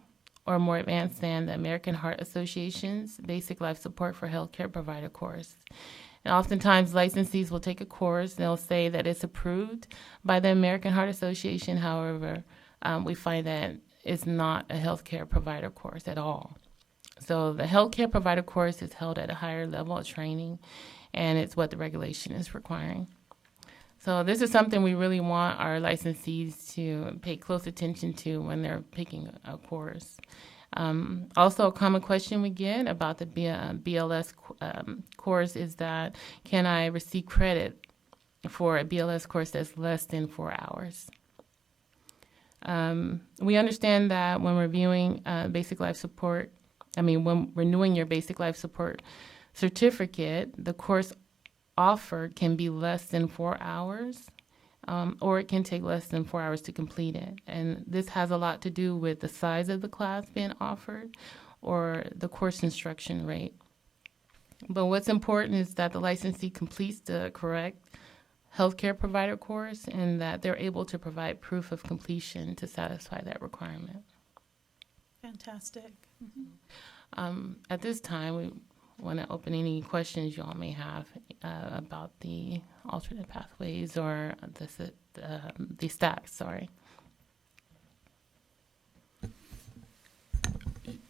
or more advanced than the American Heart Association's Basic Life Support for Healthcare Provider course. And oftentimes, licensees will take a course, they'll say that it's approved by the American Heart Association. However, we find that it's not a healthcare provider course at all. So the healthcare provider course is held at a higher level of training, and it's what the regulation is requiring. So this is something we really want our licensees to pay close attention to when they're picking a course. Also, a common question we get about the BLS course is that, can I receive credit for a BLS course that's less than 4 hours? We understand that when reviewing basic life support, when renewing your basic life support certificate, the course offered can be less than 4 hours, or it can take less than 4 hours to complete it. And this has a lot to do with the size of the class being offered or the course instruction rate. But what's important is that the licensee completes the correct healthcare provider course and that they're able to provide proof of completion to satisfy that requirement. Fantastic. Mm-hmm. At this time, we want to open any questions you all may have about the alternate pathways or the stacks, sorry.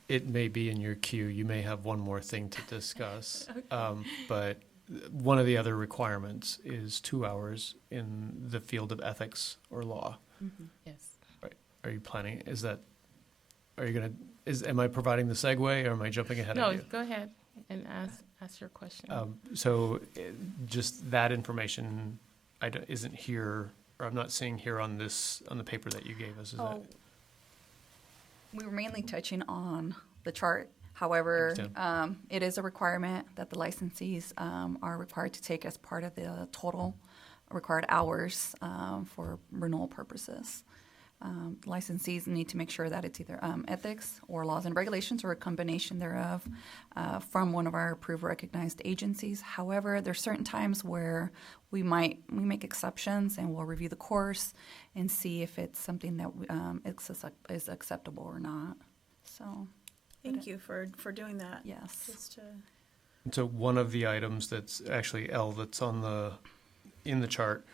It may be in your queue. You may have one more thing to discuss. Okay. But one of the other requirements is 2 hours in the field of ethics or law. Mm-hmm. Yes. Right. Are you planning, am I providing the segue or am I jumping ahead of you? No, go ahead and ask your question. So just that information isn't here, or I'm not seeing here on the paper that you gave us. We were mainly touching on the chart. However, it is a requirement that the licensees are required to take as part of the total required hours for renewal purposes. Licensees need to make sure that it's either ethics or laws and regulations or a combination thereof from one of our approved recognized agencies. However, there's certain times where we make exceptions and we'll review the course and see if it's something that is acceptable or not. So, Thank you for doing that. Yes. Just to... So one of the items that's actually L that's in the chart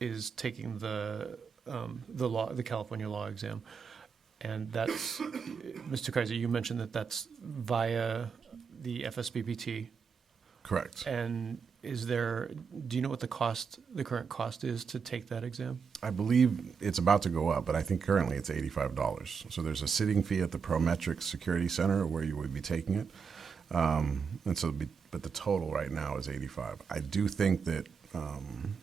is taking the California law exam, and that's Mr. Kaiser. You mentioned that's via the FSBPT. Correct. And do you know what the current cost is to take that exam? I believe it's about to go up, but I think currently it's $85. So there's a sitting fee at the Prometric Security Center where you would be taking it. But the total right now is $85. I do think that,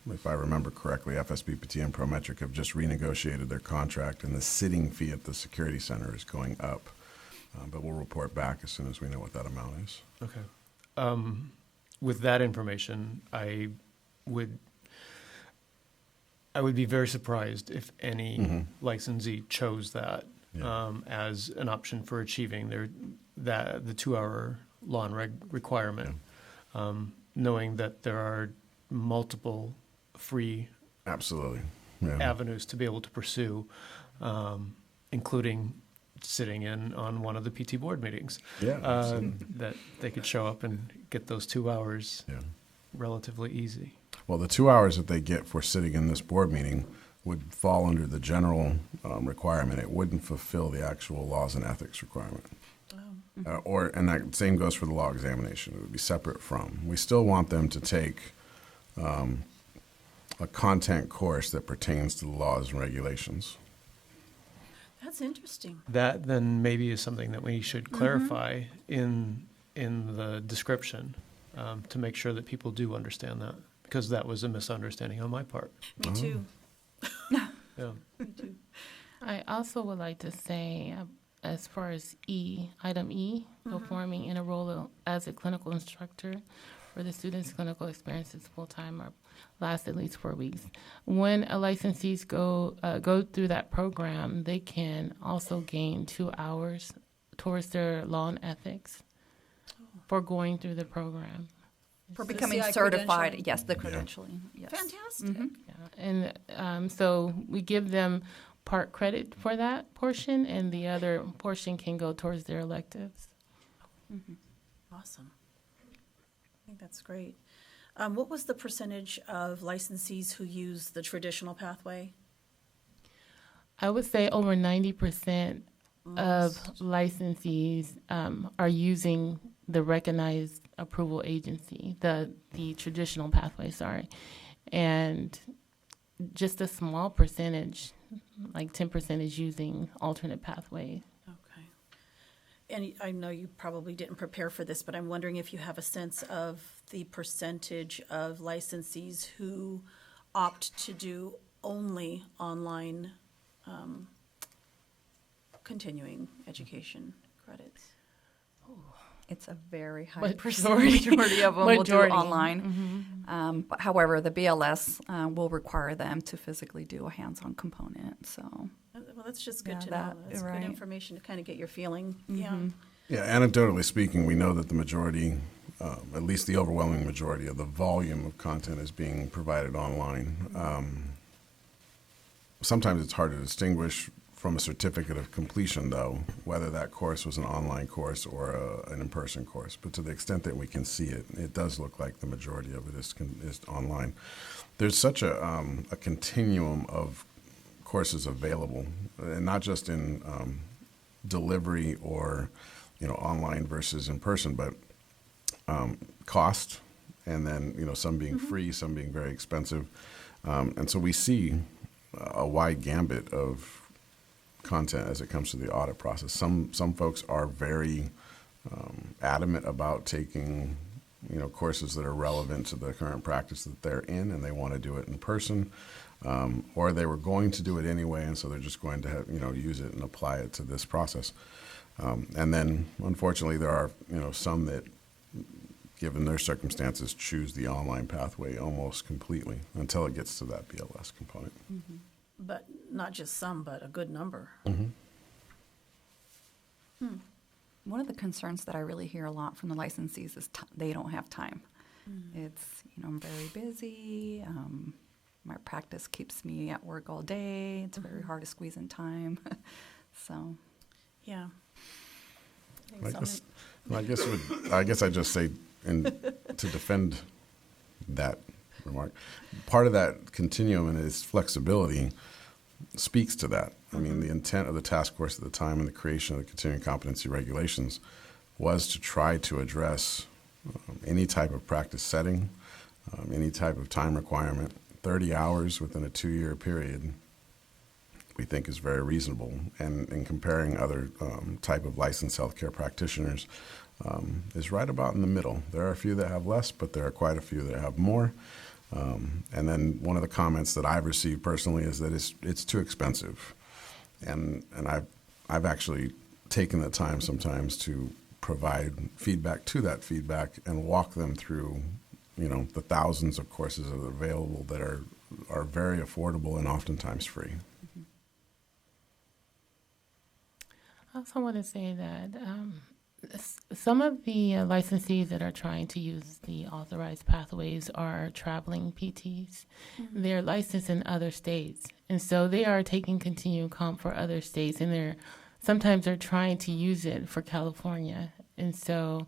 if I remember correctly, FSBPT and Prometric have just renegotiated their contract, and the sitting fee at the security center is going up. But we'll report back as soon as we know what that amount is. Okay. With that information, I would be very surprised if any licensee chose that as an option for achieving the 2-hour law and reg requirement, knowing that there are multiple free avenues to be able to pursue, including sitting in on one of the PT board meetings. That they could show up and get those 2 hours relatively easy. Well, the 2 hours that they get for sitting in this board meeting would fall under the general requirement. It wouldn't fulfill the actual laws and ethics requirement. And that same goes for the law examination. It would be separate from. We still want them to take a content course that pertains to the laws and regulations. That's interesting. That then maybe is something that we should clarify in the description to make sure that people do understand that, because that was a misunderstanding on my part. Me too. Yeah. Me too. I also would like to say, as far as item E, performing in a role as a clinical instructor for the student's clinical experience is full-time or last at least 4 weeks. When a licensees go through that program, they can also gain 2 hours towards their law and ethics for going through the program. For becoming certified, yes, the credentialing. Yes. Fantastic. Yeah. And so we give them part credit for that portion, and the other portion can go towards their electives. Awesome. I think that's great. What was the percentage of licensees who use the traditional pathway? I would say over 90% of licensees are using the recognized approval agency, the traditional pathway, and just a small percentage, like 10%, is using alternate pathway. Okay. And I know you probably didn't prepare for this, but I'm wondering if you have a sense of the percentage of licensees who opt to do only online continuing education credits. It's a very high majority of them will do it online. But however, the BLS will require them to physically do a hands-on component. So, well, that's just good to know. That's good information to kind of get your feeling. Yeah, anecdotally speaking, we know that the majority, at least the overwhelming majority of the volume of content is being provided online. Sometimes it's hard to distinguish from a certificate of completion, though, whether that course was an online course or an in-person course. But to the extent that we can see it, it does look like the majority of it is online. There's such a continuum of courses available, and not just in delivery or online versus in person, but cost, and then some being free, some being very expensive, and so we see a wide gambit of content as it comes to the audit process. Some folks are very adamant about taking courses that are relevant to the current practice that they're in, and they want to do it in person, or they were going to do it anyway, and so they're just going to use it and apply it to this process. And then, unfortunately, there are some that, given their circumstances, choose the online pathway almost completely until it gets to that BLS component. but not just some, but a good number. One of the concerns that I really hear a lot from the licensees is they don't have time. It's, I'm very busy. My practice keeps me at work all day. It's very hard to squeeze in time. So, yeah. I guess I just say, to defend that remark, part of that continuum and its flexibility speaks to that. I mean, the intent of the task force at the time and the creation of the continuing competency regulations was to try to address any type of practice setting, any type of time requirement. 30 hours within a 2-year period we think is very reasonable. And in comparing other type of licensed healthcare practitioners is right about in the middle. There are a few that have less, but there are quite a few that have more. And then one of the comments that I've received personally is that it's too expensive. And I've actually taken the time sometimes to provide feedback to that feedback and walk them through, the thousands of courses that are available that are very affordable and oftentimes free. I also want to say that some of the licensees that are trying to use the authorized pathways are traveling PTs. They're licensed in other states, and so they are taking continuing comp for other states, and sometimes they're trying to use it for California. And so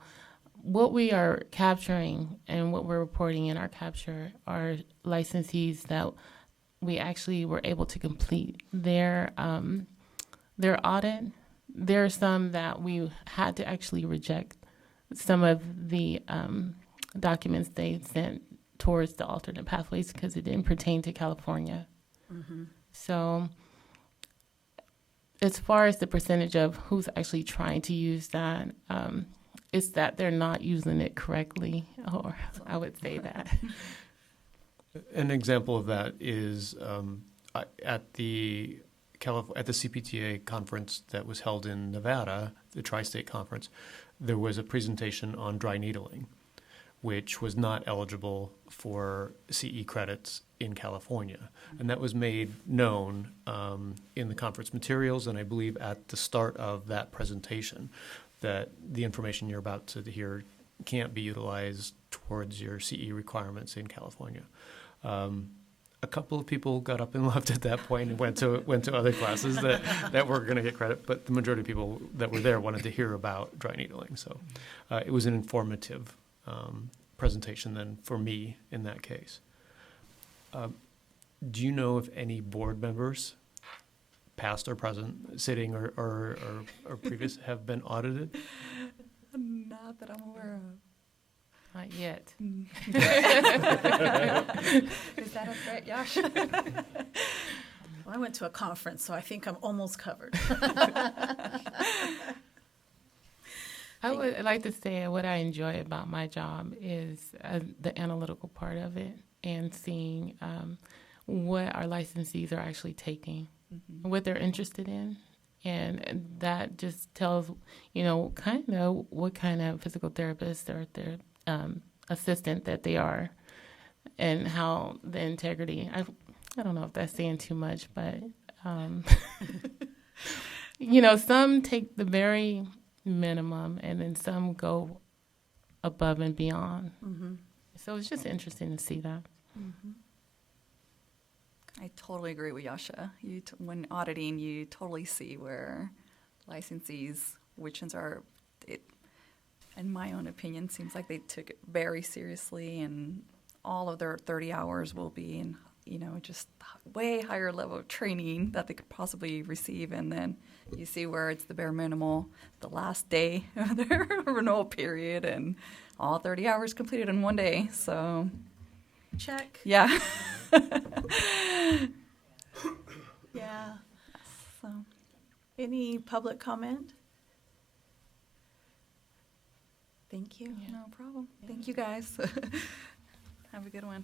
what we are capturing and what we're reporting in our capture are licensees that we actually were able to complete their audit. There are some that we had to actually reject some of the documents they sent towards the alternate pathways because it didn't pertain to California. So as far as the percentage of who's actually trying to use that, it's that they're not using it correctly, or I would say that. An example of that is at the CPTA conference that was held in Nevada, the Tri-State Conference, there was a presentation on dry needling, which was not eligible for CE credits in California. And that was made known in the conference materials, and I believe at the start of that presentation, that the information you're about to hear can't be utilized towards your CE requirements in California. A couple of people got up and left at that point and went to other classes that were going to get credit, but the majority of people that were there wanted to hear about dry needling. So it was an informative presentation then for me in that case. Do you know if any board members, past or present, sitting or previous, have been audited? Not that I'm aware of. Not yet. Is that a threat, Yash? Well, I went to a conference, so I think I'm almost covered. I would like to say what I enjoy about my job is the analytical part of it and seeing what our licensees are actually taking, what they're interested in. And that just tells, kind of what kind of physical therapist or their assistant that they are, and how the integrity. I don't know if that's saying too much, but some take the very minimum, and then some go above and beyond. So it's just interesting to see that. I totally agree with Yasha. When auditing, you totally see where licensees, which ones are, in my own opinion, seems like they took it very seriously, and all of their 30 hours will be in, just way higher level of training that they could possibly receive. And then you see where it's the bare minimal, the last day of their renewal period, and all 30 hours completed in one day. So, check. Yeah. Yeah. So, any public comment? Thank you. No problem. Thank you, guys. Have a good one.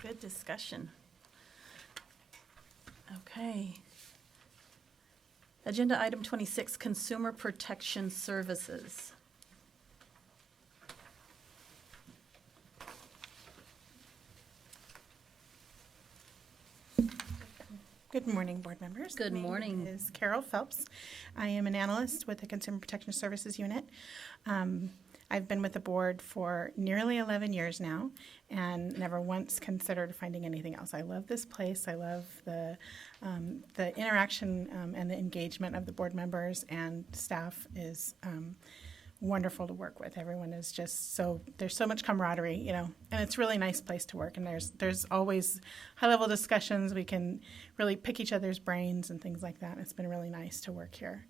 Good discussion. Okay. Agenda item 26, Consumer Protection Services. Good morning, board members. Good morning. My name is Carol Phelps. I am an analyst with the Consumer Protection Services Unit. I've been with the board for nearly 11 years now and never once considered finding anything else. I love this place. I love the interaction and the engagement of the board members, and staff is wonderful to work with. Everyone is just there's so much camaraderie, you know, and it's a really nice place to work. And there's always high-level discussions. We can really pick each other's brains and things like that. It's been really nice to work here.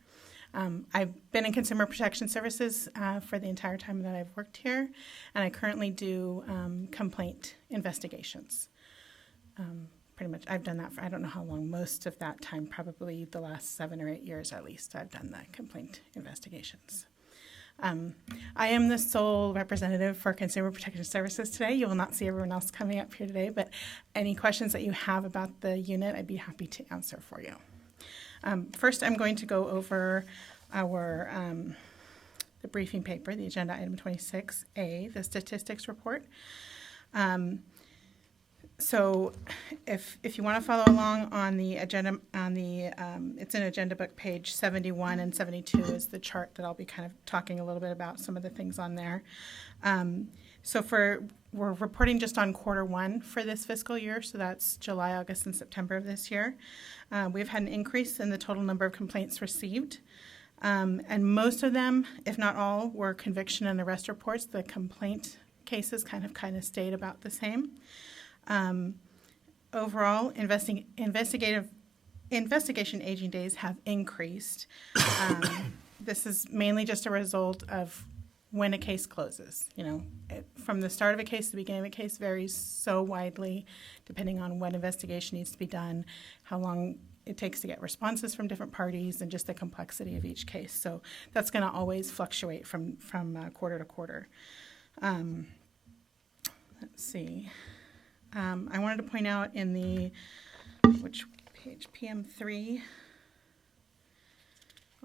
I've been in Consumer Protection Services for the entire time that I've worked here, and I currently do complaint investigations. Pretty much, I've done that for I don't know how long. Most of that time, probably the last 7 or 8 years at least, I've done the complaint investigations. I am the sole representative for Consumer Protection Services today. You will not see everyone else coming up here today, but any questions that you have about the unit, I'd be happy to answer for you. First, I'm going to go over our the briefing paper, the agenda item 26A, the statistics report. So if you want to follow along on the agenda, it's in agenda book page 71 and 72 is the chart that I'll be kind of talking a little bit about some of the things on there. So we're reporting just on Q1 for this fiscal year, so that's July, August, and September of this year. We've had an increase in the total number of complaints received, and most of them, if not all, were conviction and arrest reports. The complaint cases kind of stayed about the same. Overall, investigation aging days have increased. This is mainly just a result of when a case closes. You know, from the start of a case to the beginning of a case varies so widely, depending on what investigation needs to be done, how long it takes to get responses from different parties, and just the complexity of each case. So that's going to always fluctuate from quarter to quarter. Let's see. I wanted to point out in the, which page, PM3,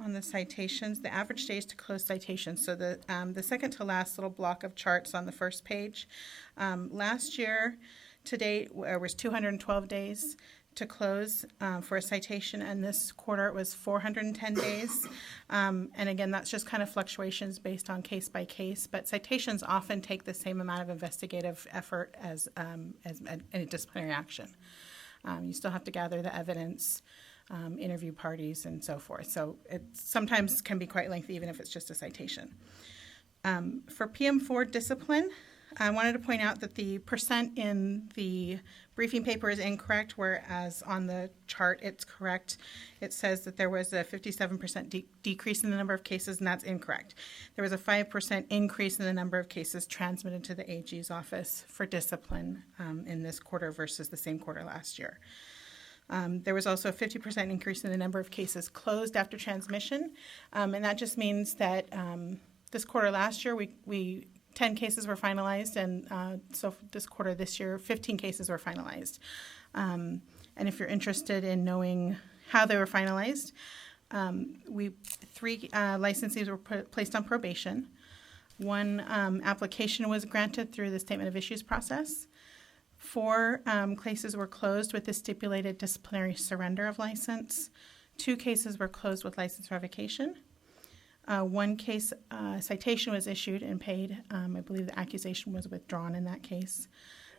on the citations, the average days to close citations. So the second to last little block of charts on the first page. Last year, to date, there was 212 days to close for a citation, and this quarter it was 410 days. And again, that's just kind of fluctuations based on case by case, but citations often take the same amount of investigative effort as a disciplinary action. You still have to gather the evidence, interview parties, and so forth. So it sometimes can be quite lengthy, even if it's just a citation. For PM4 discipline, I wanted to point out that the percent in the briefing paper is incorrect, whereas on the chart it's correct. It says that there was a 57% decrease in the number of cases, and that's incorrect. There was a 5% increase in the number of cases transmitted to the AG's office for discipline in this quarter versus the same quarter last year. There was also a 50% increase in the number of cases closed after transmission, and that just means that this quarter last year we 10 cases were finalized, and so this quarter this year, 15 cases were finalized. And if you're interested in knowing how they were finalized, 3 licensees were placed on probation. 1 application was granted through the Statement of Issues process. 4 cases were closed with the stipulated disciplinary surrender of license. 2 cases were closed with license revocation. 1 case citation was issued and paid. I believe the accusation was withdrawn in that case.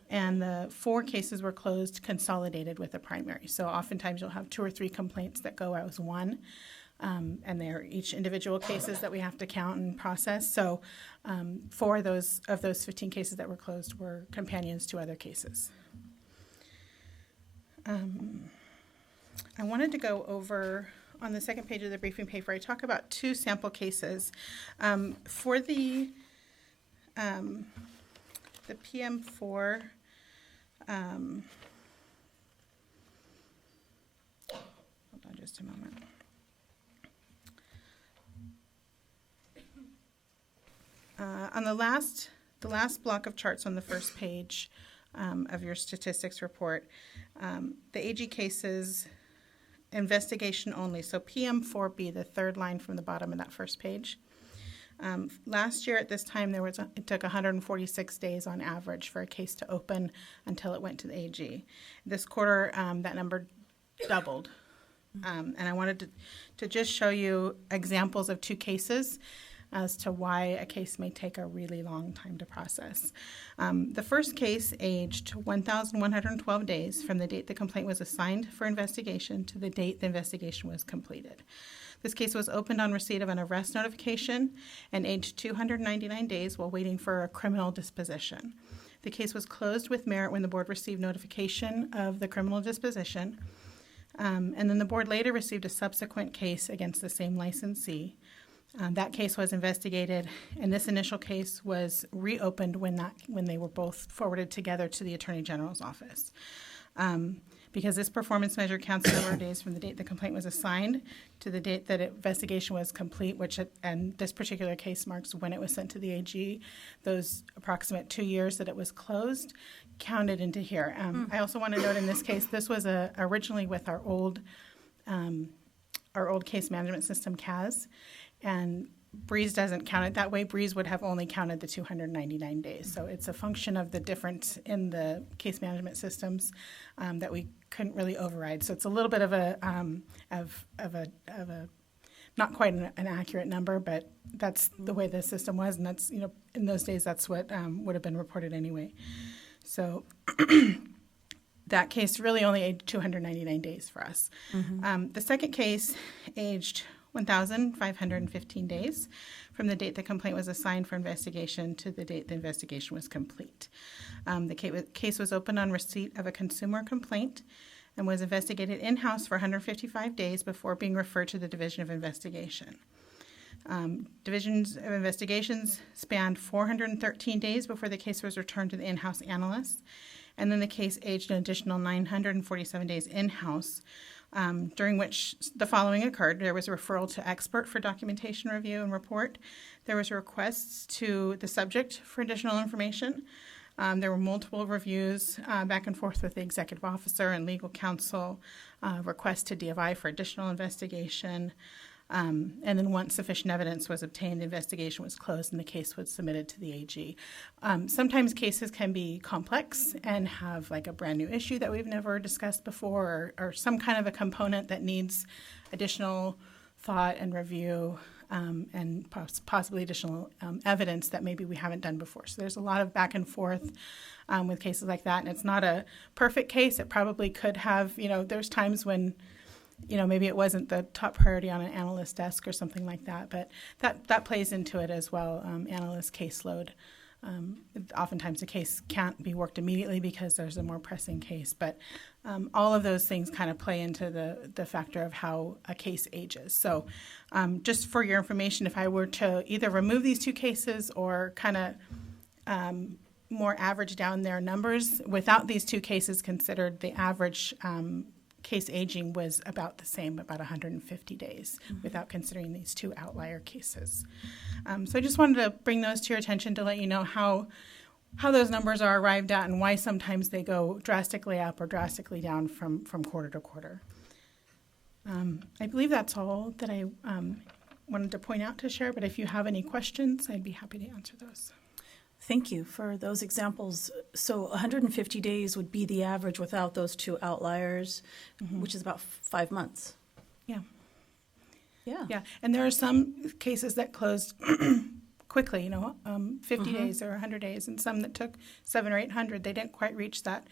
And the 4 cases were closed consolidated with a primary. So oftentimes you'll have 2 or 3 complaints that go as one, and they're each individual cases that we have to count and process. So 4 of those 15 cases that were closed were companions to other cases. I wanted to go over, on the second page of the briefing paper, I talk about 2 sample cases. For the PM4, hold on just a moment. On the last block of charts on the first page of your statistics report, the AG cases, investigation only. So PM4B, the third line from the bottom of that first page. Last year at this time, it took 146 days on average for a case to open until it went to the AG. This quarter, that number doubled. And I wanted to just show you examples of two cases as to why a case may take a really long time to process. The first case aged 1,112 days from the date the complaint was assigned for investigation to the date the investigation was completed. This case was opened on receipt of an arrest notification and aged 299 days while waiting for a criminal disposition. The case was closed with merit when the board received notification of the criminal disposition, and then the board later received a subsequent case against the same licensee. That case was investigated, and this initial case was reopened when they were both forwarded together to the Attorney General's office. Because this performance measure counts the number of days from the date the complaint was assigned to the date that investigation was complete, and this particular case marks when it was sent to the AG. Those approximate 2 years that it was closed counted into here. I also want to note in this case, this was originally with our old case management system, CAS, and Breeze doesn't count it that way. Breeze would have only counted the 299 days. So it's a function of the difference in the case management systems that we couldn't really override. So it's a little bit of a not quite an accurate number, but that's the way the system was, and that's, in those days that's what would have been reported anyway. So that case really only aged 299 days for us. The second case aged 1,515 days from the date the complaint was assigned for investigation to the date the investigation was complete. The case was opened on receipt of a consumer complaint and was investigated in-house for 155 days before being referred to the Division of Investigation. Divisions of Investigations spanned 413 days before the case was returned to the in-house analyst, and then the case aged an additional 947 days in-house, during which the following occurred. There was a referral to expert for documentation review and report. There was requests to the subject for additional information. There were multiple reviews back and forth with the executive officer and legal counsel, requests to DFI for additional investigation. And then once sufficient evidence was obtained, the investigation was closed and the case was submitted to the AG. Sometimes cases can be complex and have like a brand new issue that we've never discussed before, or some kind of a component that needs additional thought and review, and possibly additional evidence that maybe we haven't done before. So there's a lot of back and forth with cases like that, and it's not a perfect case. It probably could have, there's times when maybe it wasn't the top priority on an analyst's desk or something like that, but that plays into it as well, analyst caseload. Oftentimes the case can't be worked immediately because there's a more pressing case, but all of those things kind of play into the factor of how a case ages. So just for your information, if I were to either remove these two cases or kind of more average down their numbers, without these two cases considered, the average case aging was about the same, about 150 days, without considering these two outlier cases. So I just wanted to bring those to your attention to let you know how those numbers are arrived at and why sometimes they go drastically up or drastically down from quarter to quarter. I believe that's all that I wanted to point out to share, but if you have any questions, I'd be happy to answer those. Thank you for those examples. So 150 days would be the average without those two outliers, which is about 5 months. Yeah. Yeah. Yeah. And there are some cases that closed quickly, 50 days or 100 days, and some that took 700 or 800. They didn't quite reach that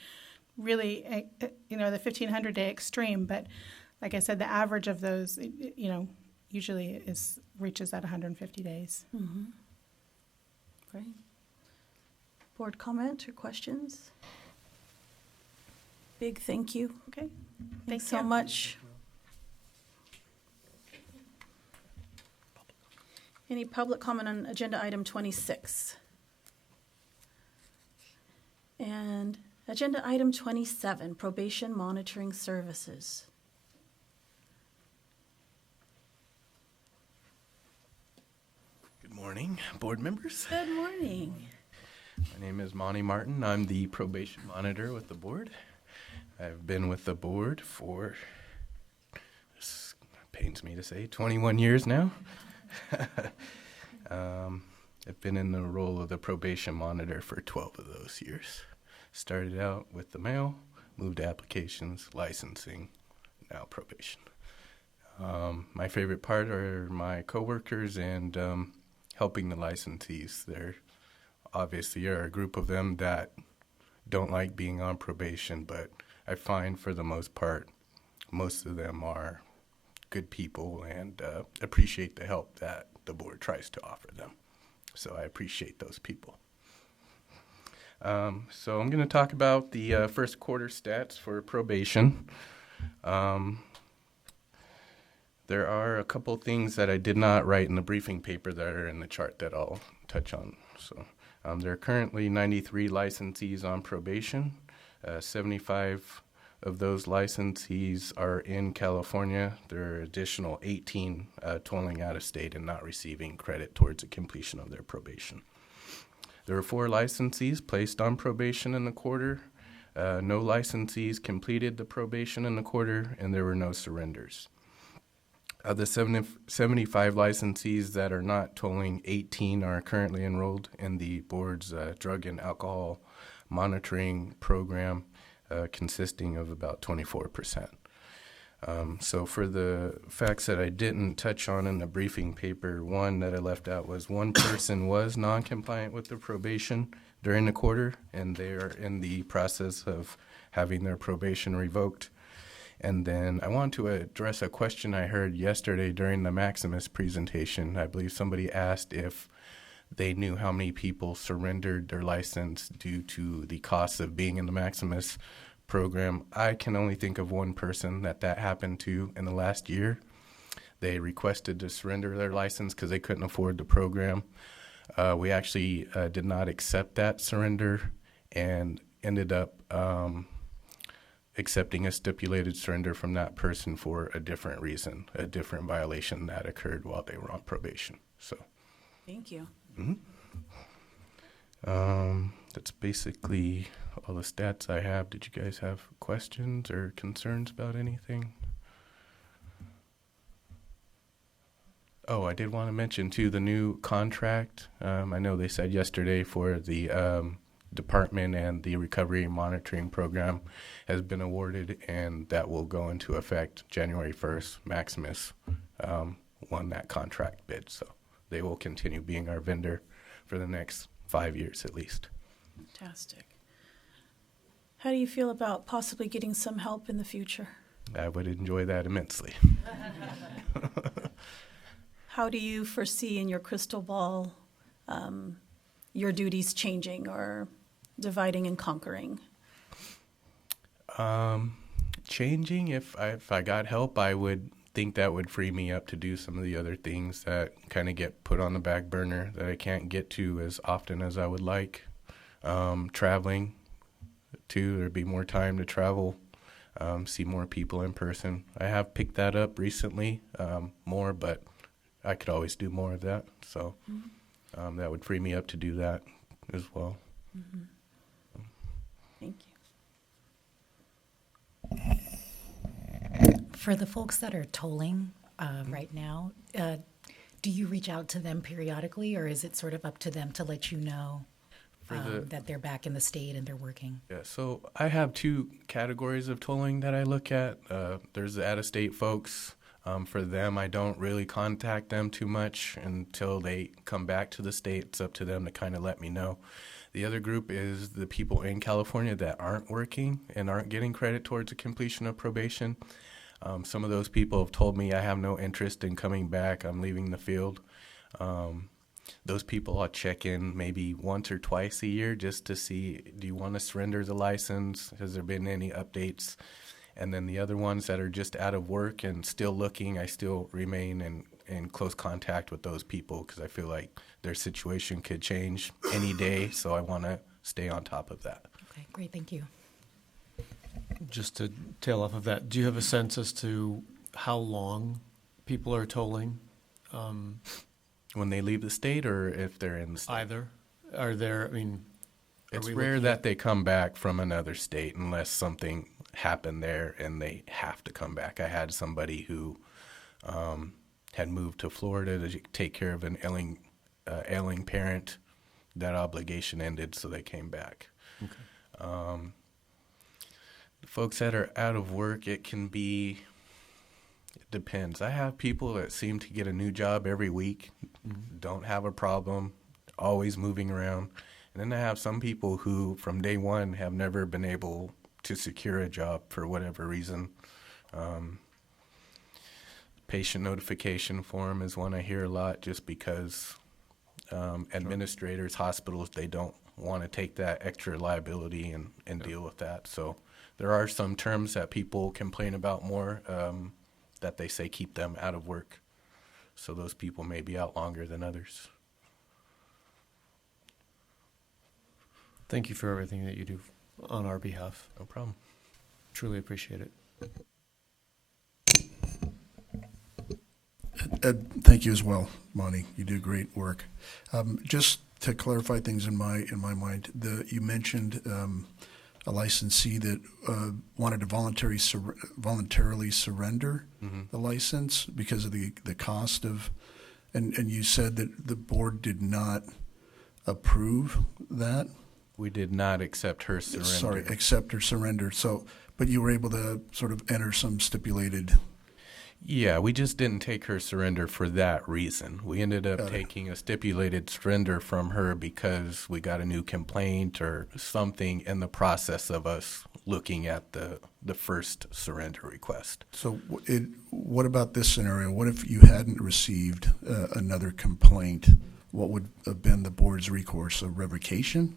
really, the 1,500 day extreme. But like I said, the average of those, usually reaches at 150 days. Great. Board comment or questions? Big thank you. Okay. Thanks so much. Any public comment on agenda item 26? And agenda item 27, probation monitoring services. Good morning, board members. Good morning. My name is Monty Martin. I'm the probation monitor with the board. I've been with the board for, this pains me to say, 21 years now. I've been in the role of the probation monitor for 12 of those years. Started out with the mail, moved to applications, licensing, now probation. My favorite part are my coworkers and helping the licensees. There obviously are a group of them that don't like being on probation, but I find for the most part, most of them are good people and appreciate the help that the board tries to offer them. So I appreciate those people. So I'm going to talk about the first quarter stats for probation. There are a couple things that I did not write in the briefing paper that are in the chart that I'll touch on. So there are currently 93 licensees on probation. 75 of those licensees are in California. There are additional 18 tolling out of state and not receiving credit towards the completion of their probation. There were 4 licensees placed on probation in the quarter. No licensees completed the probation in the quarter, and there were no surrenders. Of the 75 licensees that are not tolling, 18 are currently enrolled in the board's drug and alcohol monitoring program, consisting of about 24%. So for the facts that I didn't touch on in the briefing paper, one that I left out was one person was non-compliant with the probation during the quarter, and they are in the process of having their probation revoked. And then I want to address a question I heard yesterday during the Maximus presentation. I believe somebody asked if they knew how many people surrendered their license due to the cost of being in the Maximus program. I can only think of one person that happened to in the last year. They requested to surrender their license because they couldn't afford the program. We actually did not accept that surrender and ended up accepting a stipulated surrender from that person for a different reason, a different violation that occurred while they were on probation. So, Thank you. that's basically all the stats I have. Did you guys have questions or concerns about anything? Oh, I did want to mention too the new contract. I know they said yesterday for the department and the recovery monitoring program has been awarded, and that will go into effect January 1st. Maximus won that contract bid, so they will continue being our vendor for the next 5 years at least. Fantastic. How do you feel about possibly getting some help in the future? I would enjoy that immensely. How do you foresee in your crystal ball your duties changing or dividing and conquering? Changing, if I got help, I would think that would free me up to do some of the other things that kind of get put on the back burner that I can't get to as often as I would like. Traveling, too, there'd be more time to travel, see more people in person. I have picked that up recently more, but I could always do more of that. So that would free me up to do that as well. Mm-hmm. Thank you. For the folks that are tolling right now, do you reach out to them periodically, or is it sort of up to them to let you know that they're back in the state and they're working? Yeah, so I have 2 categories of tolling that I look at. There's the out-of-state folks. For them, I don't really contact them too much until they come back to the state. It's up to them to kind of let me know. The other group is the people in California that aren't working and aren't getting credit towards the completion of probation. Some of those people have told me I have no interest in coming back. I'm leaving the field. Those people I'll check in maybe once or twice a year just to see, do you want to surrender the license? Has there been any updates? And then the other ones that are just out of work and still looking, I still remain in close contact with those people because I feel like their situation could change any day, so I want to stay on top of that. Okay, great, thank you. Just to tail off of that, do you have a sense as to how long people are tolling? When they leave the state or if they're in the state? Either. Are there, I mean... It's rare that they come back from another state unless something happened there and they have to come back. I had somebody who had moved to Florida to take care of an ailing parent. That obligation ended, so they came back. Okay. The folks that are out of work, it can be It depends. I have people that seem to get a new job every week, don't have a problem, always moving around. And then I have some people who, from day one, have never been able to secure a job for whatever reason. Patient notification form is one I hear a lot, just because administrators, hospitals, they don't want to take that extra liability and deal with that. So there are some terms that people complain about more, that they say keep them out of work. So those people may be out longer than others. Thank you for everything that you do on our behalf. No problem. Truly appreciate it. Ed, thank you as well, Monty. You do great work. Just to clarify things in my mind, you mentioned a licensee that wanted to voluntarily surrender the license because of the cost of, and you said that the board did not approve that. We did not accept her surrender. Sorry, accept her surrender. So, but you were able to sort of enter some stipulated. Yeah, we just didn't take her surrender for that reason. We ended up taking a stipulated surrender from her because we got a new complaint or something in the process of us looking at the first surrender request. So what about this scenario? What if you hadn't received another complaint? What would have been the board's recourse? A revocation?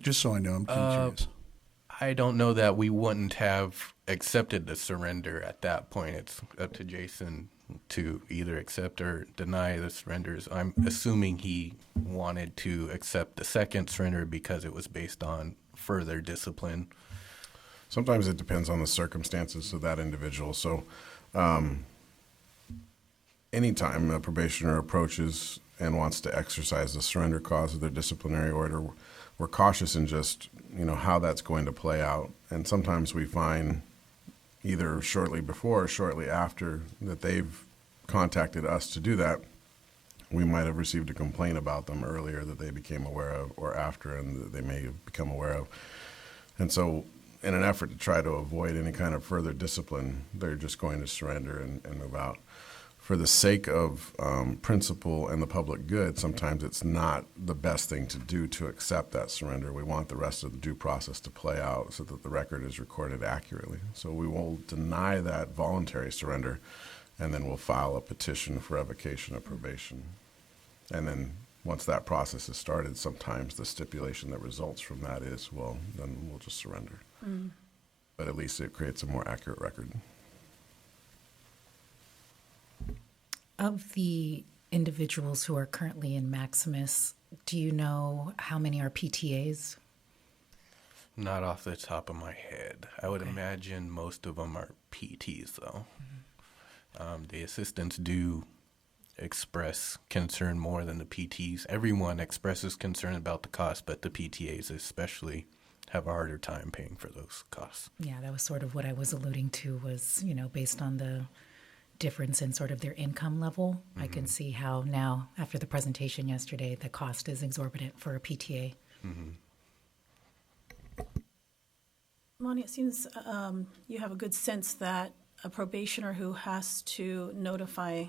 Just so I know, I'm curious. I don't know that we wouldn't have accepted the surrender at that point. It's up to Jason to either accept or deny the surrenders. I'm assuming he wanted to accept the second surrender because it was based on further discipline. Sometimes it depends on the circumstances of that individual. So anytime a probationer approaches and wants to exercise the surrender clause of their disciplinary order, we're cautious in just, how that's going to play out. And sometimes we find either shortly before or shortly after that they've contacted us to do that, we might have received a complaint about them earlier that they became aware of, or after and that they may have become aware of. And so in an effort to try to avoid any kind of further discipline, they're just going to surrender and move out. For the sake of principle and the public good, sometimes it's not the best thing to do to accept that surrender. We want the rest of the due process to play out so that the record is recorded accurately. So we will deny that voluntary surrender, and then we'll file a petition for revocation of probation. And then once that process is started, sometimes the stipulation that results from that is, well, then we'll just surrender. But at least it creates a more accurate record. Of the individuals who are currently in Maximus, do you know how many are PTAs? Not off the top of my head. I would imagine most of them are PTs, though. The assistants do express concern more than the PTs. Everyone expresses concern about the cost, but the PTAs especially have a harder time paying for those costs. Yeah, that was sort of what I was alluding to was, based on the difference in sort of their income level. I can see how now, after the presentation yesterday, the cost is exorbitant for a PTA. Monty, it seems you have a good sense that a probationer who has to notify,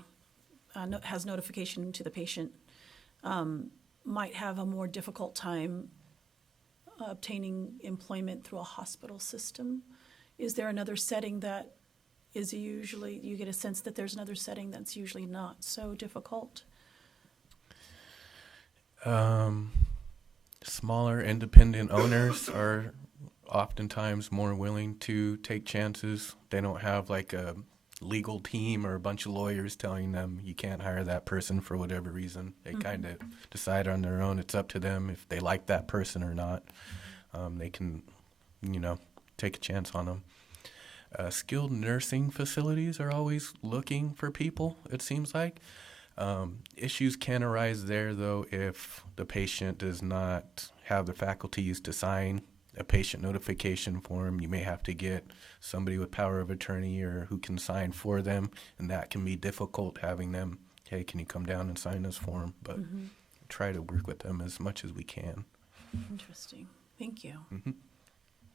has notification to the patient, might have a more difficult time obtaining employment through a hospital system. Is there another setting that is usually, you get a sense that there's another setting that's usually not so difficult? Smaller independent owners are oftentimes more willing to take chances. They don't have like a legal team or a bunch of lawyers telling them you can't hire that person for whatever reason. They kind of decide on their own. It's up to them if they like that person or not. They can, take a chance on them. Skilled nursing facilities are always looking for people, it seems like. Issues can arise there, though, if the patient does not have the faculties to sign a patient notification form. You may have to get somebody with power of attorney or who can sign for them, and that can be difficult, having them, hey, can you come down and sign this form? But try to work with them as much as we can. Interesting. Thank you.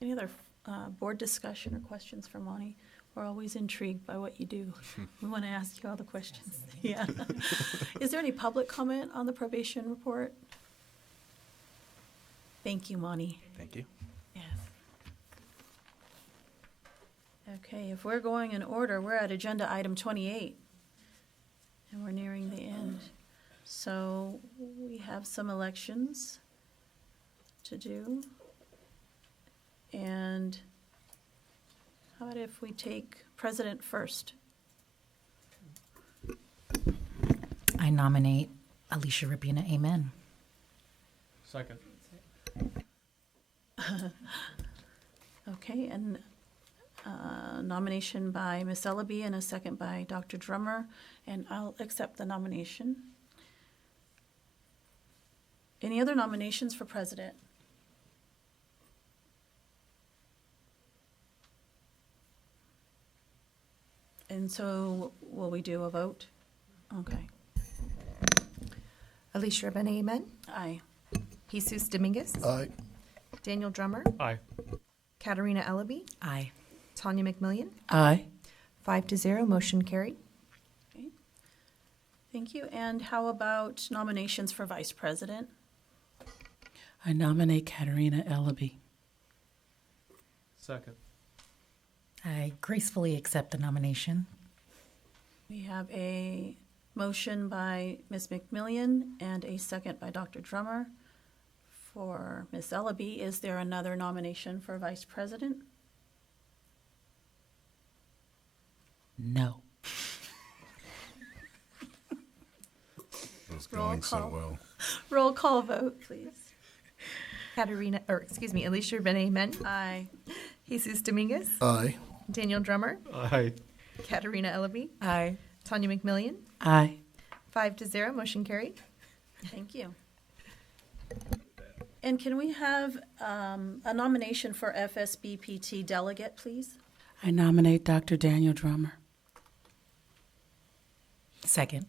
Any other board discussion or questions for Monty? We're always intrigued by what you do. We want to ask you all the questions. Yeah. Is there any public comment on the probation report? Thank you, Monty. Thank you. Yes. Okay, if we're going in order, we're at agenda item 28. And we're nearing the end. So we have some elections to do. And how about if we take president first? I nominate Alicia Rapina. Amen. Second. Okay, and nomination by Ms. Ellaby and a second by Dr. Drummer, and I'll accept the nomination. Any other nominations for president? And so will we do a vote? Okay. Alicia Rabena, amen. Aye. Jesus Dominguez. Aye. Daniel Drummer. Aye. Katarina Ellaby. Aye. Tanya McMillian. Aye. 5-0, motion carried. Okay. Thank you. And how about nominations for vice president? I nominate Katarina Ellaby. Second. I gracefully accept the nomination. We have a motion by Ms. McMillian and a second by Dr. Drummer for Ms. Ellaby. Is there another nomination for vice president? No. It's going so well. Roll call vote, please. Alicia Rabena, amen. Aye. Jesus Dominguez. Aye. Daniel Drummer. Aye. Katarina Ellaby. Aye. Tanya McMillian. Aye. 5-0, motion carried. Thank you. And can we have a nomination for FSBPT delegate, please? I nominate Dr. Daniel Drummer. Second.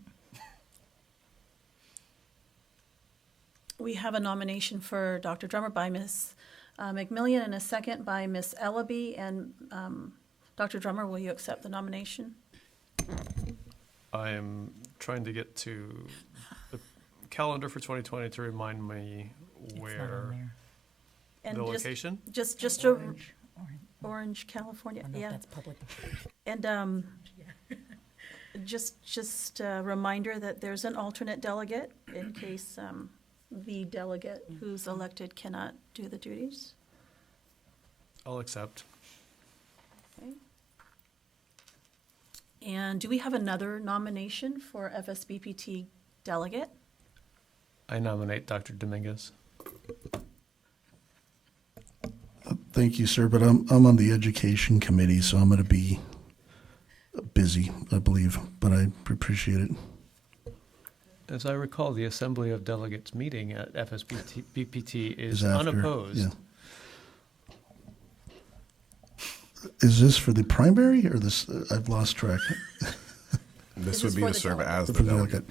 We have a nomination for Dr. Drummer by Ms. McMillian and a second by Ms. Ellaby. And Dr. Drummer, will you accept the nomination? I am trying to get to the calendar for 2020 to remind me where And the just- location. Just Orange, California. I don't know if Yeah. that's public. And just a reminder that there's an alternate delegate in case the delegate who's elected cannot do the duties. I'll accept. Okay. And do we have another nomination for FSBPT delegate? I nominate Dr. Dominguez. Thank you, sir, but I'm on the education committee, so I'm going to be busy, I believe, but I appreciate it. As I recall, the Assembly of Delegates meeting at FSBPT is after, unopposed. yeah. Is this for the primary or this? I've lost track. This would be to serve as the delegate.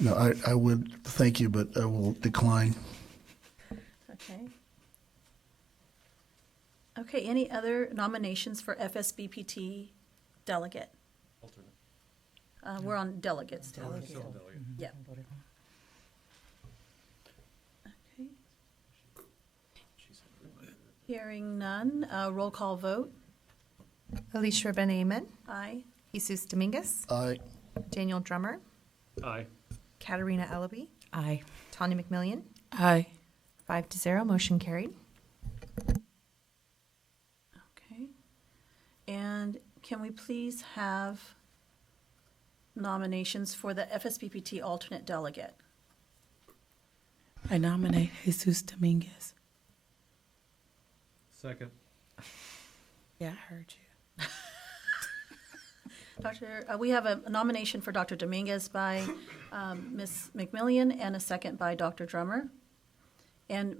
No, I would, thank you, but I will decline. Okay. Okay, any other nominations for FSBPT delegate? We're on delegates. Yeah. Okay. Hearing none, roll call vote. Alicia Rabena, amen. Aye. Jesus Dominguez. Aye. Daniel Drummer. Aye. Katarina Ellaby. Aye. Tanya McMillian. Aye. 5-0, motion carried. Okay. And can we please have nominations for the FSBPT alternate delegate? I nominate Jesus Dominguez. Second. Yeah, I heard you. We have a nomination for Dr. Dominguez by Ms. McMillian and a second by Dr. Drummer. And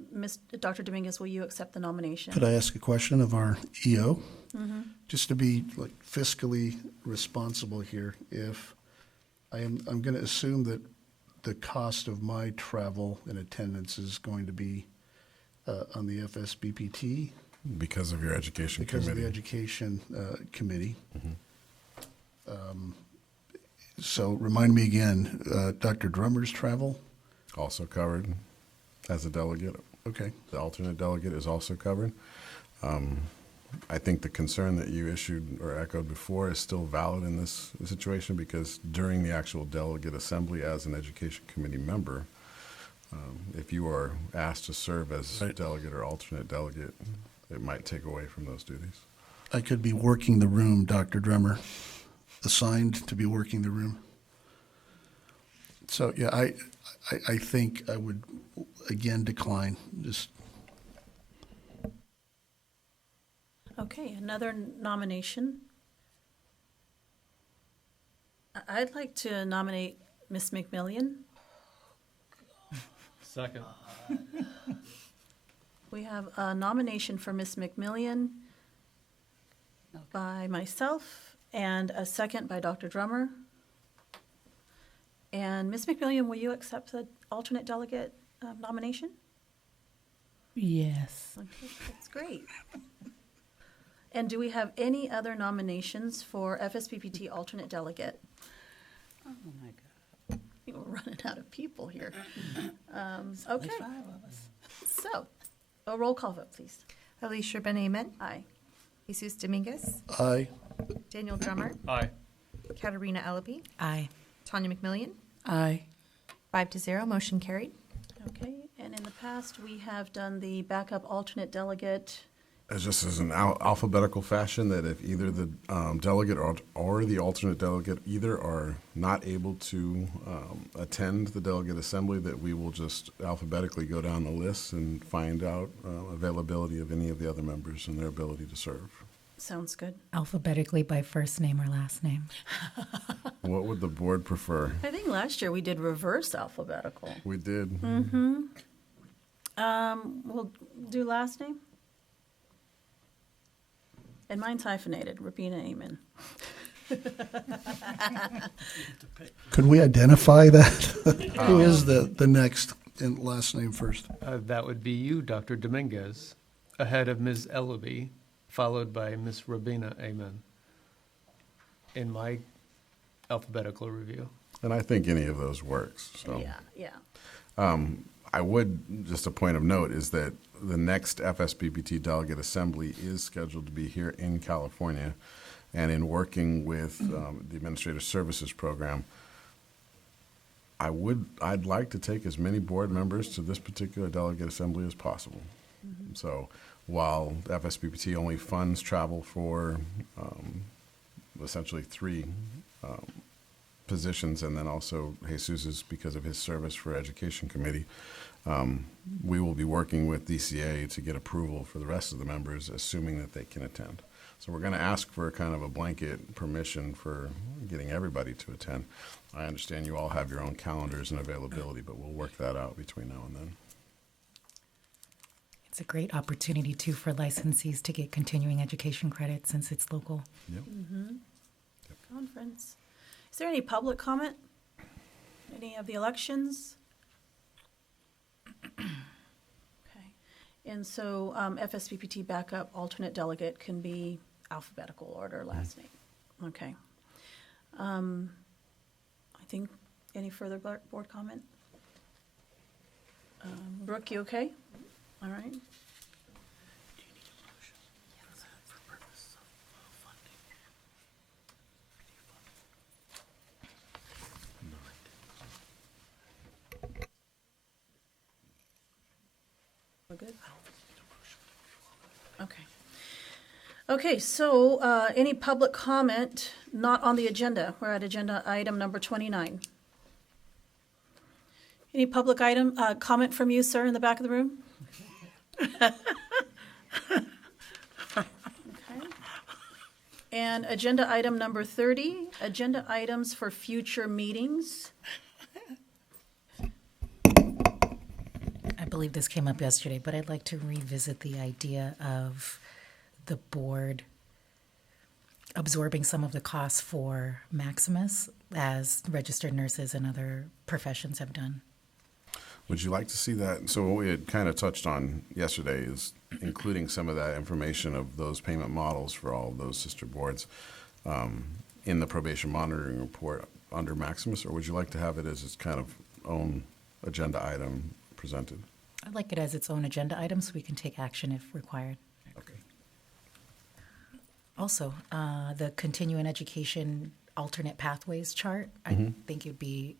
Dr. Dominguez, will you accept the nomination? Could I ask a question of our EO? Mm-hmm. Just to be like fiscally responsible here, if I'm going to assume that the cost of my travel and attendance is going to be on the FSBPT Because of your education because committee. of the education committee. Mhm. So remind me again, Dr. Drummer's travel? Also covered as a delegate. Okay. The alternate delegate is also covered. I think the concern that you issued or echoed before is still valid in this situation, because during the actual delegate assembly as an education committee member, if you are asked to serve as delegate or alternate delegate, it might take away from those duties. I could be working the room, Dr. Drummer, assigned to be working the room. So, yeah, I think I would, again, decline. Just Okay, another nomination. I'd like to nominate Ms. McMillian. Second. We have a nomination for Ms. McMillian by myself and a second by Dr. Drummer. And Ms. McMillian, will you accept the alternate delegate nomination? Yes. Okay, that's great. And do we have any other nominations for FSPPT alternate delegate? Oh, my God. We're running out of people here. Okay. So, a roll call vote, please. Alicia Benamen. Aye. Jesus Dominguez. Aye. Daniel Drummer. Aye. Katarina Ellaby. Aye. Tanya McMillian. Aye. 5-0, motion carried. Okay, and in the past, we have done the backup alternate delegate. It's just as an alphabetical fashion, that if either the delegate or the alternate delegate either are not able to attend the delegate assembly, that we will just alphabetically go down the list and find out availability of any of the other members and their ability to serve. Sounds good. Alphabetically by first name or last name. What would the board prefer? I think last year we did reverse alphabetical. We did. Mm-hmm. We'll do last name. And mine's hyphenated, Rabina Amen. could we identify that? Who is the next and last name first? That would be you, Dr. Dominguez, ahead of Ms. Ellaby, followed by Ms. Rabina Amen in my alphabetical review. And I think any of those works. So. Yeah. I would, just a point of note, is that the next FSPPT delegate assembly is scheduled to be here in California. And in working with the Administrative Services Program, I'd like to take as many board members to this particular delegate assembly as possible. Mm-hmm. So while FSPPT only funds travel for essentially 3 positions, and then also Jesus's because of his service for Education Committee, we will be working with DCA to get approval for the rest of the members, assuming that they can attend. So we're going to ask for kind of a blanket permission for getting everybody to attend. I understand you all have your own calendars and availability, but we'll work that out between now and then. It's a great opportunity too for licensees to get continuing education credit since it's local. Yep. Mm-hmm. Conference. Is there any public comment? Any of the elections? Okay. And so FSPPT backup alternate delegate can be alphabetical order, last name. Okay. I think, any further board comment? Brooke, you okay? All right. We're good? Okay. Okay, so any public comment not on the agenda? We're at agenda item number 29. Any public item, comment from you, sir, in the back of the room? Okay. And agenda item number 30, agenda items for future meetings. I believe this came up yesterday, but I'd like to revisit the idea of the board absorbing some of the costs for Maximus, as registered nurses and other professions have done. Would you like to see that? So what we had kind of touched on yesterday is including some of that information of those payment models for all of those sister boards in the probation monitoring report under Maximus, or would you like to have it as its kind of own agenda item presented? I'd like it as its own agenda item so we can take action if required. Okay. Also, the continuing education alternate pathways chart, I think it would be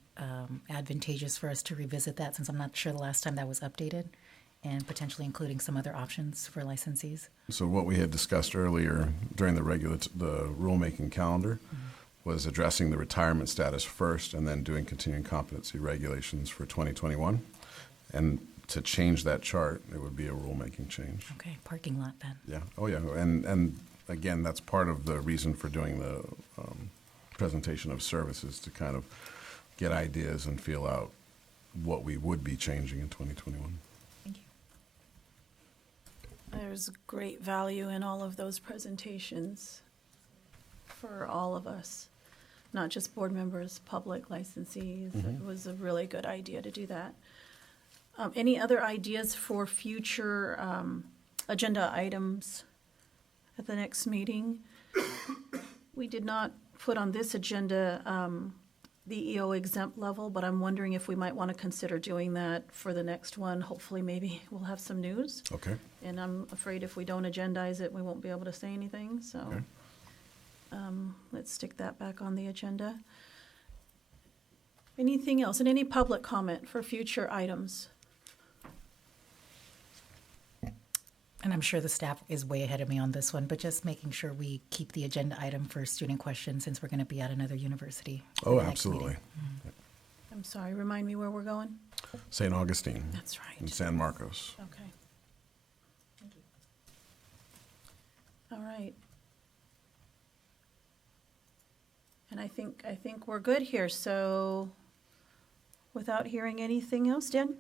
advantageous for us to revisit that since I'm not sure the last time that was updated, and potentially including some other options for licensees. So what we had discussed earlier during the rulemaking calendar was addressing the retirement status first and then doing continuing competency regulations for 2021. And to change that chart, it would be a rulemaking change. Okay, parking lot then. Yeah. Oh, yeah. And again, that's part of the reason for doing the presentation of services, to kind of get ideas and feel out what we would be changing in 2021. Thank you. There's great value in all of those presentations for all of us, not just board members, public licensees. It was a really good idea to do that. Any other ideas for future agenda items at the next meeting? We did not put on this agenda the EO exempt level, but I'm wondering if we might want to consider doing that for the next one. Hopefully, maybe we'll have some news. Okay. And I'm afraid if we don't agendize it, we won't be able to say anything, so Okay. Let's stick that back on the agenda. Anything else, and any public comment for future items? And I'm sure the staff is way ahead of me on this one, but just making sure we keep the agenda item for student questions since we're going to be at another university. for Oh, the next absolutely. meeting. I'm sorry, remind me where we're going? St. Augustine. That's right. In San Marcos. Okay. Thank you. All right. And I think we're good here, so without hearing anything else, Dan?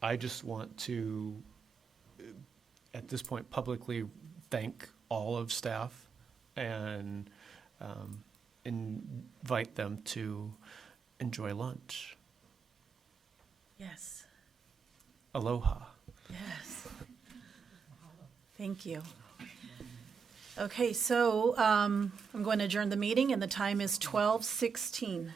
I just want to, at this point, publicly thank all of staff and invite them to enjoy lunch. Yes. Aloha. Yes. Thank you. Okay, so I'm going to adjourn the meeting, and the time is 12:16.